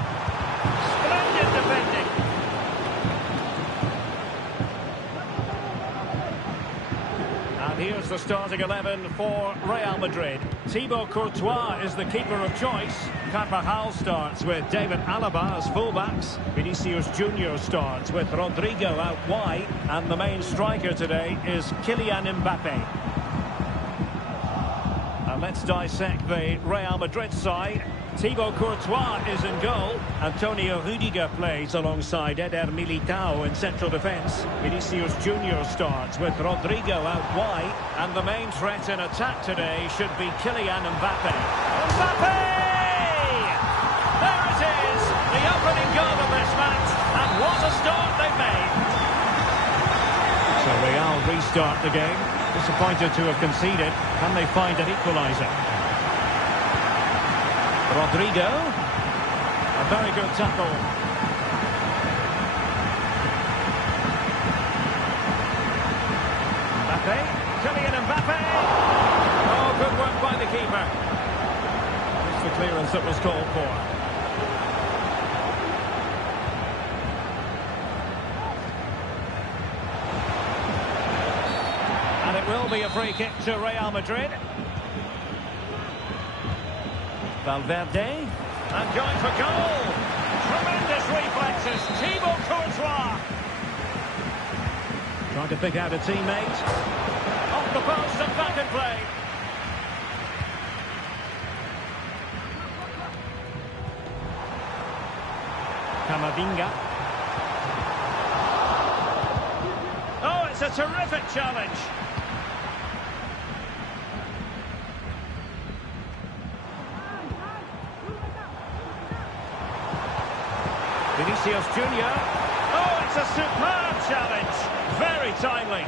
Splendid defending. And here's the starting 11 for Real Madrid. Thibaut Courtois is the keeper of choice. Carvajal starts with David Alaba as fullbacks. Vinicius Junior starts with Rodrigo out wide. And the main striker today is Kylian Mbappe. Let's dissect the Real Madrid side. Thibaut Courtois is in goal. Antonio Rudiger plays alongside Eder Militao in central defence. Vinicius Junior starts with Rodrigo out wide. And the main threat in attack today should be Kylian Mbappe. Mbappe! There it is! The opening goal of this match. And what a start they've made. So Real restart the game. Disappointed to have conceded. Can they find an equaliser? Rodrigo. A very good tackle. Mbappe. Kylian Mbappe. Oh, good work by the keeper. That's the clearance that was called for. Will be a free kick to Real Madrid. Valverde and going for goal. Tremendous reflexes. Thibaut Courtois trying to pick out a teammate. Off the post and back in play. Camavinga. Oh, it's a terrific challenge. Vinicius Junior. Oh, it's a superb challenge. Very timely.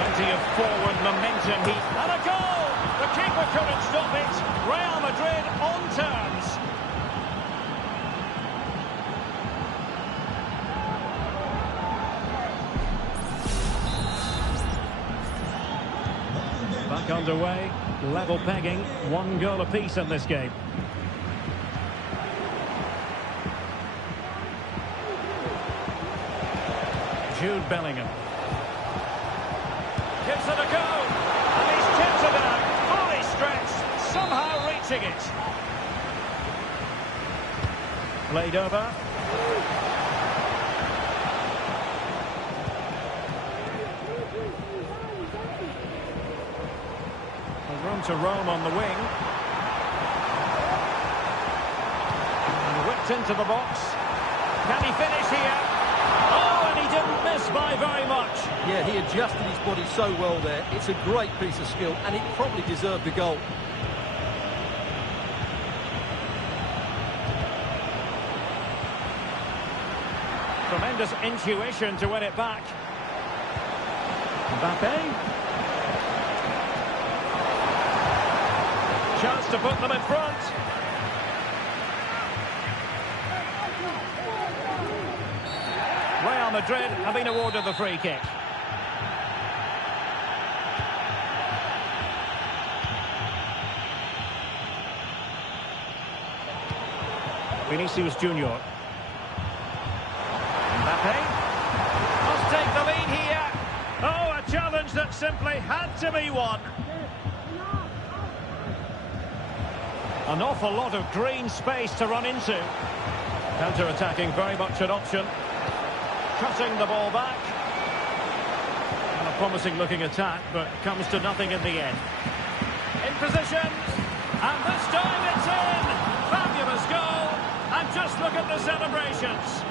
Plenty of forward momentum. And a goal! The keeper couldn't stop it. Real Madrid on terms. Back underway. Level pegging, 1 goal apiece in this game. Jude Bellingham. Gives it a go. And he's tipped it out. Fully stretched. Somehow reaching it. Played over. Room to roam on the wing. And whipped into the box. Can he finish here? Oh, and he didn't miss by very much. Yeah, he adjusted his body so well there. It's a great piece of skill, and it probably deserved the goal. Tremendous intuition to win it back. Mbappe. Chance to put them in front. Real Madrid have been awarded the free kick. Vinicius Junior. Mbappe must take the lead here. Oh, a challenge that simply had to be won. An awful lot of green space to run into. Counter-attacking, very much an option. Cutting the ball back. And a promising-looking attack, but comes to nothing in the end. In position. And this time it's in. Fabulous goal. And just look at the celebrations.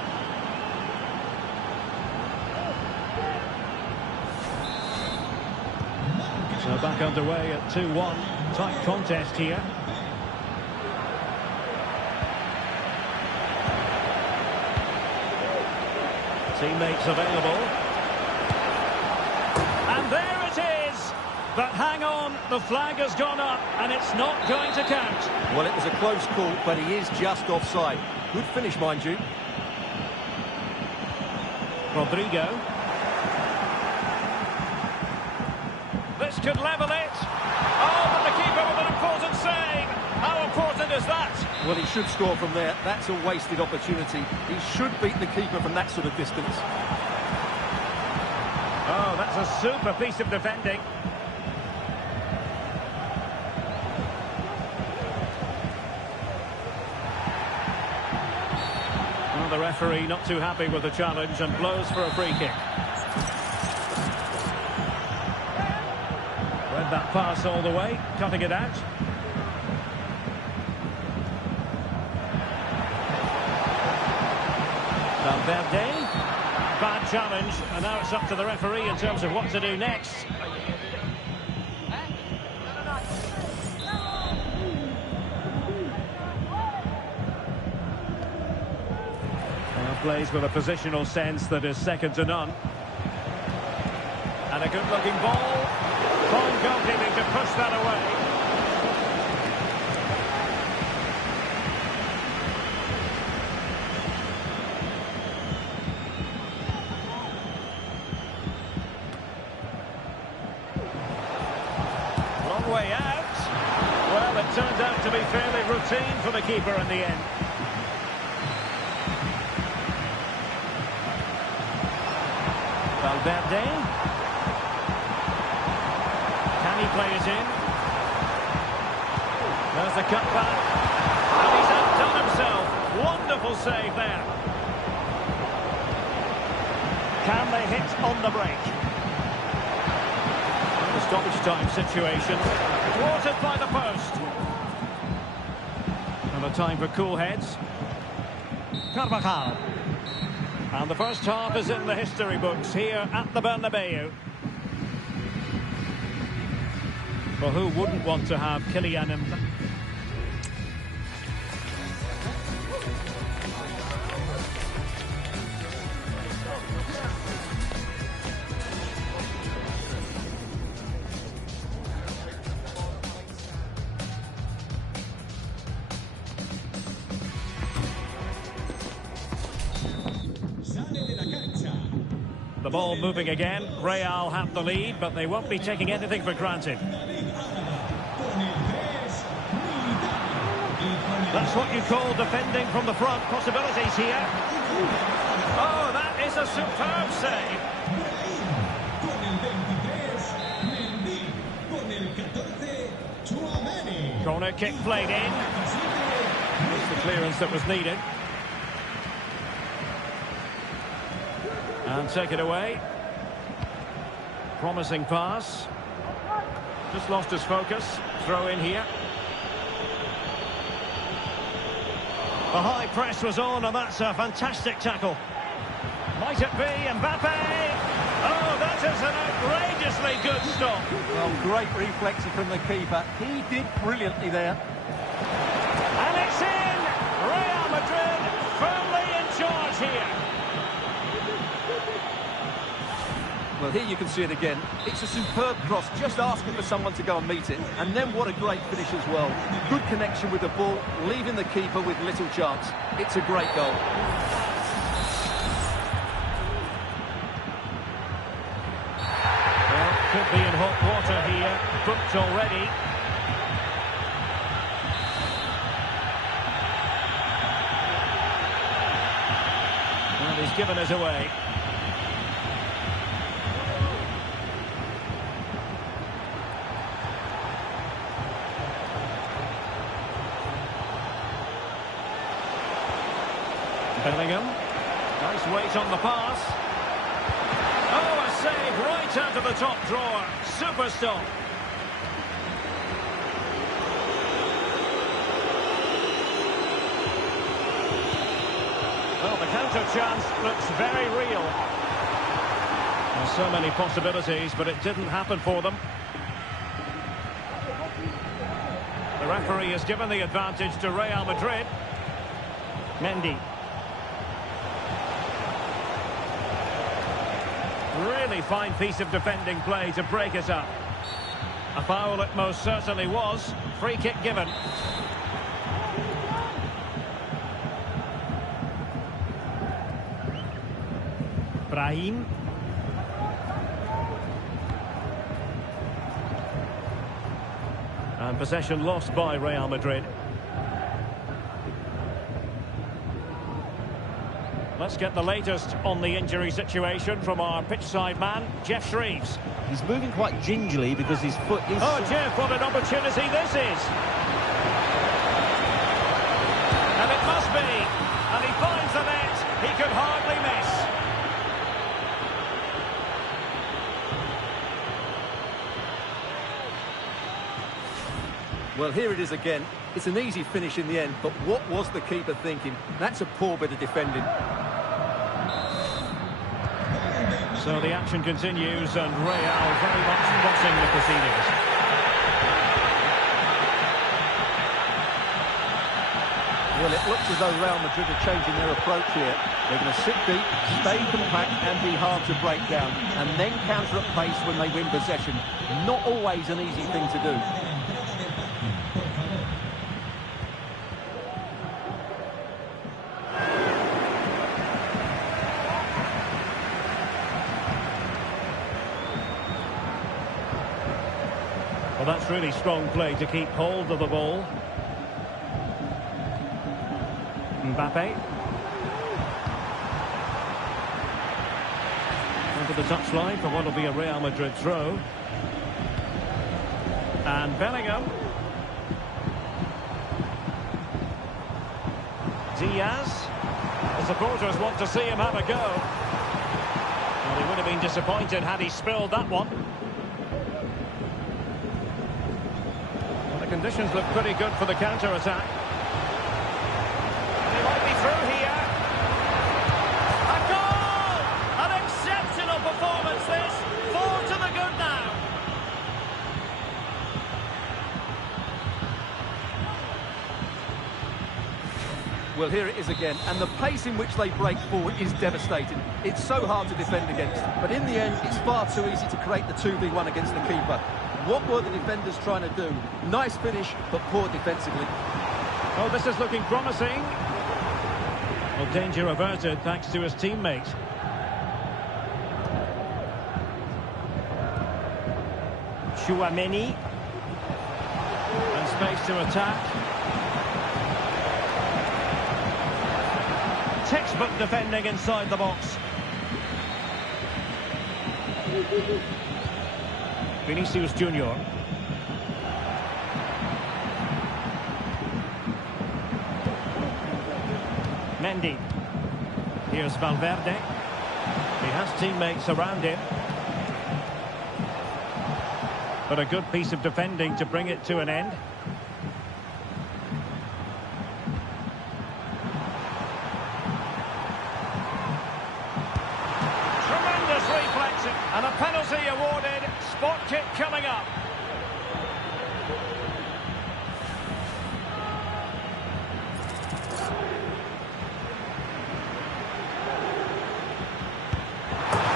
So back underway at 2-1. Tight contest here. Teammates available. And there it is! But hang on, the flag has gone up and it's not going to count. Well, it was a close call, but he is just offside. Good finish, mind you. Rodrigo. This could level it. Oh, but the keeper with an important save. How important is that? Well, he should score from there. That's a wasted opportunity. He should beat the keeper from that sort of distance. Oh, that's a super piece of defending. Well, the referee not too happy with the challenge and blows for a free kick. Read that pass all the way, cutting it out. Valverde, bad challenge, and now it's up to the referee in terms of what to do next. Well, plays with a positional sense that is second to none. And a good-looking ball. Fine goalkeeping to push that away. Way out. Well, it turned out to be fairly routine for the keeper in the end. Valverde. Can he play it in? There's the cutback. And he's outdone himself. Wonderful save there. Can they hit on the break? Stoppage time situation. Thwarted by the post. And a time for cool heads. Carvajal. And the first half is in the history books here at the Bernabeu. Well, who wouldn't want to have Kylian Mbappe? The ball moving again. Real have the lead, but they won't be taking anything for granted. That's what you call defending from the front. Possibilities here. Oh, that is a superb save. Corner kick played in. That's the clearance that was needed. And take it away. Promising pass. Just lost his focus. Throw in here. The high press was on, and that's a fantastic tackle. Might it be Mbappe? Oh, that is an outrageously good stop. Well, great reflexes from the keeper. He did brilliantly there. And it's in! Real Madrid firmly in charge here. Well, here you can see it again. It's a superb cross, just asking for someone to go and meet it. And then what a great finish as well. Good connection with the ball, leaving the keeper with little chance. It's a great goal. Well, could be in hot water here. Booked already. And he's given us away. Bellingham. Nice weight on the pass. Oh, a save right out of the top drawer. Super stop. Well, the counter chance looks very real. There's so many possibilities, but it didn't happen for them. The referee has given the advantage to Real Madrid. Mendy. Really fine piece of defending play to break it up. A foul it most certainly was. Free kick given. Brahim. And possession lost by Real Madrid. Let's get the latest on the injury situation from our pitchside man, Jeff Shreves. He's moving quite gingerly because his foot is... Oh, Jeff, what an opportunity this is! And it must be! And he finds the net. He could hardly miss. Well, here it is again. It's an easy finish in the end, but what was the keeper thinking? That's a poor bit of defending. So the action continues, and Real very much bossing the proceedings. Well, it looks as though Real Madrid are changing their approach here. They're going to sit deep, stay compact and be hard to break down, and then counter at pace when they win possession. Not always an easy thing to do. Well, that's really strong play to keep hold of the ball. Mbappe. Onto the touchline for what will be a Real Madrid throw. And Bellingham. Diaz. The supporters want to see him have a go. Well, he would have been disappointed had he spilled that one. Well, the conditions look pretty good for the counter-attack. They might be through here. A goal! An exceptional performance this. 4 to the good now. Well, here it is again, and the pace in which they break forward is devastating. It's so hard to defend against, but in the end, it's far too easy to create the 2v1 against the keeper. What were the defenders trying to do? Nice finish, but poor defensively. Oh, this is looking promising. Well, danger averted thanks to his teammate. Chouameni. And space to attack. Textbook defending inside the box. Vinicius Junior. Mendy. Here's Valverde. He has teammates around him. But a good piece of defending to bring it to an end. Tremendous reflex and a penalty awarded. Spot kick coming up.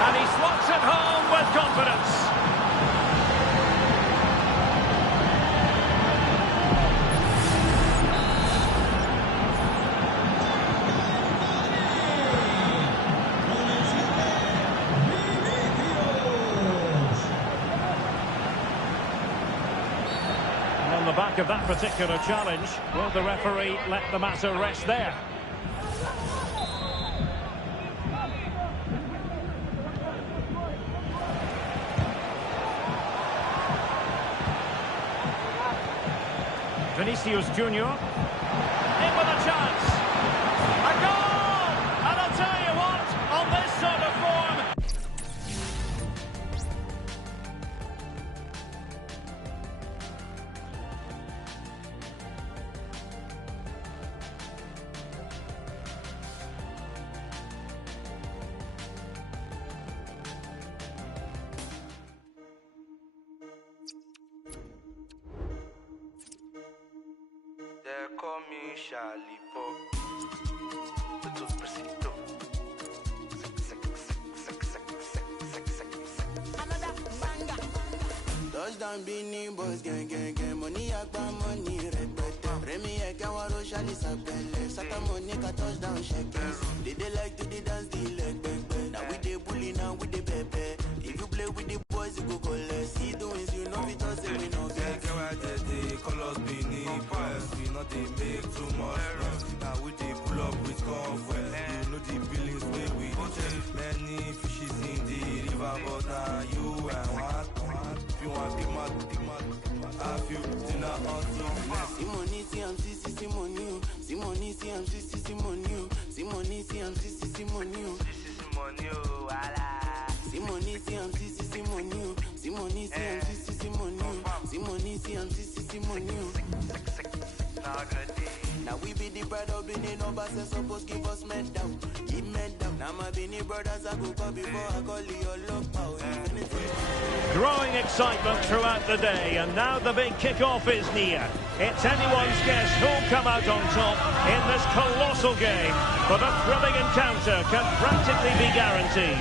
And he slots it home with confidence. And on the back of that particular challenge, will the referee let the matter rest there? Vinicius Junior. In with a chance. A goal! Touchdown Beanie Boys, gang, money agba money, repete. Premier Kawaro Shali Sapele, Sata Monica touchdown shakers. They like to the dance, the leg, bang. Now we dey bully, now we dey pepe. If you play with the boys, you go collect. See doings, you know it does, we no get. They call us Beanie Boys, we not they make too much noise. Now we dey pull up with convoys. You know the billings way we check. Many fishes in the river, but now you and what? If you want big man, I feel dinner on Simoni, CMC, Simoni, Simoni, CMC, Simoni, Simoni, CMC, Simoni, Simoni, CMC, Simoni, Simoni, CMC, Simoni, Simoni, CMC, Simoni. Now we be the bride of Benin, no boss supposed give us medal, give medal. Now my Benin brothers I go call before I call your love power. Growing excitement throughout the day, and now the big kick-off is near. It's anyone's guess who'll come out on top in this colossal game, but a thrilling encounter can practically be guaranteed.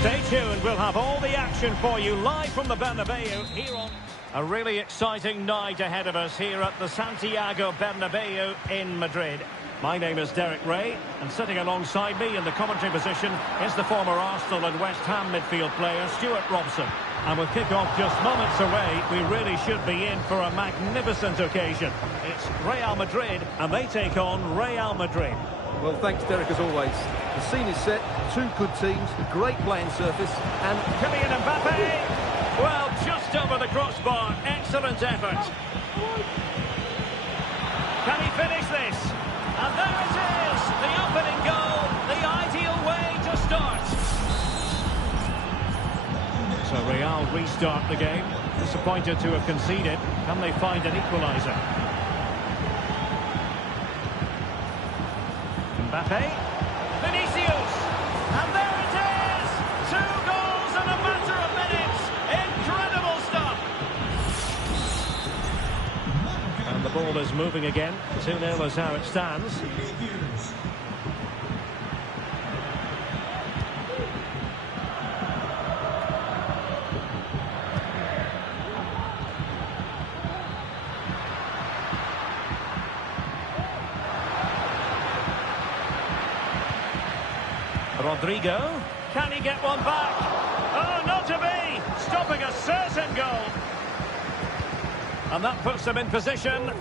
Stay tuned, we'll have all the action for you live from the Bernabeu here on... A really exciting night ahead of us here at the Santiago Bernabeu in Madrid. My name is Derek Ray, and sitting alongside me in the commentary position is the former Arsenal and West Ham midfield player, Stuart Robson. And with kick-off just moments away, we really should be in for a magnificent occasion. It's Real Madrid, and they take on Real Madrid. Well, thanks, Derek, as always. The scene is set, two good teams, great playing surface, and... Kylian Mbappe! Well, just over the crossbar, excellent effort. Can he finish this? And there it is, the opening goal, the ideal way to start. So Real restart the game. Disappointed to have conceded. Can they find an equaliser? Mbappe, Vinicius, and there it is! 2 goals in a matter of minutes. Incredible stuff. And the ball is moving again. 2-0 is how it stands. Rodrigo, can he get one back? Oh, not to be! Stopping a certain goal. And that puts them in position.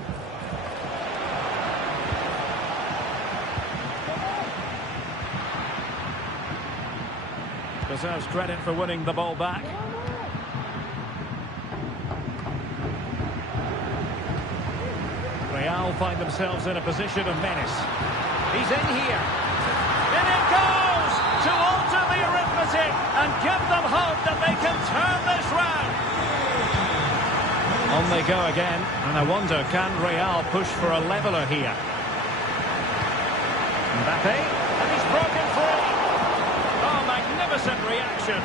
Deserves credit for winning the ball back. Real find themselves in a position of menace. He's in here. In it goes! To alter the arithmetic and give them hope that they can turn this round. On they go again, and I wonder, can Real push for a leveller here? Mbappe, and he's broken free. Oh, magnificent reaction.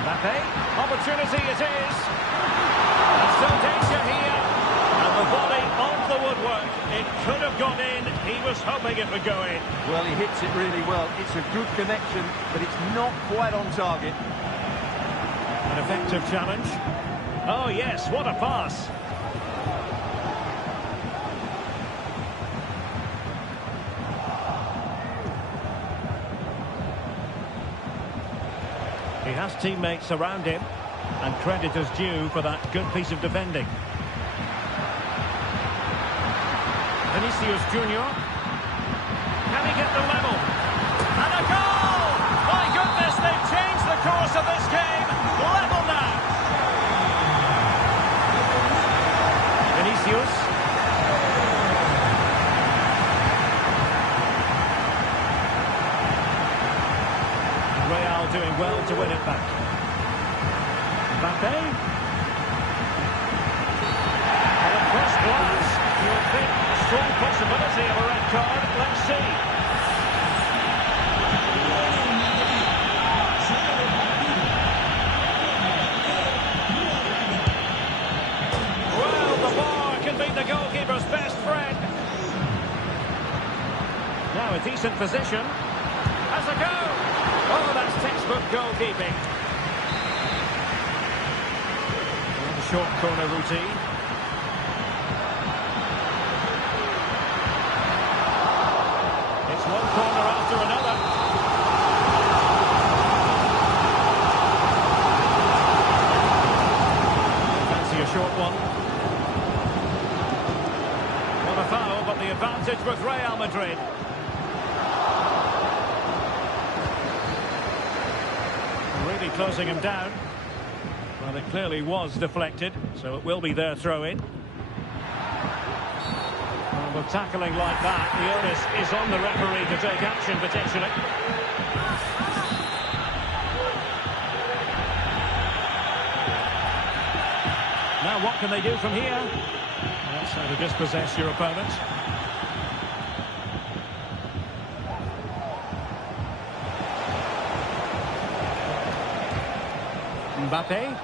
Mbappe, opportunity it is. And still danger here. And the volley off the woodwork. It could have gone in. He was hoping it would go in. Well, he hits it really well. It's a good connection, but it's not quite on target. An effective challenge. Oh, yes, what a pass. He has teammates around him, and credit is due for that good piece of defending. Vinicius Junior. Can he get the level? And a goal! My goodness, they've changed the course of this game. Level now. Vinicius. Real doing well to win it back. Mbappe. And at first glance, you would think a strong possibility of a red card. Let's see. decent position. Has a go. Oh, that's textbook goalkeeping. The short corner routine. It's one corner after another. Fancy a short one. Not a foul, but the advantage with Real Madrid. Really closing him down. Well, it clearly was deflected, so it will be their throw-in. Well, with tackling like that, the onus is on the referee to take action, potentially. Now, what can they do from here? That's how to dispossess your opponent. Mbappe,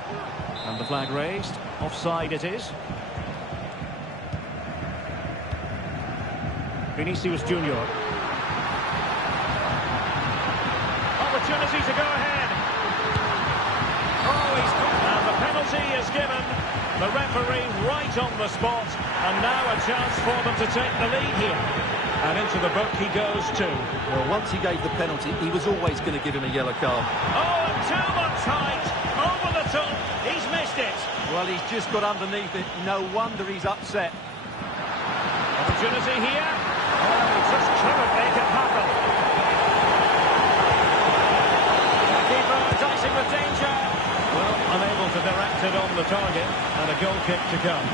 and the flag raised. Offside it is. Vinicius Junior. Opportunity to go ahead. Oh, he's got, and the penalty is given. The referee right on the spot, and now a chance for them to take the lead here. And into the book he goes too. Well, once he gave the penalty, he was always going to give him a yellow card. Oh, and too much height. Over the top. He's missed it. Well, he's just got underneath it. No wonder he's upset. Opportunity here. Oh, he just couldn't make it happen. The keeper dicing with danger. Well, unable to direct it on the target, and a goal kick to come.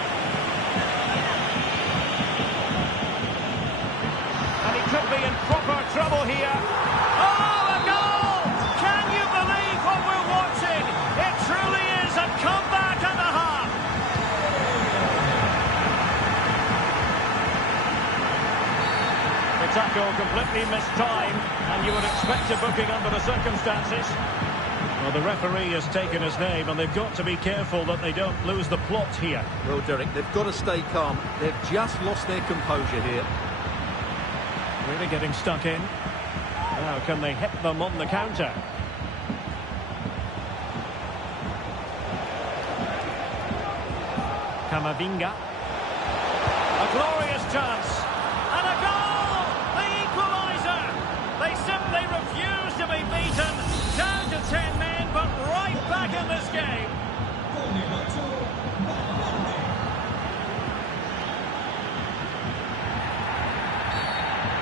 And he could be in proper trouble here. Oh, a goal! Can you believe what we're watching? It truly is a comeback and a half. The tackle completely missed time, and you would expect a booking under the circumstances. Well, the referee has taken his name, and they've got to be careful that they don't lose the plot here. Well, Derek, they've got to stay calm. They've just lost their composure here. Really getting stuck in. Now, can they hit them on the counter? Camavinga. A glorious chance. And a goal! The equaliser! They simply refuse to be beaten. Down to 10 men, but right back in this game.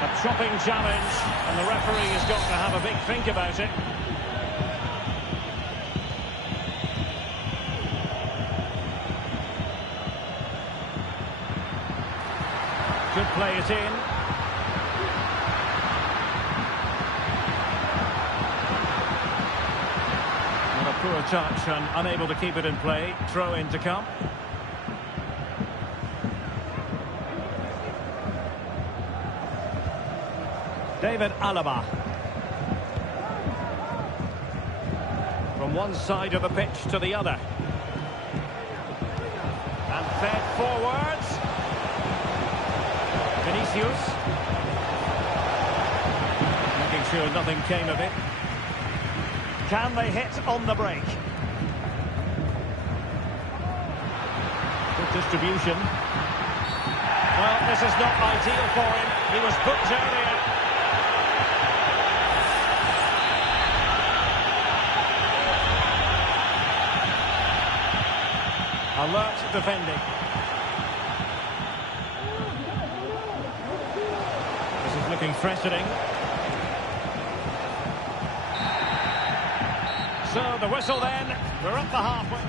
A chopping challenge, and the referee has got to have a big think about it. Could play it in. And a poor touch and unable to keep it in play. Throw in to come. David Alaba. From one side of the pitch to the other. And fed forwards. Vinicius. Making sure nothing came of it. Can they hit on the break? Good distribution. Well, this is not ideal for him. He was booked earlier. Alert defending. This is looking threatening. So the whistle then. We're up the halfway.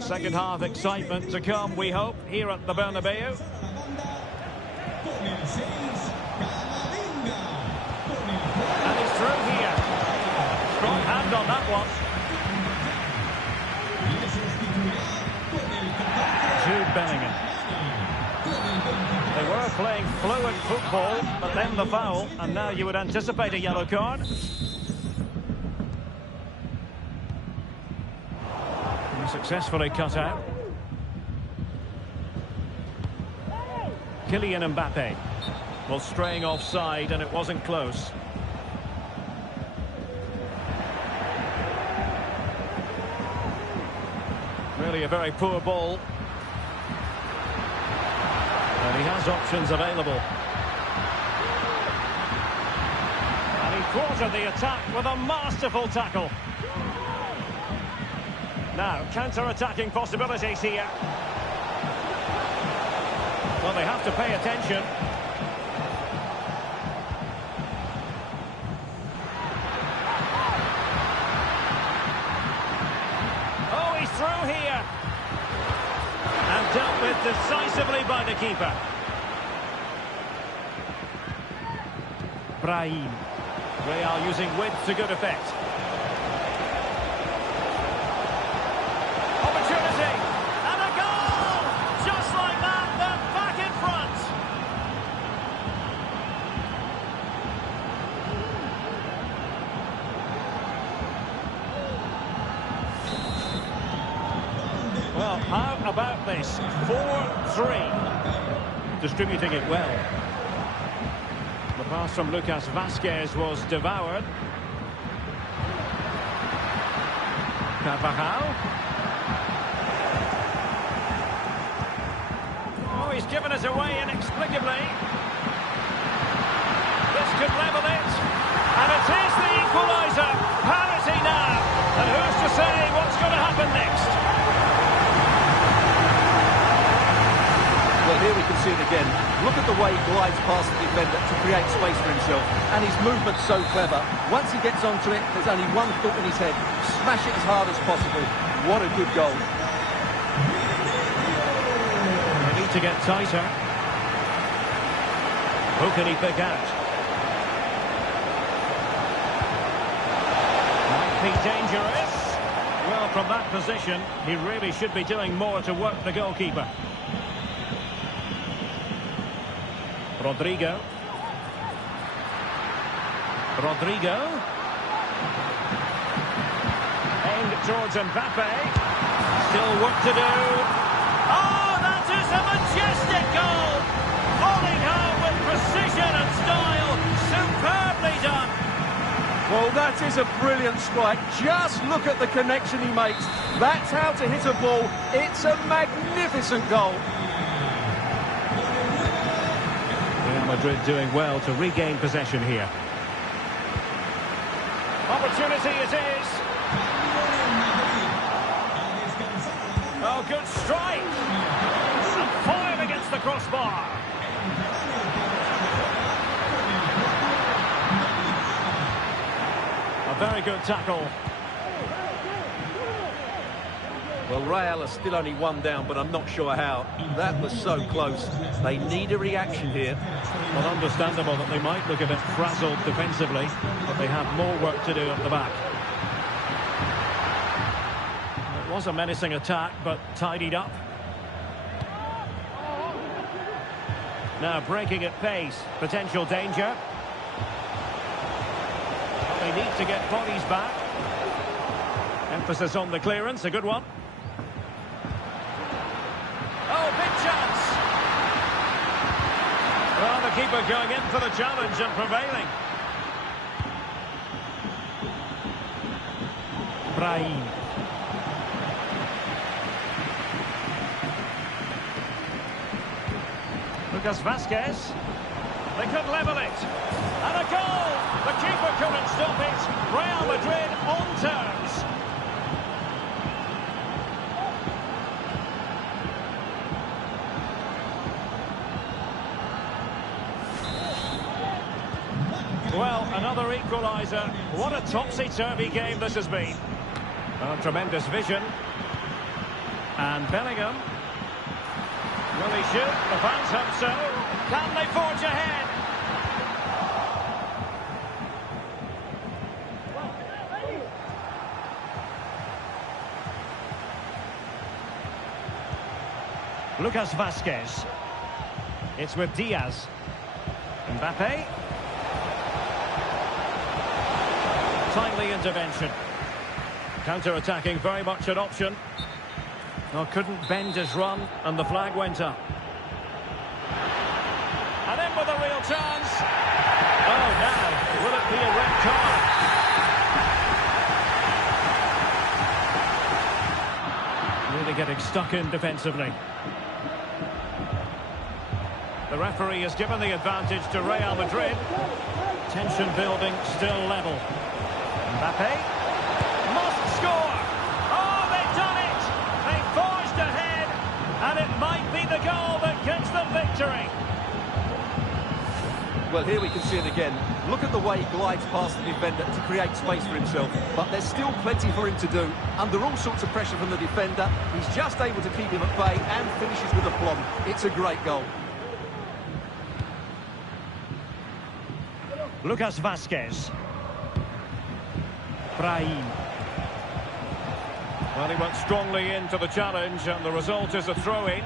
Second half excitement to come, we hope, here at the Bernabeu. hand on that one. Jude Bellingham. They were playing fluent football, but then the foul, and now you would anticipate a yellow card. And successfully cut out. Kylian Mbappe. Well, straying offside, and it wasn't close. Really a very poor ball. And he has options available. And he thwarted the attack with a masterful tackle. Now, counter-attacking possibilities here. Well, they have to pay attention. Oh, he's through here. And dealt with decisively by the keeper. Brahim. Real using width to good effect. Opportunity. And a goal! Just like that, they're back in front. Well, how about this? 4-3. Distributing it well. The pass from Lucas Vazquez was devoured. Carvajal. Oh, he's given us away inexplicably. This could level it. And it is the equaliser. Parity now. And who's to say what's going to happen next? Well, here we can see it again. Look at the way he glides past the defender to create space for himself. And his movement's so clever. Once he gets onto it, there's only one thought in his head. Smash it as hard as possible. What a good goal. They need to get tighter. Who can he pick out? Might be dangerous. Well, from that position, he really should be doing more to work the goalkeeper. Rodrigo. Aimed towards Mbappe. Still work to do. Oh, that is a majestic goal! Falling home with precision and style. Superbly done. Well, that is a brilliant strike. Just look at the connection he makes. That's how to hit a ball. It's a magnificent goal. Madrid doing well to regain possession here. Opportunity it is. Oh, good strike. And fired against the crossbar. A very good tackle. Well, Real are still only one down, but I'm not sure how. That was so close. They need a reaction here. Well, understandable that they might look a bit frazzled defensively, but they have more work to do at the back. It was a menacing attack, but tidied up. Now breaking at pace. Potential danger. They need to get bodies back. Emphasis on the clearance. A good one. Oh, big chance. Well, the keeper going in for the challenge and prevailing. Brahim. Lucas Vazquez. They could level it. And a goal! The keeper couldn't stop it. Real Madrid on terms. Well, another equaliser. What a topsy-turvy game this has been. Oh, tremendous vision. And Bellingham. Will he shoot? The fans hope so. Can they forge ahead? Lucas Vasquez. It's with Diaz. Mbappe. Timely intervention. Counter-attacking, very much an option. No, couldn't bend his run, and the flag went up. And in with a real chance. Oh, now, will it be a red card? Really getting stuck in defensively. The referee has given the advantage to Real Madrid. Tension building, still level. Mbappe must score. Oh, they've done it. They forged ahead, and it might be the goal that gets them victory. Well, here we can see it again. Look at the way he glides past the defender to create space for himself. But there's still plenty for him to do. Under all sorts of pressure from the defender, he's just able to keep him at bay and finishes with aplomb. It's a great goal. Lucas Vasquez. Brahim. Well, he went strongly into the challenge, and the result is a throw-in.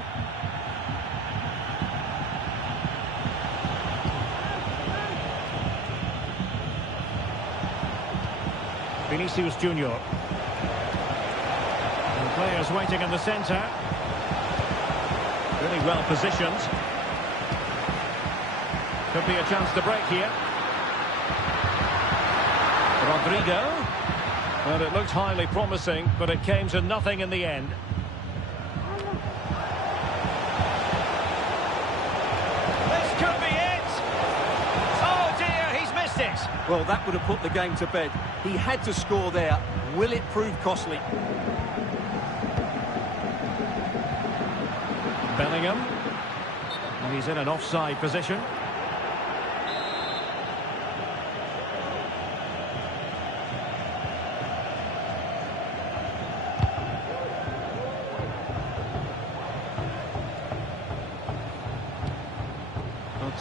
Vinicius Junior. And players waiting in the centre. Really well positioned. Could be a chance to break here. Rodrigo. Well, it looked highly promising, but it came to nothing in the end. This could be it! Oh dear, he's missed it! Well, that would have put the game to bed. He had to score there. Will it prove costly? Bellingham. And he's in an offside position.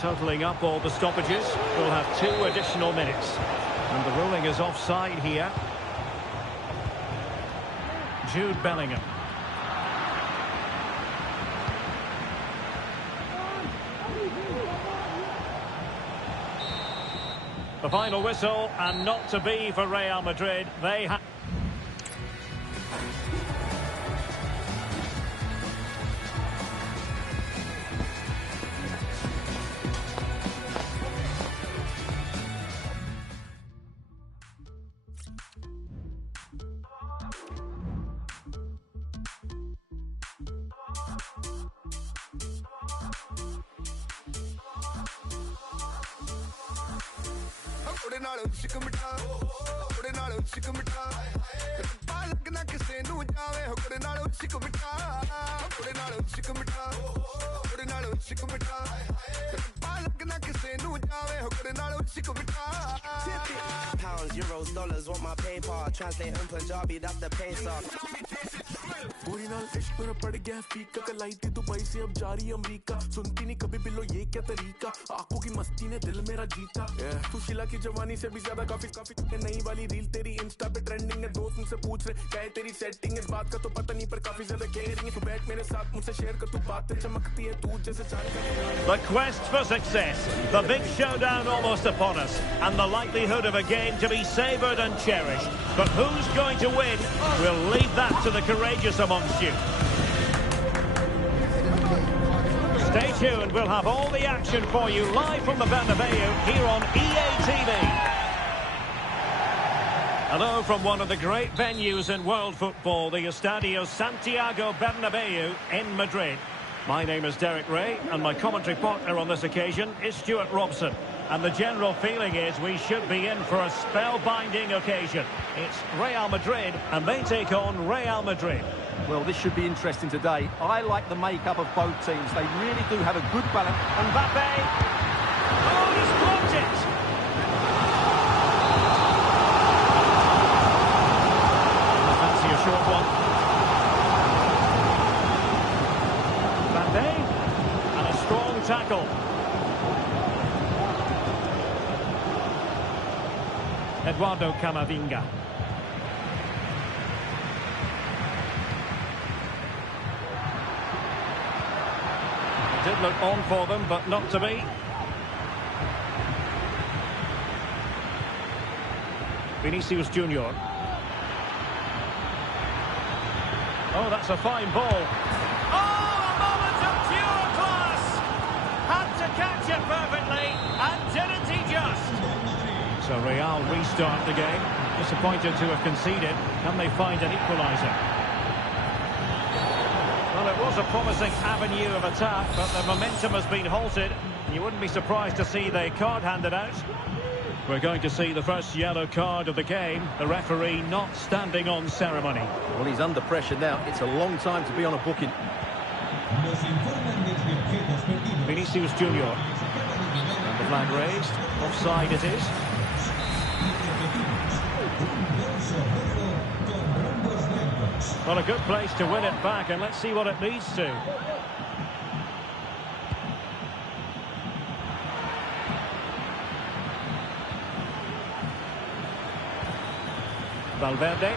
Totaling up all the stoppages, we'll have 2 additional minutes. And the ruling is offside here. Jude Bellingham. The final whistle, and not to be for Real Madrid. They have... Pounds, euros, dollars, want my PayPal. Translate in Punjabi, that's the pay sock. गोरी नाल इश्क मेरा पड़ गया फीका कलाई थी Dubai से अब जारी अमेरिका सुनती नहीं कभी बिलो ये क्या तरीका आंखों की मस्ती ने दिल मेरा जीता तू शिला की जवानी से भी ज्यादा काफी नई वाली रील तेरी इंस्टा पे ट्रेंडिंग है दोस्त मुझसे पूछ रहे क्या है तेरी सेटिंग इस बात का तो पता नहीं पर काफी ज्यादा केयरिंग है तू बैठ मेरे साथ मुझसे शेयर कर तू बातें चमकती है तू जैसे चांद The quest for success, the big showdown almost upon us, and the likelihood of a game to be savoured and cherished. But who's going to win? We'll leave that to the courageous amongst you. Stay tuned, we'll have all the action for you live from the Bernabeu here on EA TV. Hello from one of the great venues in world football, the Estadio Santiago Bernabeu in Madrid. My name is Derek Ray, and my commentary partner on this occasion is Stuart Robson. And the general feeling is we should be in for a spellbinding occasion. It's Real Madrid, and they take on Real Madrid. Well, this should be interesting today. I like the makeup of both teams. They really do have a good balance. Mbappe! Oh, he's blocked it! Fancy a short one. Mbappe, and a strong tackle. Eduardo Camavinga. did look on for them, but not to be. Vinicius Junior. Oh, that's a fine ball. Oh, a moment of pure class! Had to catch it perfectly, and didn't he just? So Real restart the game. Disappointed to have conceded. Can they find an equaliser? Well, it was a promising avenue of attack, but the momentum has been halted. You wouldn't be surprised to see the card handed out. We're going to see the first yellow card of the game. The referee not standing on ceremony. Well, he's under pressure now. It's a long time to be on a booking. Vinicius Junior. And the flag raised. Offside it is. Well, a good place to win it back, and let's see what it leads to. Valverde.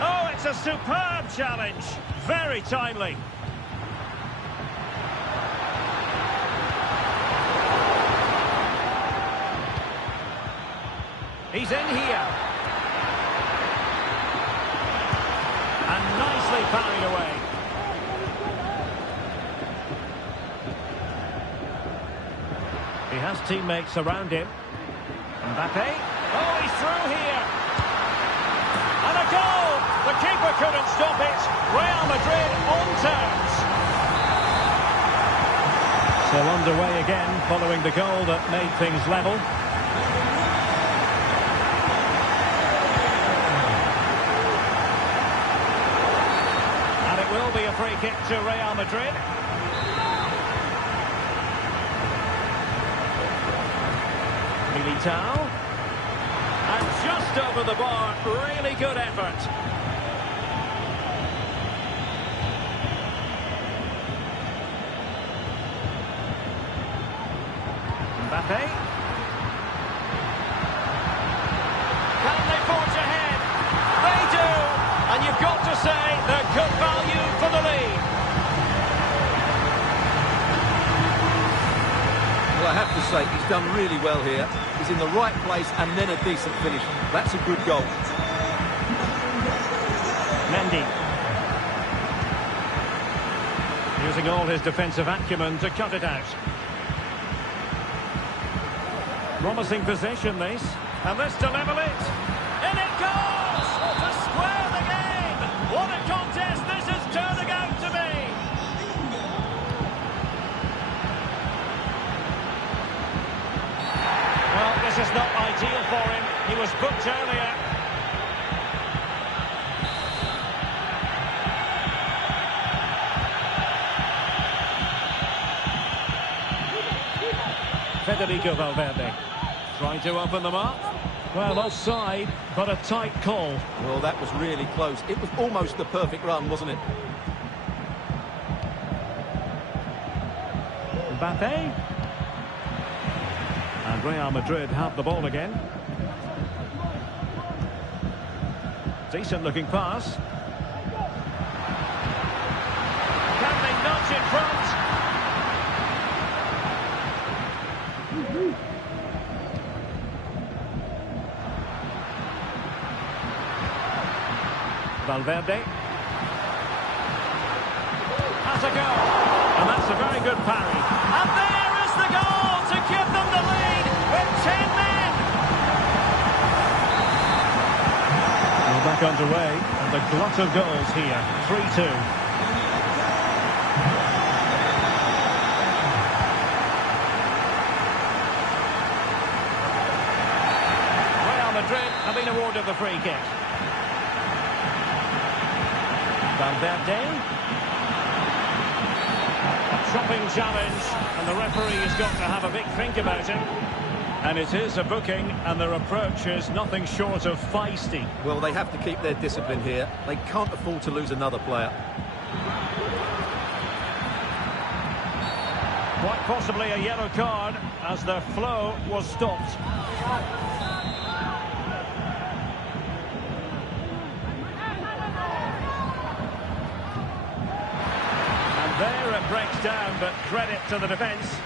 Oh, it's a superb challenge. Very timely. He's in here. And nicely parried away. He has teammates around him. Mbappe. Oh, he's through here. And a goal! The keeper couldn't stop it. Real Madrid on terms. So underway again following the goal that made things level. And it will be a free kick to Real Madrid. Militao. And just over the bar, really good effort. Mbappe. Can they forge ahead? They do! And you've got to say they're good value for the lead. Well, I have to say, he's done really well here. He's in the right place and then a decent finish. That's a good goal. Mendy. Using all his defensive acumen to cut it out. Promising possession, this. And this to level it. In it goes! To square the game! What a contest this is turning out to be! Well, this is not ideal for him. He was booked earlier. Federico Valverde trying to open them up. Well, offside, but a tight call. Well, that was really close. It was almost the perfect run, wasn't it? Mbappe. And Real Madrid have the ball again. Decent looking pass. Can they nudge in front? Valverde. Has a go. And that's a very good parry. And there is the goal to give them the lead with 10 men. We're back underway. And the glut of goals here. 3-2. Real Madrid have been awarded the free kick. Valverde. A chopping challenge, and the referee has got to have a big think about it. And it is a booking, and their approach is nothing short of feisty. Well, they have to keep their discipline here. They can't afford to lose another player. Quite possibly a yellow card, as their flow was stopped. There it breaks down, but credit to the defence.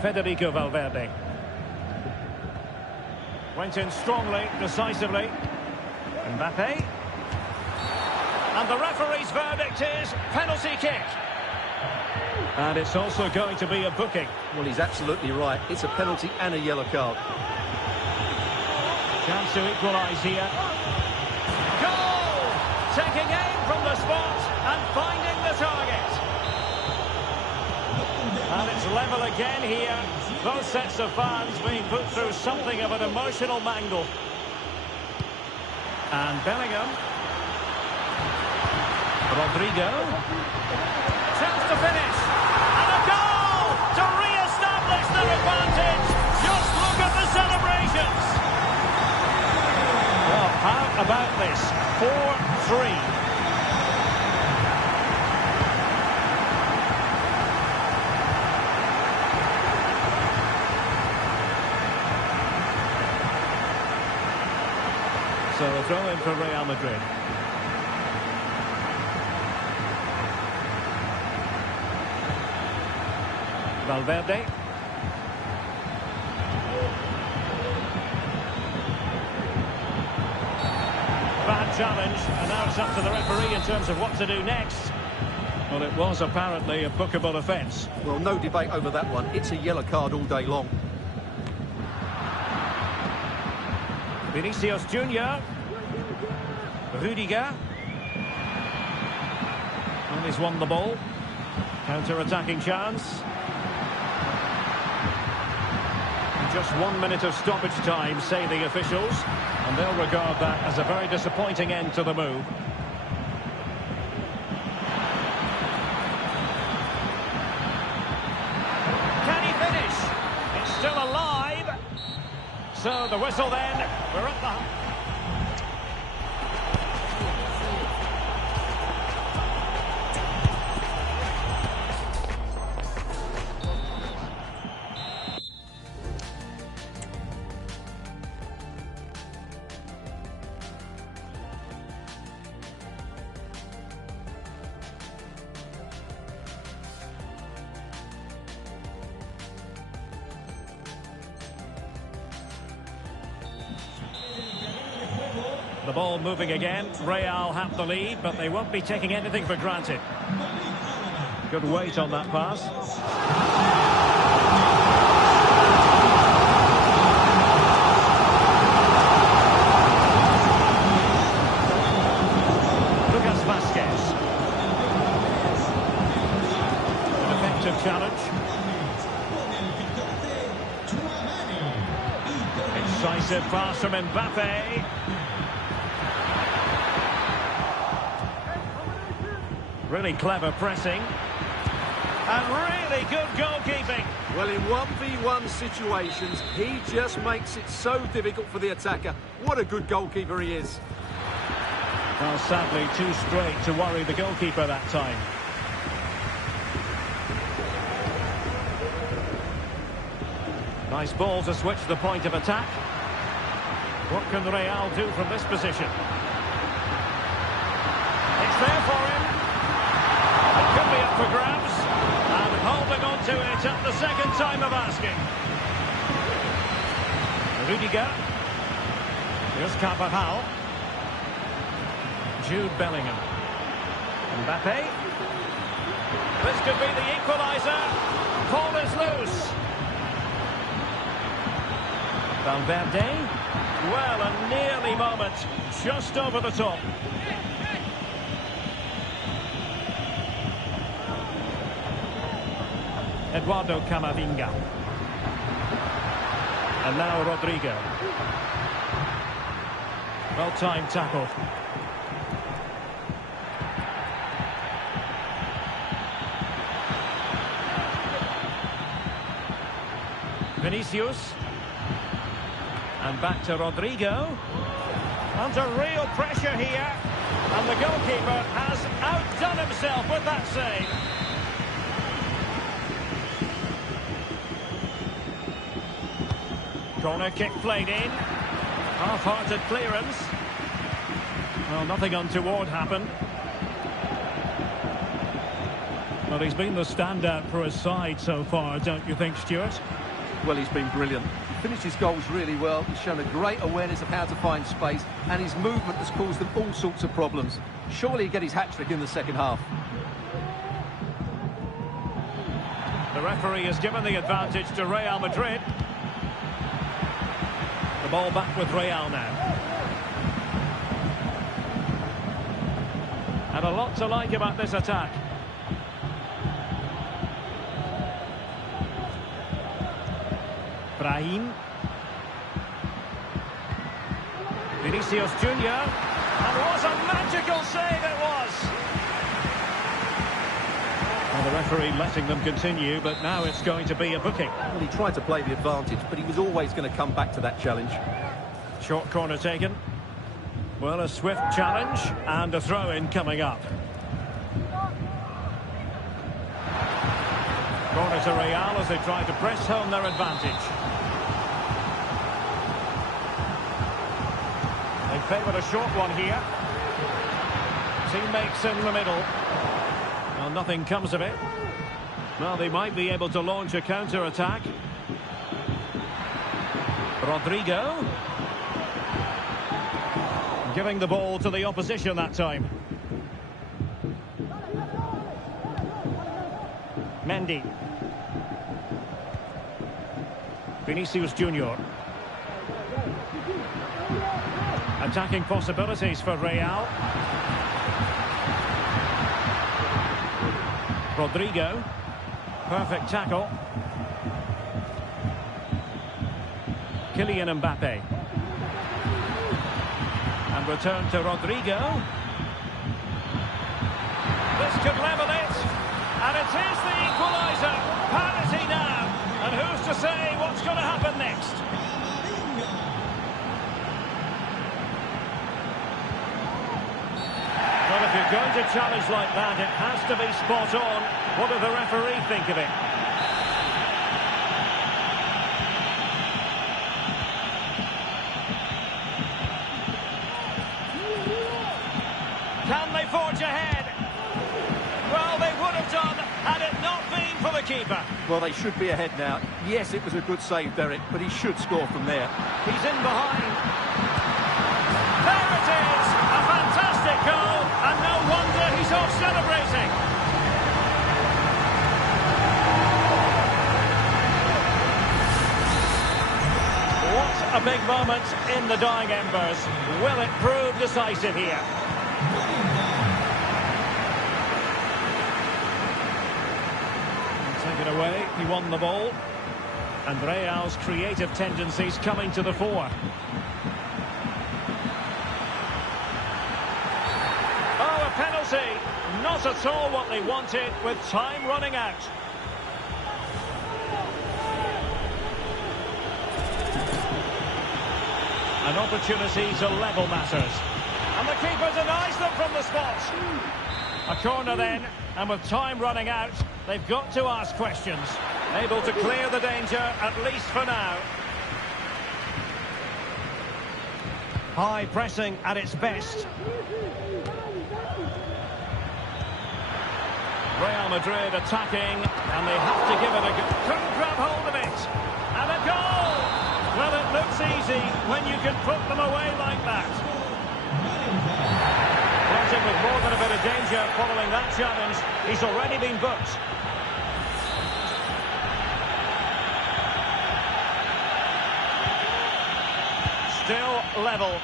Federico Valverde. Went in strongly, decisively. Mbappe. And the referee's verdict is penalty kick. And it's also going to be a booking. Well, he's absolutely right. It's a penalty and a yellow card. Chance to equalise here. Goal! Taking aim from the spot and finding the target. And it's level again here. Both sets of fans being put through something of an emotional mangle. And Bellingham. Rodrigo. Chance to finish. And a goal to re-establish their advantage. Just look at the celebrations. Well, how about this? 4-3. So a throw in for Real Madrid. Valverde. Bad challenge, and now it's up to the referee in terms of what to do next. Well, it was apparently a bookable offence. Well, no debate over that one. It's a yellow card all day long. Vinicius Junior. Rudiger. And he's won the ball. Counter-attacking chance. Just 1 minute of stoppage time, say the officials. And they'll regard that as a very disappointing end to the move. Can he finish? It's still alive. So the whistle then. We're at the... The ball moving again. Real have the lead, but they won't be taking anything for granted. Good weight on that pass. Lucas Vasquez. An effective challenge. Incisive pass from Mbappe. Really clever pressing. And really good goalkeeping. Well, in 1v1 situations, he just makes it so difficult for the attacker. What a good goalkeeper he is. Well, sadly, too straight to worry the goalkeeper that time. Nice ball to switch the point of attack. What can Real do from this position? It's there for him. It could be up for grabs, and holding on to it at the second time of asking. Rudiger. Here's Carvajal. Jude Bellingham. Mbappe. This could be the equaliser. Ball is loose. Valverde. Well, a nearly moment, just over the top. Eduardo Camavinga. And now Rodrigo. Well-timed tackle. Vinicius. And back to Rodrigo. Under real pressure here. And the goalkeeper has outdone himself with that save. Corner kick played in. Half-hearted clearance. Well, nothing untoward happened. Well, he's been the standout for his side so far, don't you think, Stuart? Well, he's been brilliant. He finished his goals really well. He's shown a great awareness of how to find space, and his movement has caused them all sorts of problems. Surely he'll get his hat-trick in the second half. The referee has given the advantage to Real Madrid. The ball back with Real now. And a lot to like about this attack. Brahim. Vinicius Junior. And what a magical save it was! Well, the referee letting them continue, but now it's going to be a booking. Well, he tried to play the advantage, but he was always going to come back to that challenge. Short corner taken. Well, a swift challenge and a throw-in coming up. Corner to Real as they try to press home their advantage. They favour a short one here. Teammates in the middle. Well, nothing comes of it. Well, they might be able to launch a counter-attack. Rodrigo. Giving the ball to the opposition that time. Mendy. Vinicius Junior. Attacking possibilities for Real. Rodrigo. Perfect tackle. Kylian Mbappe. And return to Rodrigo. This could level it. And it is the equaliser. Parity now. And who's to say what's going to happen next? Well, if you're going to challenge like that, it has to be spot on. What does the referee think of it? Can they forge ahead? Well, they would have done had it not been for the keeper. Well, they should be ahead now. Yes, it was a good save, Derek, but he should score from there. He's in behind. There it is! A fantastic goal, and no wonder he's off celebrating. What a big moment in the dying embers. Will it prove decisive here? Taken away, he won the ball. And Real's creative tendencies coming to the fore. Oh, a penalty! Not at all what they wanted, with time running out. An opportunity to level matters. And the keeper denies them from the spot. A corner then, and with time running out, they've got to ask questions. Able to clear the danger, at least for now. High pressing at its best. Real Madrid attacking, and they have to give it a go. Couldn't grab hold of it. And a goal! Well, it looks easy when you can put them away like that. Watching with more than a bit of danger following that challenge. He's already been booked. Still level.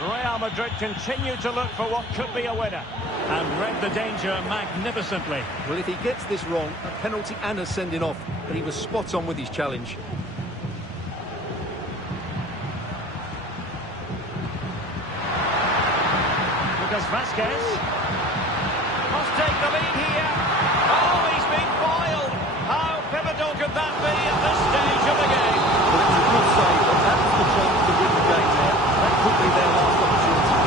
Real Madrid continue to look for what could be a winner. And read the danger magnificently. Well, if he gets this wrong, a penalty and a sending off. But he was spot on with his challenge. Vasquez must take the lead here. Oh, he's been foiled. How pivotal could that be at this stage of the game? Well, it's a good save, but that was the chance to win the game there. That could be their last opportunity.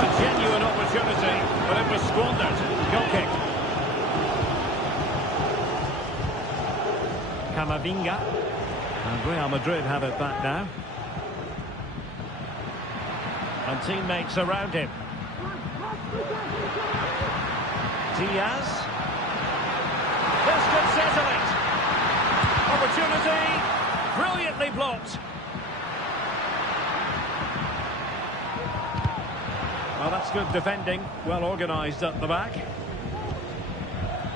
A genuine opportunity, but it was squandered. Goal kick. Camavinga. And Real Madrid have it back now. And teammates around him. Diaz. This could settle it. Opportunity. Brilliantly blocked. Well, that's good defending. Well organised at the back.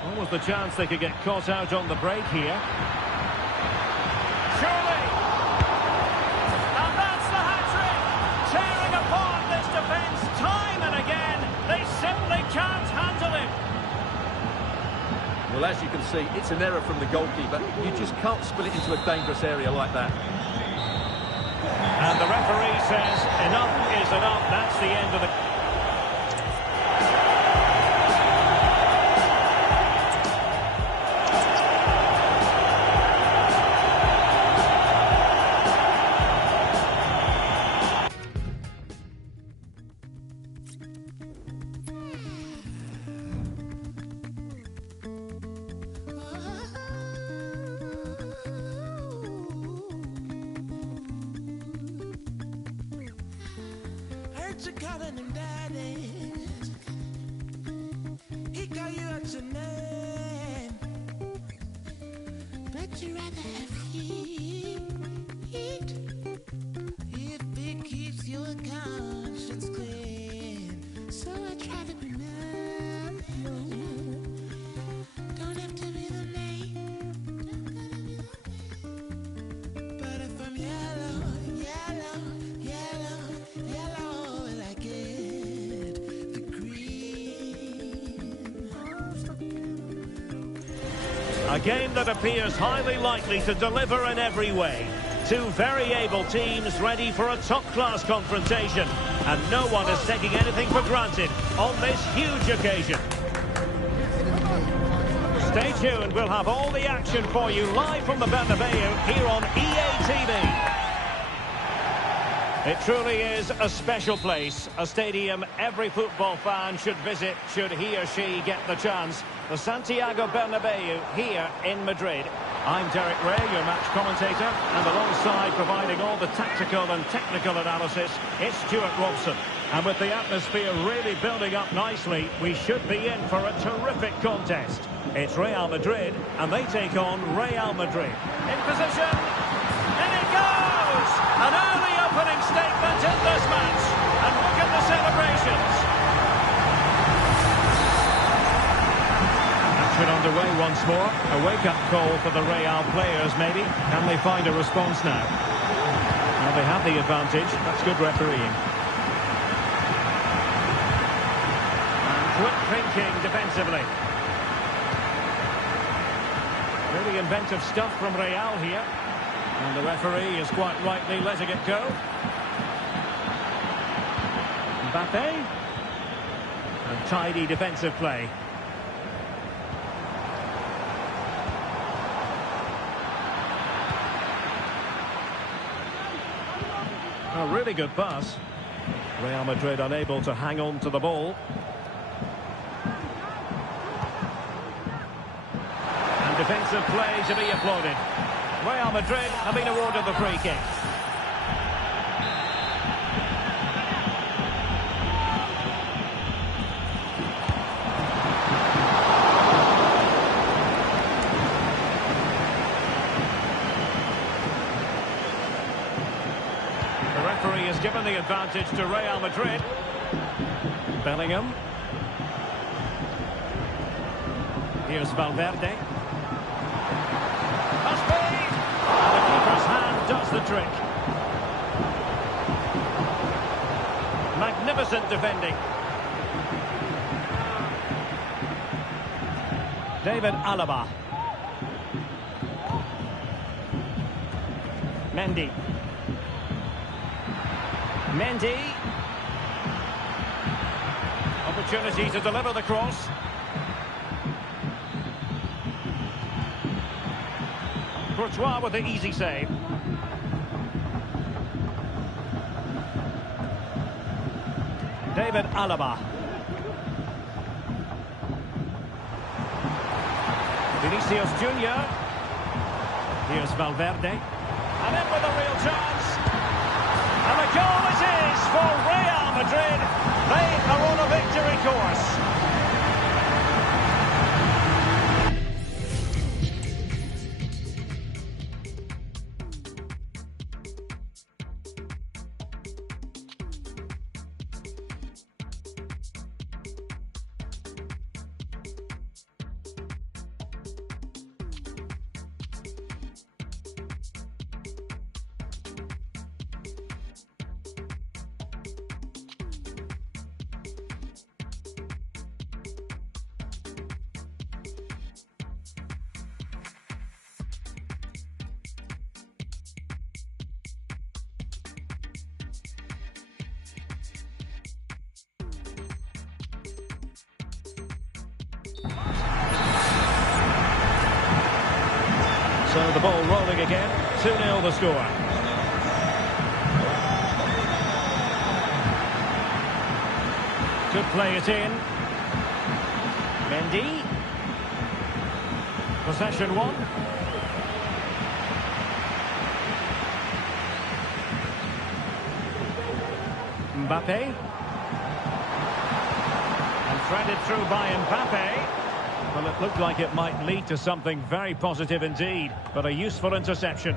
Almost the chance they could get caught out on the break here. Surely! And that's the hat-trick! Tearing apart this defence time and again. They simply can't handle him. Well, as you can see, it's an error from the goalkeeper. You just can't spill it into a dangerous area like that. And the referee says enough is enough. That's the end of the... You calling him daddy. He call you out your name, but you rather have heat if it keeps your conscience clean. So I try to be numb. Don't have to be the main, but if I'm yellow, yellow, yellow, yellow, a game that appears highly likely to deliver in every way. Two very able teams ready for a top-class confrontation. And no one is taking anything for granted on this huge occasion. Stay tuned, we'll have all the action for you live from the Bernabeu here on EA TV. It truly is a special place, a stadium every football fan should visit should he or she get the chance. The Santiago Bernabeu here in Madrid. I'm Derek Ray, your match commentator, and alongside providing all the tactical and technical analysis, it's Stuart Robson. And with the atmosphere really building up nicely, we should be in for a terrific contest. It's Real Madrid, and they take on Real Madrid. In position, and it goes! An early opening statement in this match, and look at the celebrations. Action underway once more. A wake-up call for the Real players, maybe. Can they find a response now? Well, they have the advantage. That's good refereeing. And quick thinking defensively. Really inventive stuff from Real here. And the referee is quite rightly letting it go. Mbappe. And tidy defensive play. A really good pass. Real Madrid unable to hang on to the ball. And defensive play to be applauded. Real Madrid have been awarded the free kick. The referee has given the advantage to Real Madrid. Bellingham. Here's Valverde. Must be! And the keeper's hand does the trick. Magnificent defending. David Alaba. Mendy. Opportunity to deliver the cross. Courtois with the easy save. David Alaba. Vinicius Junior. Here's Valverde. And in with a real chance. And the goal it is for Real Madrid. They are on a victory course. So the ball rolling again, 2-0 the score. Could play it in. Mendy. Possession one. Mbappe. And threaded through by Mbappe. Well, it looked like it might lead to something very positive indeed, but a useful interception.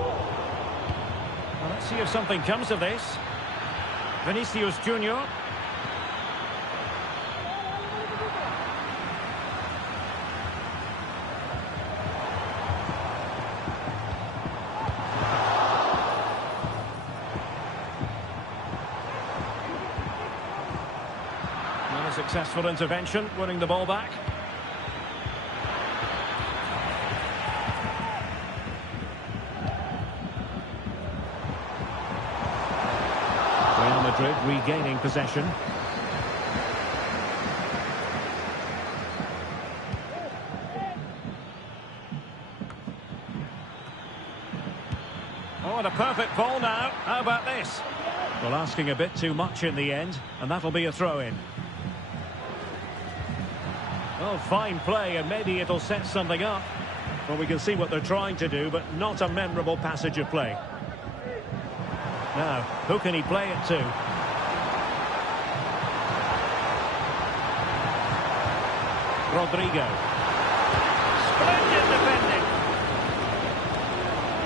Well, let's see if something comes of this. Vinicius Junior. And a successful intervention, winning the ball back. Madrid regaining possession. Oh, and a perfect ball now. How about this? Well, asking a bit too much in the end, and that'll be a throw-in. Oh, fine play, and maybe it'll set something up. Well, we can see what they're trying to do, but not a memorable passage of play. Now, who can he play it to? Rodrigo. Splendid defending.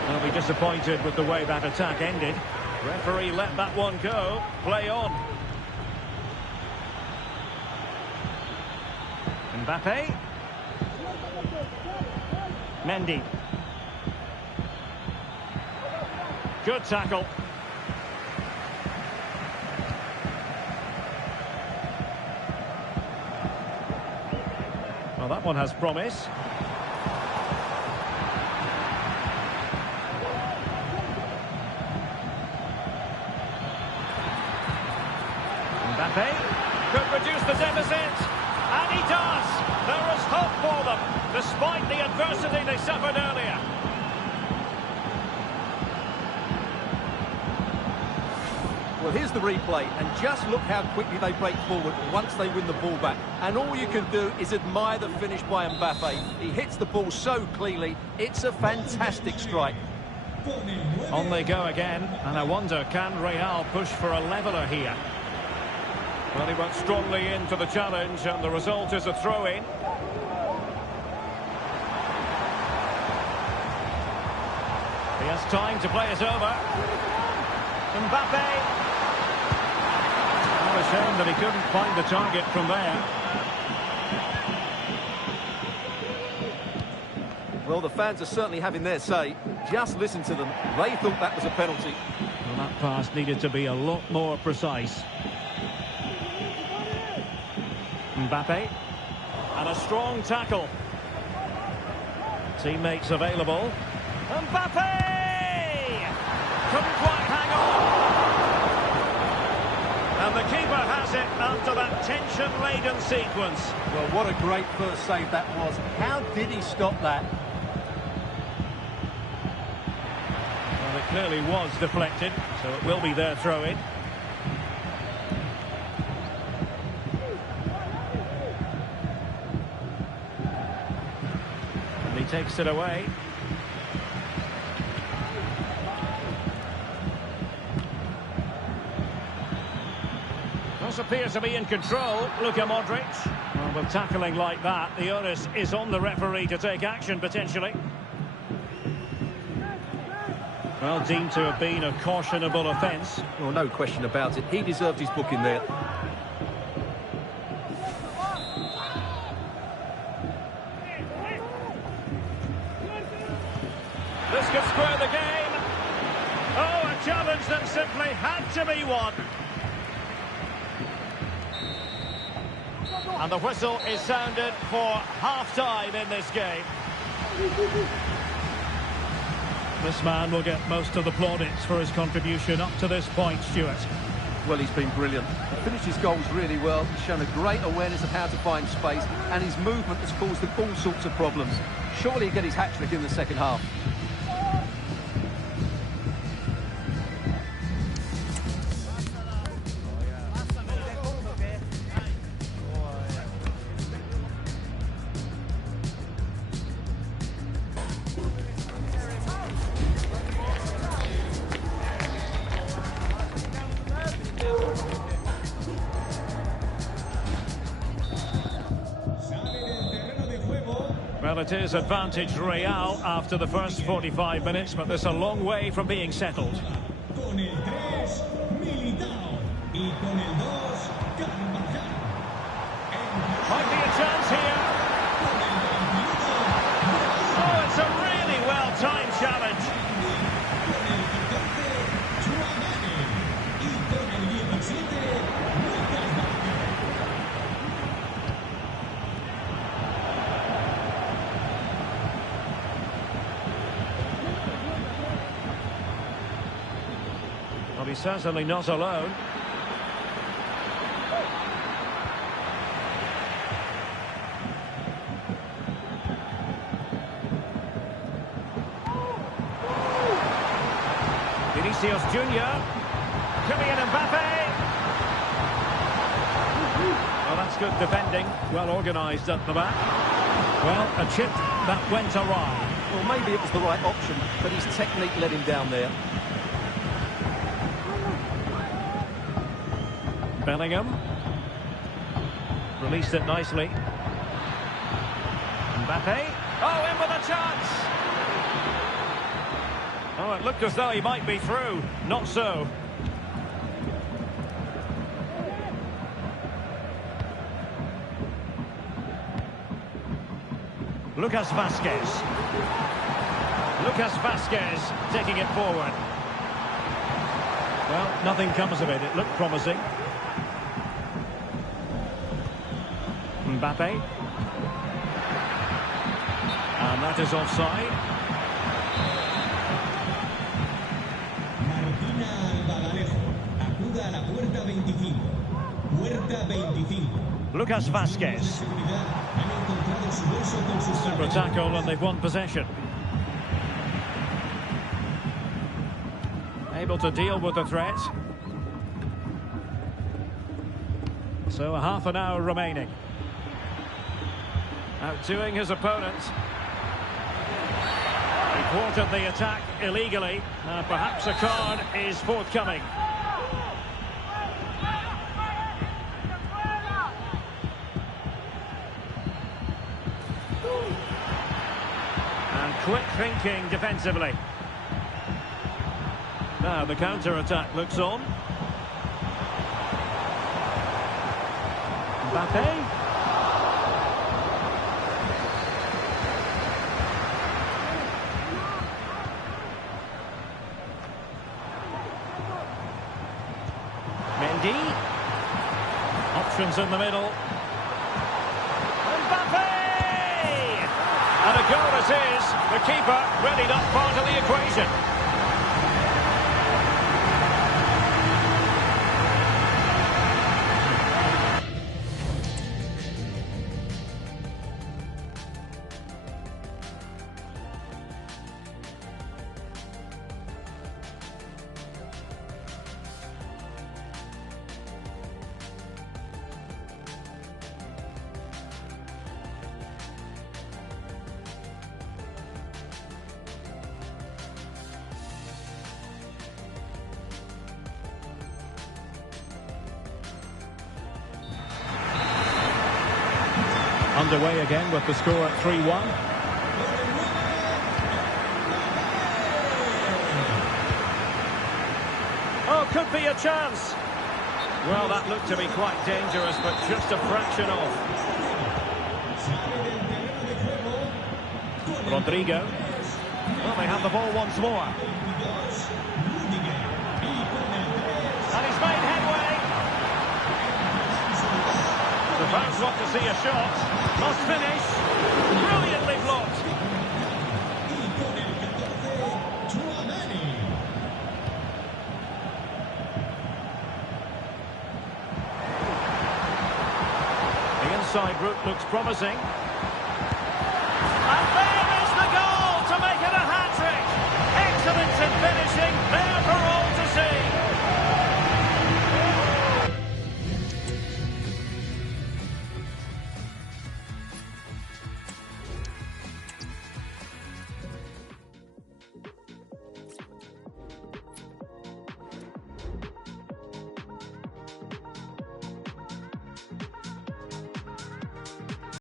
They'll be disappointed with the way that attack ended. Referee let that one go. Play on. Mbappe. Mendy. Good tackle. Well, that one has promise. Mbappe could reduce the deficit, and he does. There is hope for them, despite the adversity they suffered earlier. Well, here's the replay, and just look how quickly they break forward once they win the ball back. And all you can do is admire the finish by Mbappe. He hits the ball so cleanly. It's a fantastic strike. On they go again, and I wonder, can Real push for a leveller here? Well, he went strongly into the challenge, and the result is a throw-in. He has time to play it over. Mbappe. What a shame that he couldn't find the target from there. Well, the fans are certainly having their say. Just listen to them. They thought that was a penalty. Well, that pass needed to be a lot more precise. Mbappe. And a strong tackle. Teammates available. Mbappe! Couldn't quite hang on. And the keeper has it after that tension-laden sequence. Well, what a great first save that was. How did he stop that? Well, it clearly was deflected, so it will be their throw-in. And he takes it away. appear to be in control. Luka Modric. Well, with tackling like that, the onus is on the referee to take action, potentially. Well, deemed to have been a cautionable offence. Well, no question about it. He deserved his booking there. This could square the game. Oh, a challenge that simply had to be won. And the whistle is sounded for half-time in this game. This man will get most of the plaudits for his contribution up to this point, Stuart. Well, he's been brilliant. He finished his goals really well. He's shown a great awareness of how to find space, and his movement has caused them all sorts of problems. Surely he'll get his hat-trick in the second half. Well, it is advantage Real after the first 45 minutes, but there's a long way from being settled. Con el 3, Militao. Y con el 2, Carvajal. Might be a chance here. Oh, it's a really well-timed challenge. Well, he's certainly not alone. Vinicius Junior. Kylian Mbappe. Well, that's good defending. Well organised at the back. Well, a chip that went awry. Well, maybe it was the right option, but his technique let him down there. Bellingham. Released it nicely. Mbappe. Oh, in with a chance! Oh, it looked as though he might be through. Not so. Lucas Vazquez. Lucas Vazquez taking it forward. Well, nothing comes of it. It looked promising. Mbappe. And that is offside. Martina Albaladejo. Acuda a la puerta 25. Puerta 25. Lucas Vazquez. Super tackle and they've won possession. Able to deal with the threat. So a half an hour remaining. Outdoing his opponent. He thwarted the attack illegally. Perhaps a card is forthcoming. And quick thinking defensively. Now the counter-attack looks on. Mbappe. Mendy. Options in the middle. Mbappe! And a goal it is. The keeper ready that part of the equation. underway again with the score at 3-1. Oh, could be a chance. Well, that looked to be quite dangerous, but just a fraction off. Rodrigo. Well, they have the ball once more. And he's made headway. The fans want to see a shot. Must finish. Brilliantly blocked. The inside route looks promising.